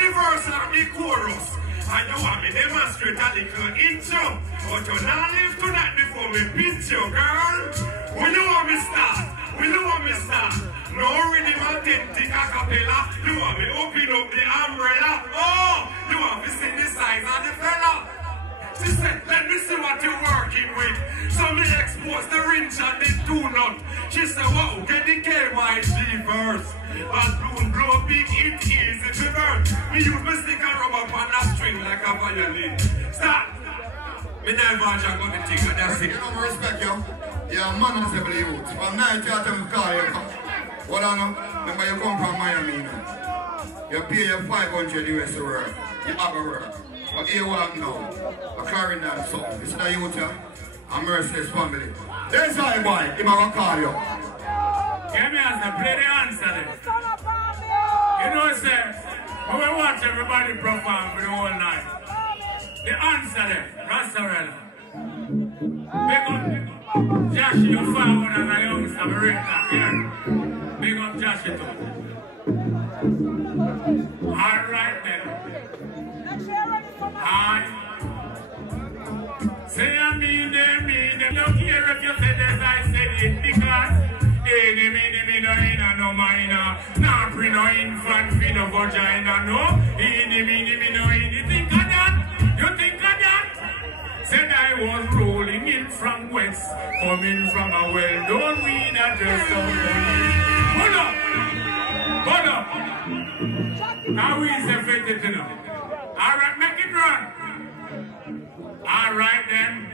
the verse and the chorus. And you want me demonstrate a little intro. But you not live to that before me pinch you, girl. When you want me start? When you want me start? No rhythm authentic a cappella. You want me open up the umbrella. Oh, you want me see the size of the fella. She said, let me see what you're working with. So me expose the rinse and the two-nut. She said, wow, get the KYG verse. And blue blow big, it easy to burn. Me use my stick and rub up on that string like a violin. Stop! Me never jack on the thing and that's it. You know, respect you. You're a man of the youth. From night to them call you. What I know? Remember you come from Miami, you know. You pay your 500 US to work. You have a work. But here what now? A Clarendon son. This is the youth here. A Merciless family. There's my boy. Him a call you. Give me as the play the answer there. You know, sir, we will watch everybody perform for the whole night. The answer there, Rastarella. Big up Josh, your father and my youngster, I'm right back here. Big up Josh, you too. Alright then. Alright. Say I mean them. Don't care if you say this, I said it because me no in no minor. Nah, bring no infant, feed no vagina, no. Me no in. You think of that? You think of that? Said I was rolling in from west, coming from a well-known weed that just hold up. How is the fit enough? Alright, make it run. Alright then.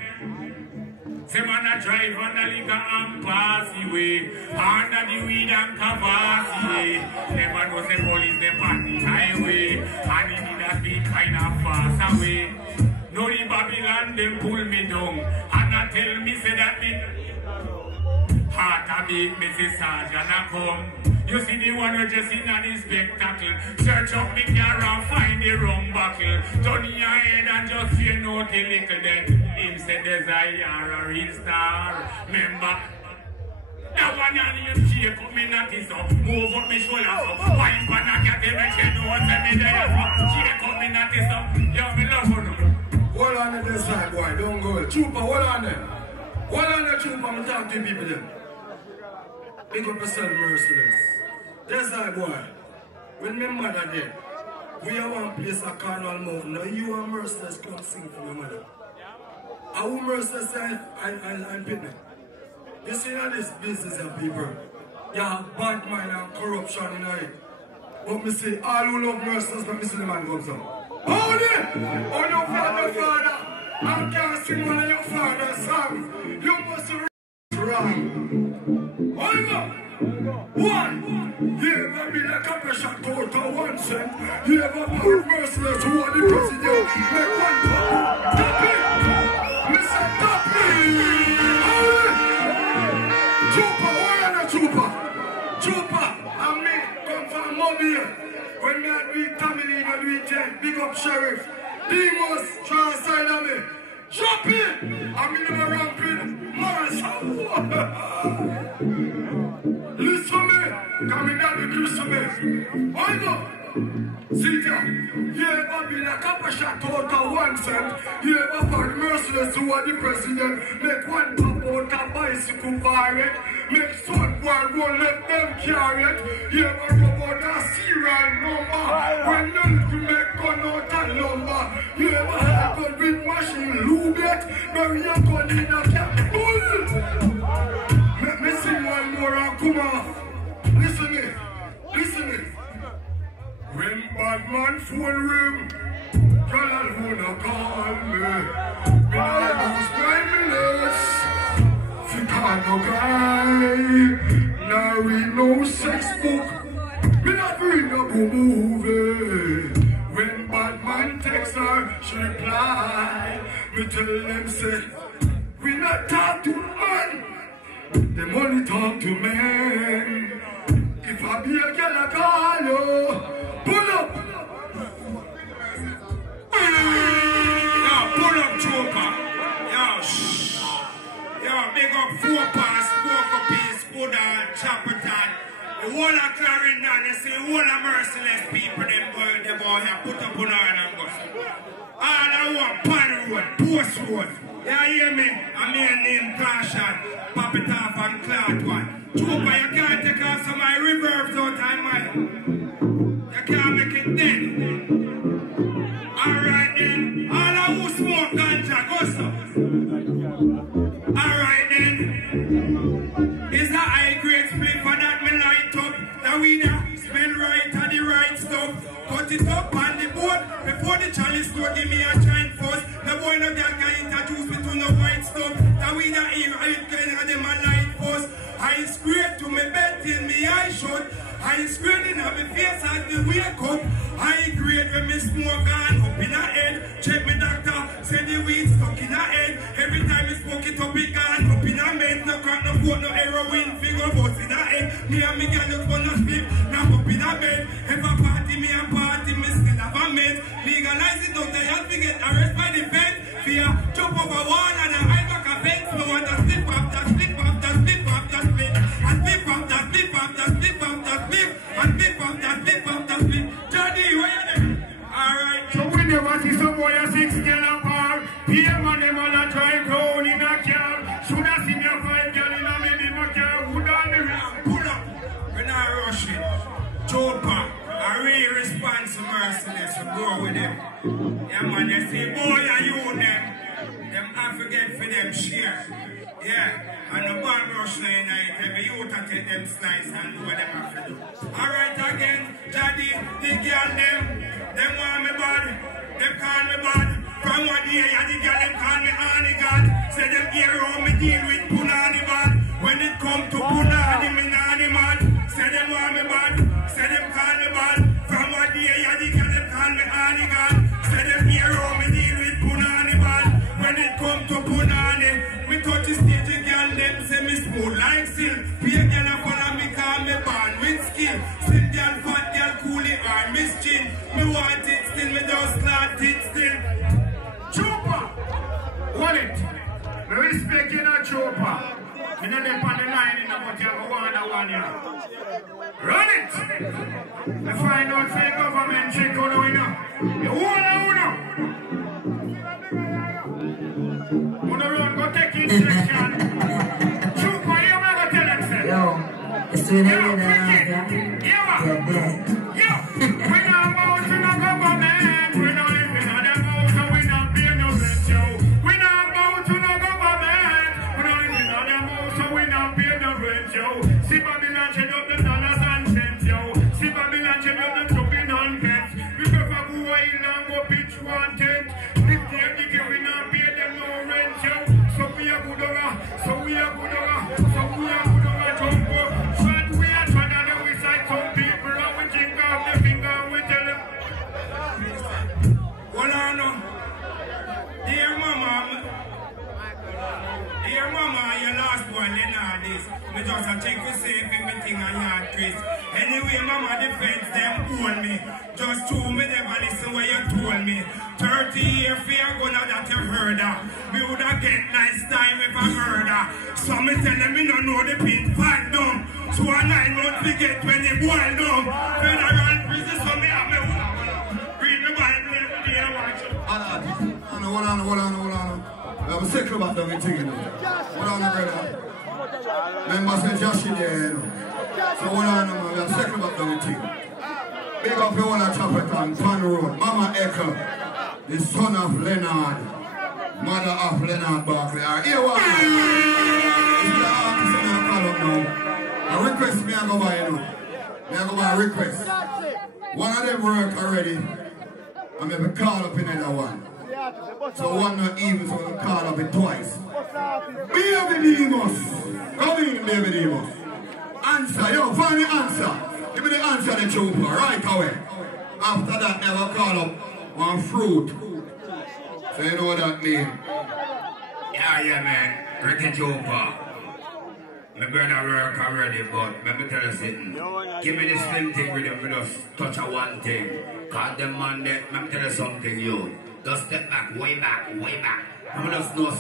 Say man a drive on the liquor and pass away. Under the weed and Kavasi way. Never know the police them on the highway. And it did a speed kind of fast away. No the Babylon them pull me down. And I tell me say that me heart a beat me say Sergeant a come. You see the one who just in the spectacle. Search up the car and find the wrong buckle. Turn your head and just say no till little then. Him said desire a real star. Remember that one and him shake up me natty so. Move up me shoulder so. Wine pan a cat make you know say me there so. Shake up me natty so. Yo, me love you. Hold on to this side, boy. Don't go. Trooper, hold on there. Hold on there, Trooper. I'm talking to people there. Big up yourself, Merciless. That's that boy. When my mother dead, we have one place a Carnival Mountain. Now you and Merciless come sing for my mother. I will Merciless I'm pitting. You see how this business of people. You have bad mind and corruption in it. But me say all who love Merciless, but me see the man comes up. Hold it! Oh, your father, I can't sing one of your father's songs. You must wrong. Hold one! You ever be like a pressure court or 1 cent? You ever be Merciless to what the president? Make one top it! Mr. Top it! Trooper, where are the trooper? Trooper, and me come from Mobile. When me and we family and we take big up sheriff. Demos try to side of me. Drop it! I'm in the ramping. Listen to me. Coming down the cruise to me. I know. See there. You ever be like a couple shot out of 1 cent. You ever find Merciless to what the president. Make one pop out a bicycle for it. Make son boy won't let them carry it. You ever rub out a serial number. When you need to make gun out of lumber. You ever have a gun with machine lube it. Bury your gun in a cap. Make me sing one more and come off. Listen it. Listen it. When bad man phone ring, girl alone call me. When I lose my minutes, think I no guy. Now read no sex book, me not read no movie. When bad man text her, she reply. Me tell them say, we not talk to man, them only talk to men. If I be a girl, I call you. Pull up! Yo, pull up, Joker. Yo, shh. Yo, big up 4 pass, 4 copies, Buddha, Chapatan. The whole of Clarendon, you see, the whole of merciless people, them boy, have put up on and go. All I want, Pan Road, Post Road. You hear me? I'm here named Caution, Pop it off and Cloud One. Trooper, you can't take off some of my reverbs out of mine. You can't make it dead. Alright then, all of who smoke ganja, go so. Alright then, is that high grade split for that me light up? That we now smell right and the right stuff. Cut it up on the board before the Charly store give me a giant fuss. The boy no girl can introduce me to no white stuff. That we now hear I can have them a light fuss. I scrape to me bed till me eye shut. I screaming at my face as the wake up. I grade when me smoke gone up in her head. Check me doctor, say the weed stuck in her head. Every time me smoke it up, it gone up in her meds. No crack, no boat, no heroin, finger bust in her head. Me and me girl just wanna sleep, now up in her bed. If a party, me and party, me still have a med. Legalize it, don't they help me get arrested by the fed. Fear, jump over wall and I hide back a fence. No one to slip up, that slip up, that slip up, that slip. And slip up, that slip up, that slip up, that slip. And slip up, that slip up, that slip. Johnny, where you there? Alright. So we never see some boy a 6 girl apart. PM and them all a drive round in a car. Should I see me a 5 girl in a maybe my car? Would I be pull up? When I rush it. Joker, a real response to merciless. So go with them. Yeah man, they say, boy, are you them? Them I forget for them share. Yeah. And the bomb rush line night, every youth to take them slice and do what them have to do. Alright again, Daddy, the girl them want me bad, them call me bad. From one day, the girl them call me honey god. Say them hear how me deal with punani bad. When it come to punani, me nani mad. Say them want me bad, say them call me bad. From one day, the girl them call me honey god. Say them hear how me deal with punani bad. When it come to punani, me touch the stage, girl them say me smooth like silk. Be a girl a follow me, call me born with skill. Slim girl, fat girl, coolie or miss chin. Me want it still, me just clot it still. Trooper! Hold it! Me respect you that trooper. Me know them on the line in the but you have a one here. Run it! Me find out for the government check on you know. You wanna uno! Uno run, go take injection. Trooper, you never tell them, sir. Yo, it's doing it in the Yo, we not about to no government. We not living on them house, so we not pay no rent, yo. We not about to no government. We not living on them house, so we not pay no rent, yo. See Babylon change up the dollars and cents, yo. See Babylon change up the trucking on pets. We prefer go wild and go pitch one tent. If they have the girl, we not pay them no rent, yo. So we are good over, so we are good over, so we are good over, jump up. But we are trying to do with like some people, and we think of the finger, and we tell them. Well, I know. Dear mama, your last boy, Leonard is. Me just a check to see if everything I had, Chris. Anyway, mama defense them own me. Just true, me never listen what you told me. 30 years fear gonna that you heard of. Me woulda get nice time if I murder. So me tell them me no know the pin fight down. So a 9 months we get when they boil down. Federal prison, so me have me read me Bible every day and watch it. Hold on. I'm sick about them thing, you know. Hold on, brother. Members say Josh in there, you know. So hold on, man. I'm sick about them thing. Big up your one at Chapperton, Pan Road, Mama Echo, the son of Leonard, mother of Leonard Barkley. Here what? It's the artist in our column now. A request me I go by, you know. Me I go by a request. One of them work already. I'm going to call up another one. So one not even, so we'll call up it twice. Baby Demos! Come in, Baby Demos. Answer, yo, find the answer. Give me the answer, the trooper, right away. After that, never call up one fruit. So you know what that means? Yeah, man. Ricky Trooper. My brother work already, but let me tell you something. Give me the slim thing with them, we just touch a one thing. Cause them man, let me tell you something, you. Just step back, way back. I just know,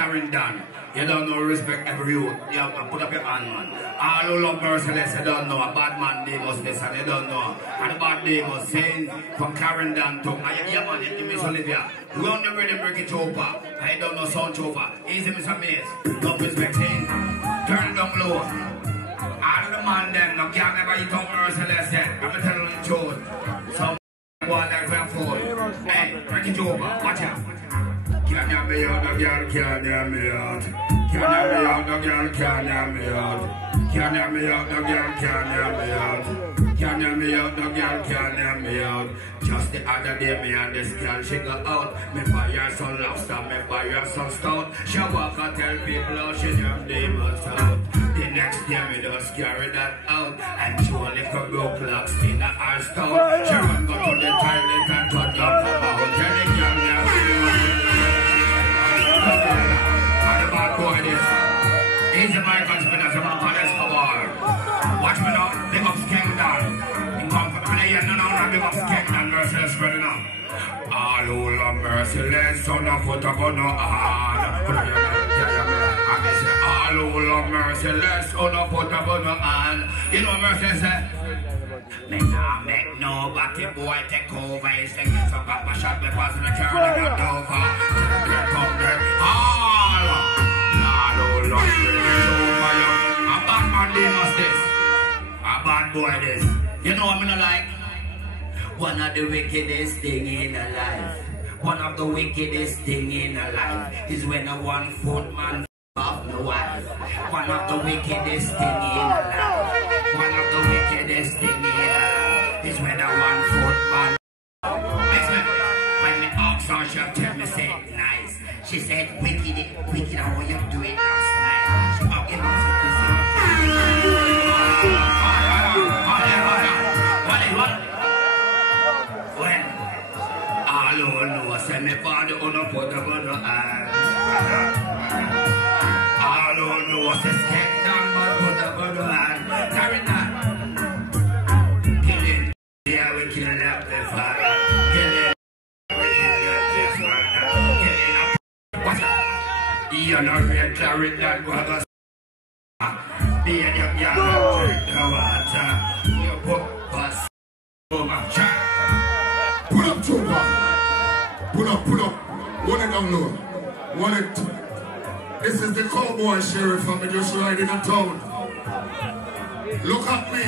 Clarendon. You don't know respect every youth. You have to put up your hand, man. All who love Merciless, you don't know. A bad man, they must listen, you don't know. And a bad day must sing from Clarendon to yeah, man, you Miss Olivia. We don't know really break it over. I don't know sound over. Easy, Mr. Mace. No respect him. Turn down low. All the man them, no can't never eat on Merciless yet. I'm telling you the truth. Some one like we're full. Hey, break it over. Watch out. Can't have me out, no girl can't have me out. Can't have me out, no girl can't have me out. Can't have me out, no girl can't have me out. Can't have me out, no girl can't have me out. Just the other day, me and this girl, she go out. Me buy her some lobster, me buy her some stout. She walk and tell people how she damn demons out. The next day, me just carry that out. And she only come broke locks in her stout. She run go to the toilet and cut down her mouth. Tell the girl, me have He's a my husband as a Montales Power. Watch me now, big up Skengdan. You come from playing, no, big up Skengdan, Merciless ready now. All who love Merciless, on the foot of no hand. And they say, all who love Merciless, on the foot of no hand. You know Merciless say? Me nah make nobody boy take over. He's thinking some papa shot me pass in the car and I got over. Come there, all Lord, Lord, a bad man demons this. A bad boy this. You know what I mean like? One of the wickedest thing in a life. One of the wickedest thing in a life is when a 1 foot man off the wife. One of the wickedest thing in a life. One of the wickedest thing in a life is when a 1 foot man. When me ask her, she'll tell me say nice. She said wicked, how you do it last night. She walking off the when all who know say me father on a put up on the hand. All who know say skate down but put up on the hand. Carry that. Killing, yeah we kill up the fire. Killing, we kill up this one. Killing up. What's up? You're not really carrying that brother. Be in your yard, drink the water. You put us over. Pull up, Trooper. Pull up. Want it down low. Want it. This is the cowboy sheriff and me just riding in town. Look at me.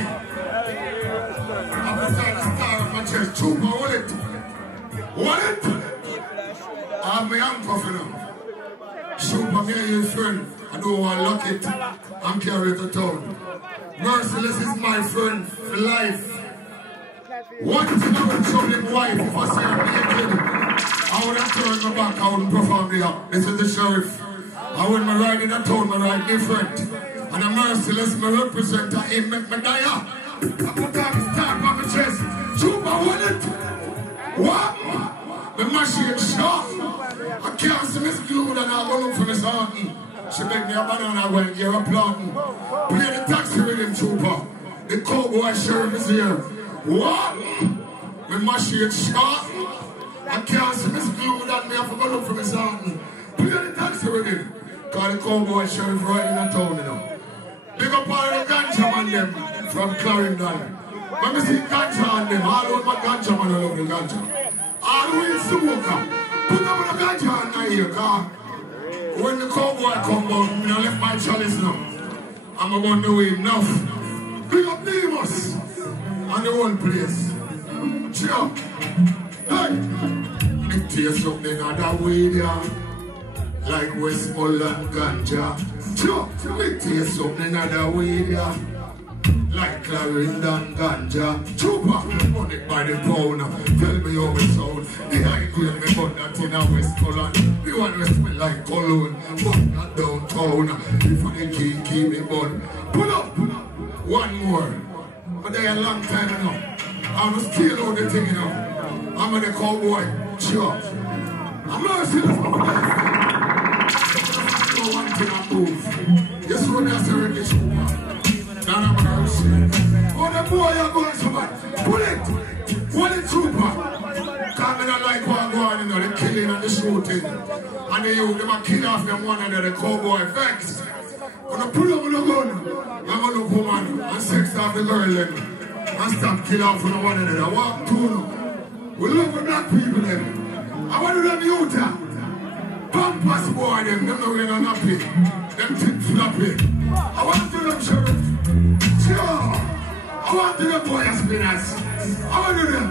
I'm beside the star of my chest. Trooper, want it. Want it? I have my handcuff now. Trooper, me and your friend. I don't want to lock it and carry it to town. Merciless is my friend for life. What if I would show him wife if I say I'm naked? I would have turned my back, I wouldn't perform the up. This is the sheriff. I when I ride in a town, I ride different. And a Merciless, my representer, him make me die. I put on his stamp on my chest. Trooper, want it? What? The machine shot. I can't see Miss Glue and I'll go look for Miss Horton. She make me a banana when I give her a planting. Play the taxi with him, Trooper. The cowboy sheriff is here. What? My machine shot. I can't see Miss Glue and me have to go look for Miss Horton. Play the taxi with him. Cause the cowboy sheriff right in the town, you know. Big up all the ganja man them from Clarendon. Let me see ganja on them. All over my ganja man, I love the ganja. All the way in Smoker. Put them on the ganja on here, car. When the cowboy come out, I left my chalice now. I'm going to way enough. Big up Demus and the whole place. Cheer. Hey! Me taste something other way there. Like Westmoreland ganja. Cheer. Me taste something other way there. Like Clarendon ganja. Trooper, money by the pound. Tell me how it sound. The high grade me put that in a Westmoreland. The one we smell like cologne. But not downtown. If I keep me bun. Pull up. One more. But they a long time now. I'm still on the thing, you know. I'm the cowboy. Sure. I'm Merciless. No one thing I move. Yes, when I say Ricky Trooper. None of mercy. Oh, the boy, you're going so bad. Pull it. Pull it, Trooper. Because I don't like what I'm going on, the killing and the shooting. And the youth, them a kill off them one another, the cowboy vex. When I pull up with a gun, I'm gonna look woman and sex off the girl them. And stop kill off with one another. I walk to them. We love the black people them. I want to them youth. Pampas boy them not really happy. Them tip floppy. I want to them sheriff. Sure. I want to them boy spinners. I want to them.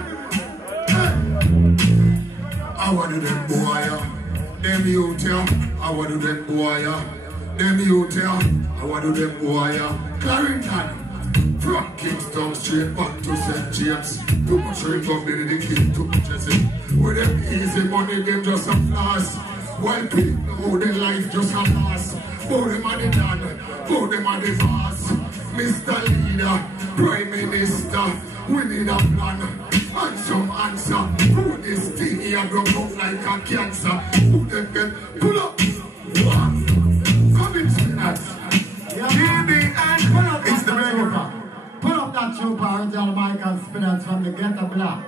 I want to them boy. Them youth. I want to them boy. Them youth. I want to them boy. Clarendon. From Kingston straight back to St. James. Too much ring on the king, too much Jesse. With them easy money, them just a flash. While people know their life just a loss. Both them are the dad, both them are the boss. Mr. Leader, Prime Minister, we need a plan and some answer. Who this thing here broke up like a cancer? Who them get pull up? Come in, spinners. It's the trooper. Pull up that trooper and tell Michael Spinners from the Ghetto Black.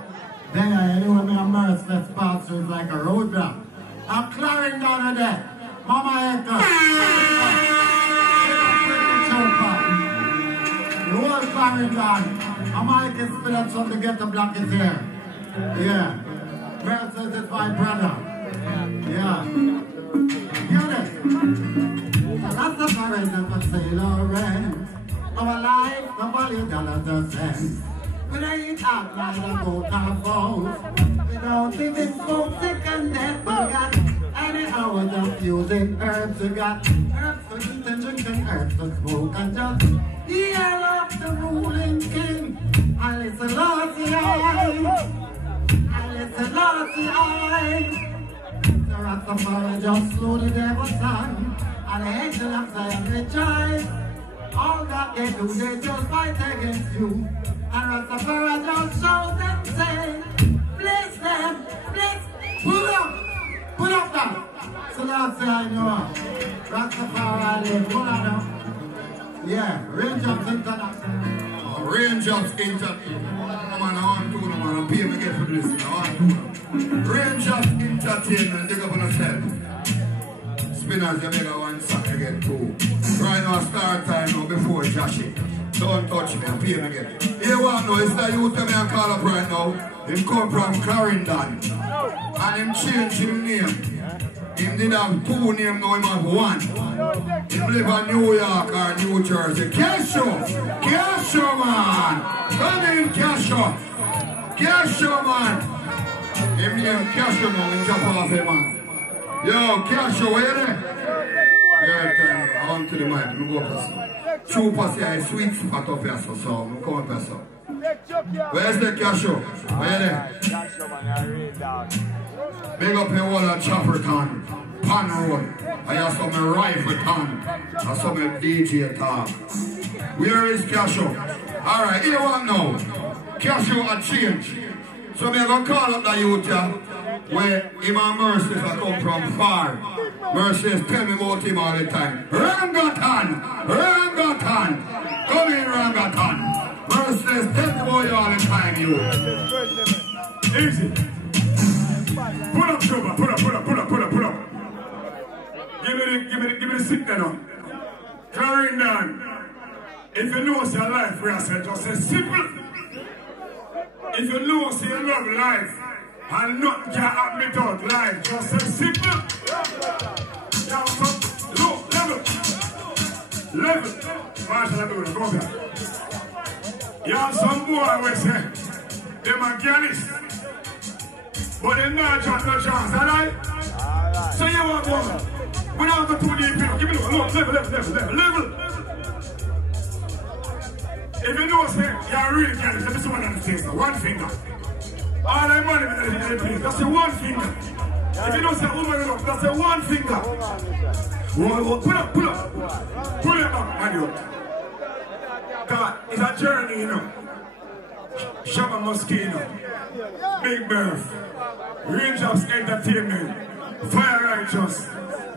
Then I know me a merciless bastard like a roadblock. I'm clearing down there. Mama Echo. The whole clearing down. I'm Michael Spinners from the Ghetto Black is here. Yeah. Merciless is my brother. Yeah. Get it? That's the parade of a sailor rent. Our life, the $1 When I eat out like a boat on a boat. We don't even smoke sick and dead. We got any hours of using herbs. We got herbs to eat and drinking, herbs to smoke and just hear of the ruling king. I listen lousy eye. The Rastafari just slew the devil's son. And the angel of Zion rejoice. All that they do, they just fight against you. And Rastafari just shows them, say, bless them, bless. Pull up that. So that's say I know. Rastafari live, pull up. Yeah, Range Ups International. Range Ups International. Come on, I want to know, man. I'm paying me get for this. I want to know. Range Ups Entertainment, dig up on yourself. Spinners, you make a one sack again too. Right now, start time now before Joshy. Don't touch me, I'm paying again. You want to know, it's the youth that I call up right now. Him come from Clarendon. And him change his name. Him did have 2 names, now him have 1. Him live in New York or New Jersey. Casho, man. Come in, Casho, man. Him name Casho now, him jump off him, man. Yo, Casho, where you there? Yeah, on to the mic, I'm go up. Trooper say sweet spot up here, so I'm coming up here. Where's the Casho? Where you there? Big up your wall at Chopperton, Pan Road. I have some rifle ton, and some DJ talk. Where is Casho? Alright, here one now. Casho a change. So I'm going to call up the youth here, where him and MERCILESS come from far. MERCILESS tell me about him all the time. Rangatan! Come in, Rangatan! MERCILESS tell me about you all the time, you. Easy. Pull up, Trooper. Pull up. Give me the stick there now. Clarendon. If you know your life, we are saying just say simple. If you know you love life, and nothing can happen without life, just say simple. Now, look, level. Marshall, I'm doing it. Go there. You have some boy who say, they're my Giannis. But they're not just no chance, alright? So you want one? We don't have to 2 deep here. Give me one. Look, level. If you know, say, you're really Giannis, let me see one on the face. 1 finger. All I money in the place, that's a 1 finger. If you don't say woman enough, that's a 1 finger. Pull up. Pull it up, man. God, it's a journey, you know. Shabba Mosquito, Big Birth, Range Ups Entertainment, Fire Righteous,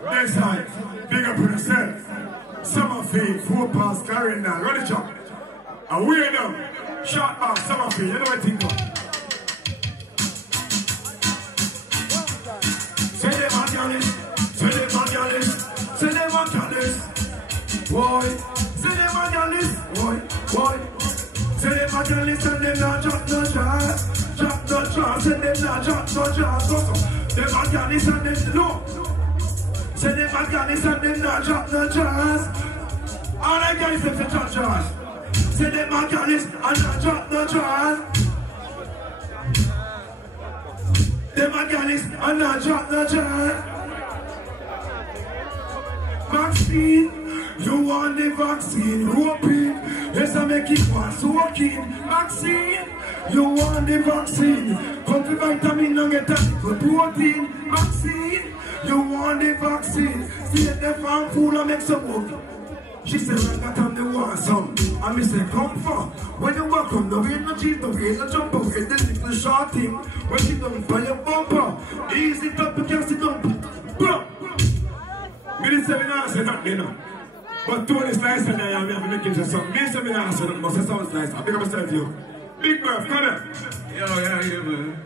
Next Height, Big Up Yourself, Summerfield, 4 Pass, Clarendon, run it up. And we're now, short back, Summerfield, you know what I think of? Say Say them a callous, boy. Say them a callous, boy. Say them a callous and them not drop no jaws. Drop no jaws, say them not drop no jaws. Them a callous and them no. Say them a callous and them not drop no jaws. All I got is them to drop jaws. Say them a callous and not drop no jaws. Them a callous and not drop no jaws. Vaccine, you want the vaccine, roping. Yes, I make it fast, working. Vaccine, you want the vaccine. Come to vitamin and get a little protein. Vaccine, you want the vaccine. See the farm fool and make some work. She said, I got on the want some. And me say, come for. When you walk on the way, no cheat, no way, no jump up. Get the little short thing. When she don't buy your bumper. Easy up, you can't sit down. Bro. Me didn't say me not say that, you know. But Tony Slice and I am making some song. Me say me not say that, but it sounds nice. I pick up myself you. Big Murph, come here. Yeah, man.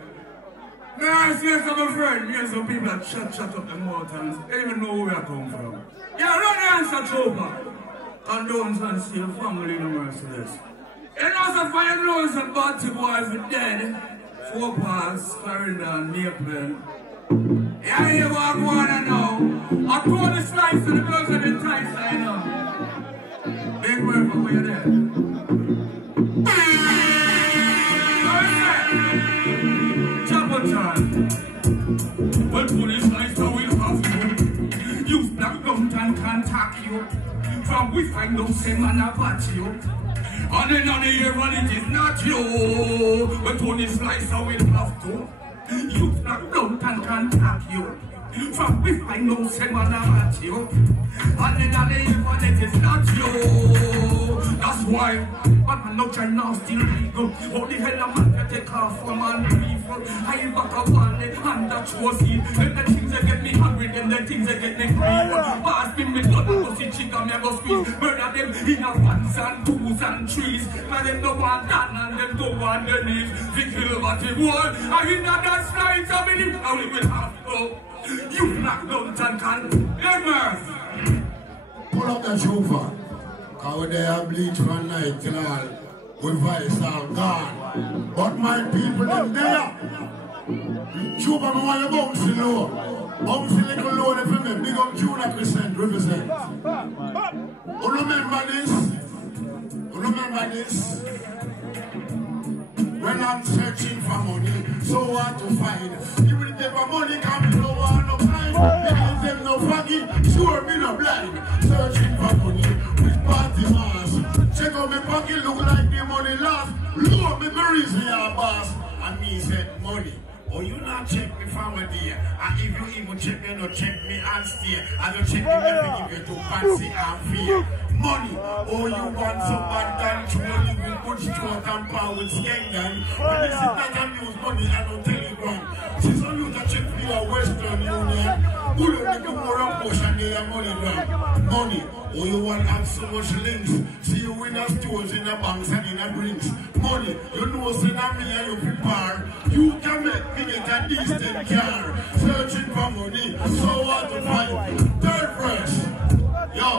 No, I see some friend. Me and some people that shut up the mountains. They don't even know where I come from. Yeah, run the answer, Chopper. And don't and see your family in the Merciless. And also for your nose and Batty boys are dead. 4 Pass, Clarendon, Maple. Yeah, you walk one and now. I call the slice and the blood of the tights, I know. Big word for where you're there. Chopper John. Well, police slice, I will have you. Use black gum and contact you. From we find no same man about you. And then on the air, and it is not you. But Tony Slice, I will have to. You black gum and contact you. From we find no same man about you. And then on the air, and it is not you. That's why I'm not trying to still legal. How the hell am I to take off from man people? I back up on it and that's what's it. And the things that get me hungry, then the things that get me green. Pass me blood, go see chicken, me go squeeze. Murder them in a 1s and 2s and 3s. But them don't want that and them don't want the knees. We kill about the world. I hear that slice, I believe how we will have to go. You black don't and can. Never. Pull up the chauffeur. How they have bleach one night till all with vice all gone. But my people them there. Chupa me want you bounce low. Bounce little low for me. Big up June percent represent. You remember this? You remember this? When I'm searching for money, so hard to find. Even if the money comes no one no kind. Because them no faggy, sure me no blind. Searching for money. Party mass. Check out my pocket, look like the money last. Lord, me reason your boss. And me said money. Oh, you not check me from a day. And if you even check me, no check me and stay. I don't check me, never give you to fancy and fear. Money. Oh, you want some bad control. You will put short and power with skangan. When they sit back and use money, I don't tell you wrong. Since I use a check me a Western Union. Who don't make you more of push and they have money down. Money. Oh, you want to have so much links. See you in the stores, in the banks, and in the drinks. Money, you know, say that me and you prepare. You can make me get a decent car. Searching for money, so hard to find. Third verse. Yo,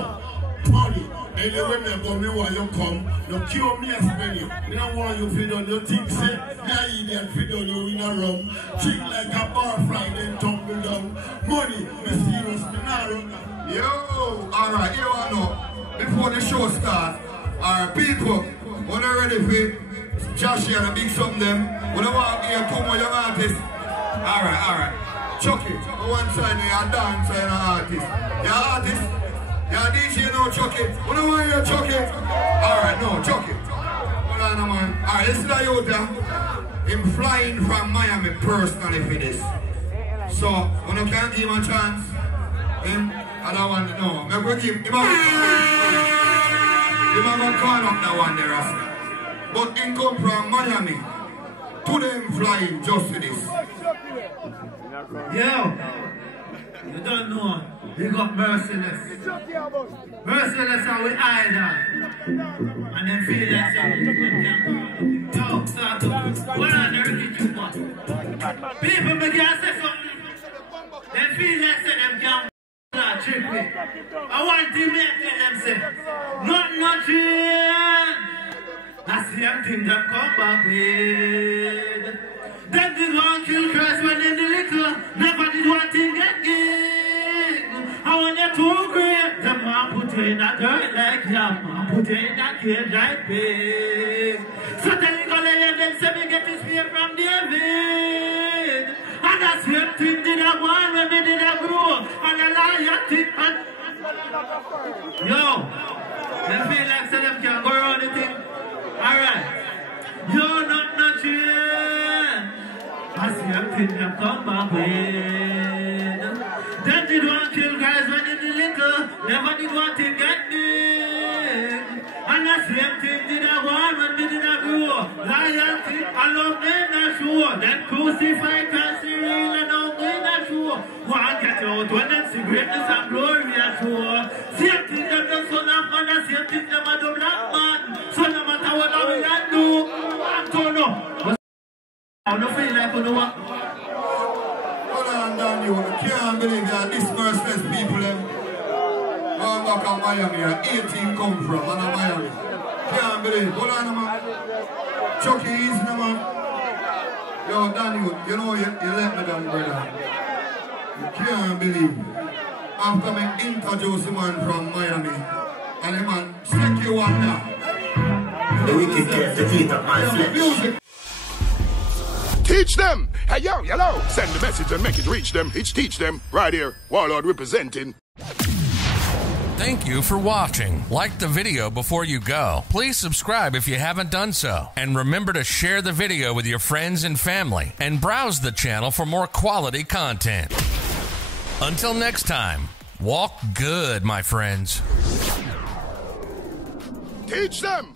money. Anyway, me go me while you come. No cure me and spend you. Me don't want you feed on your things, say. Me a idiot feed on you in a rum. Think like a bar fly, then tumble down. Money, me serious, me not run. Yo, alright, here I know. Before the show starts, alright, people, when they're ready for Josh here and big something them, when I walk here, 2 more young artists. Alright. Chucky, on one side, you're a dancer and an artist. You're an artist. You're a DJ, no Chucky. When I want you, Chucky. Alright, no, Chucky. Hold on, man. Alright, this is the youth there. I'm flying from Miami personally for this. So, when I can't give him a chance, I don't want to know. I'm going to give him a call up that one there after. But in come from Miami, to them flying just for this. Yo, you don't know. We got Merciless. Merciless are with Idol. And then feel that something. Yo, start up. What on the Ricky Chupa? People, me can't say something. They feel that say them can't. Trick happy. I want to make them say, not change. That's the same thing that come back with. Them did one kill Christ when they did little. Never did one thing get big. I want you to great. Them man put you in a dirt like yam. Put you in a cage like pig. So tell you gonna let them say me get this fear from David. And that's the same thing did I want when me did I grow. And I lie your thing and yo, them feel like so them can go around the thing. Alright. You're not here. I see a thing them come back with. Then did one kill guys when they did little. Never did one thing get big. And the same thing did I want when they did I grow. Loyalty, I love them not sure. Then crucify cause they real and don't win not sure. One get out when them see greatness and glory are sure. Same thing them the son of man, the same thing them a the black man. So no matter what I will do, I don't know. I don't feel like I don't want. Hold on, Daniel. I can't believe that this merciless people going back to Miami. 18 come from and Miami. Can't believe. Hold on, man. Chucky, easy, man. Yo, Daniel, you know you let me down, brother. You can't believe. After me introduce a man from Miami, and the man stick you under. The wicked get the teeth of my flesh. Teach them! Hey, yo, hello! Send the message and make it reach them. It's teach them. Right here, Warlord representing. Thank you for watching. Like the video before you go. Please subscribe if you haven't done so. And remember to share the video with your friends and family. And browse the channel for more quality content. Until next time, walk good, my friends. Teach them!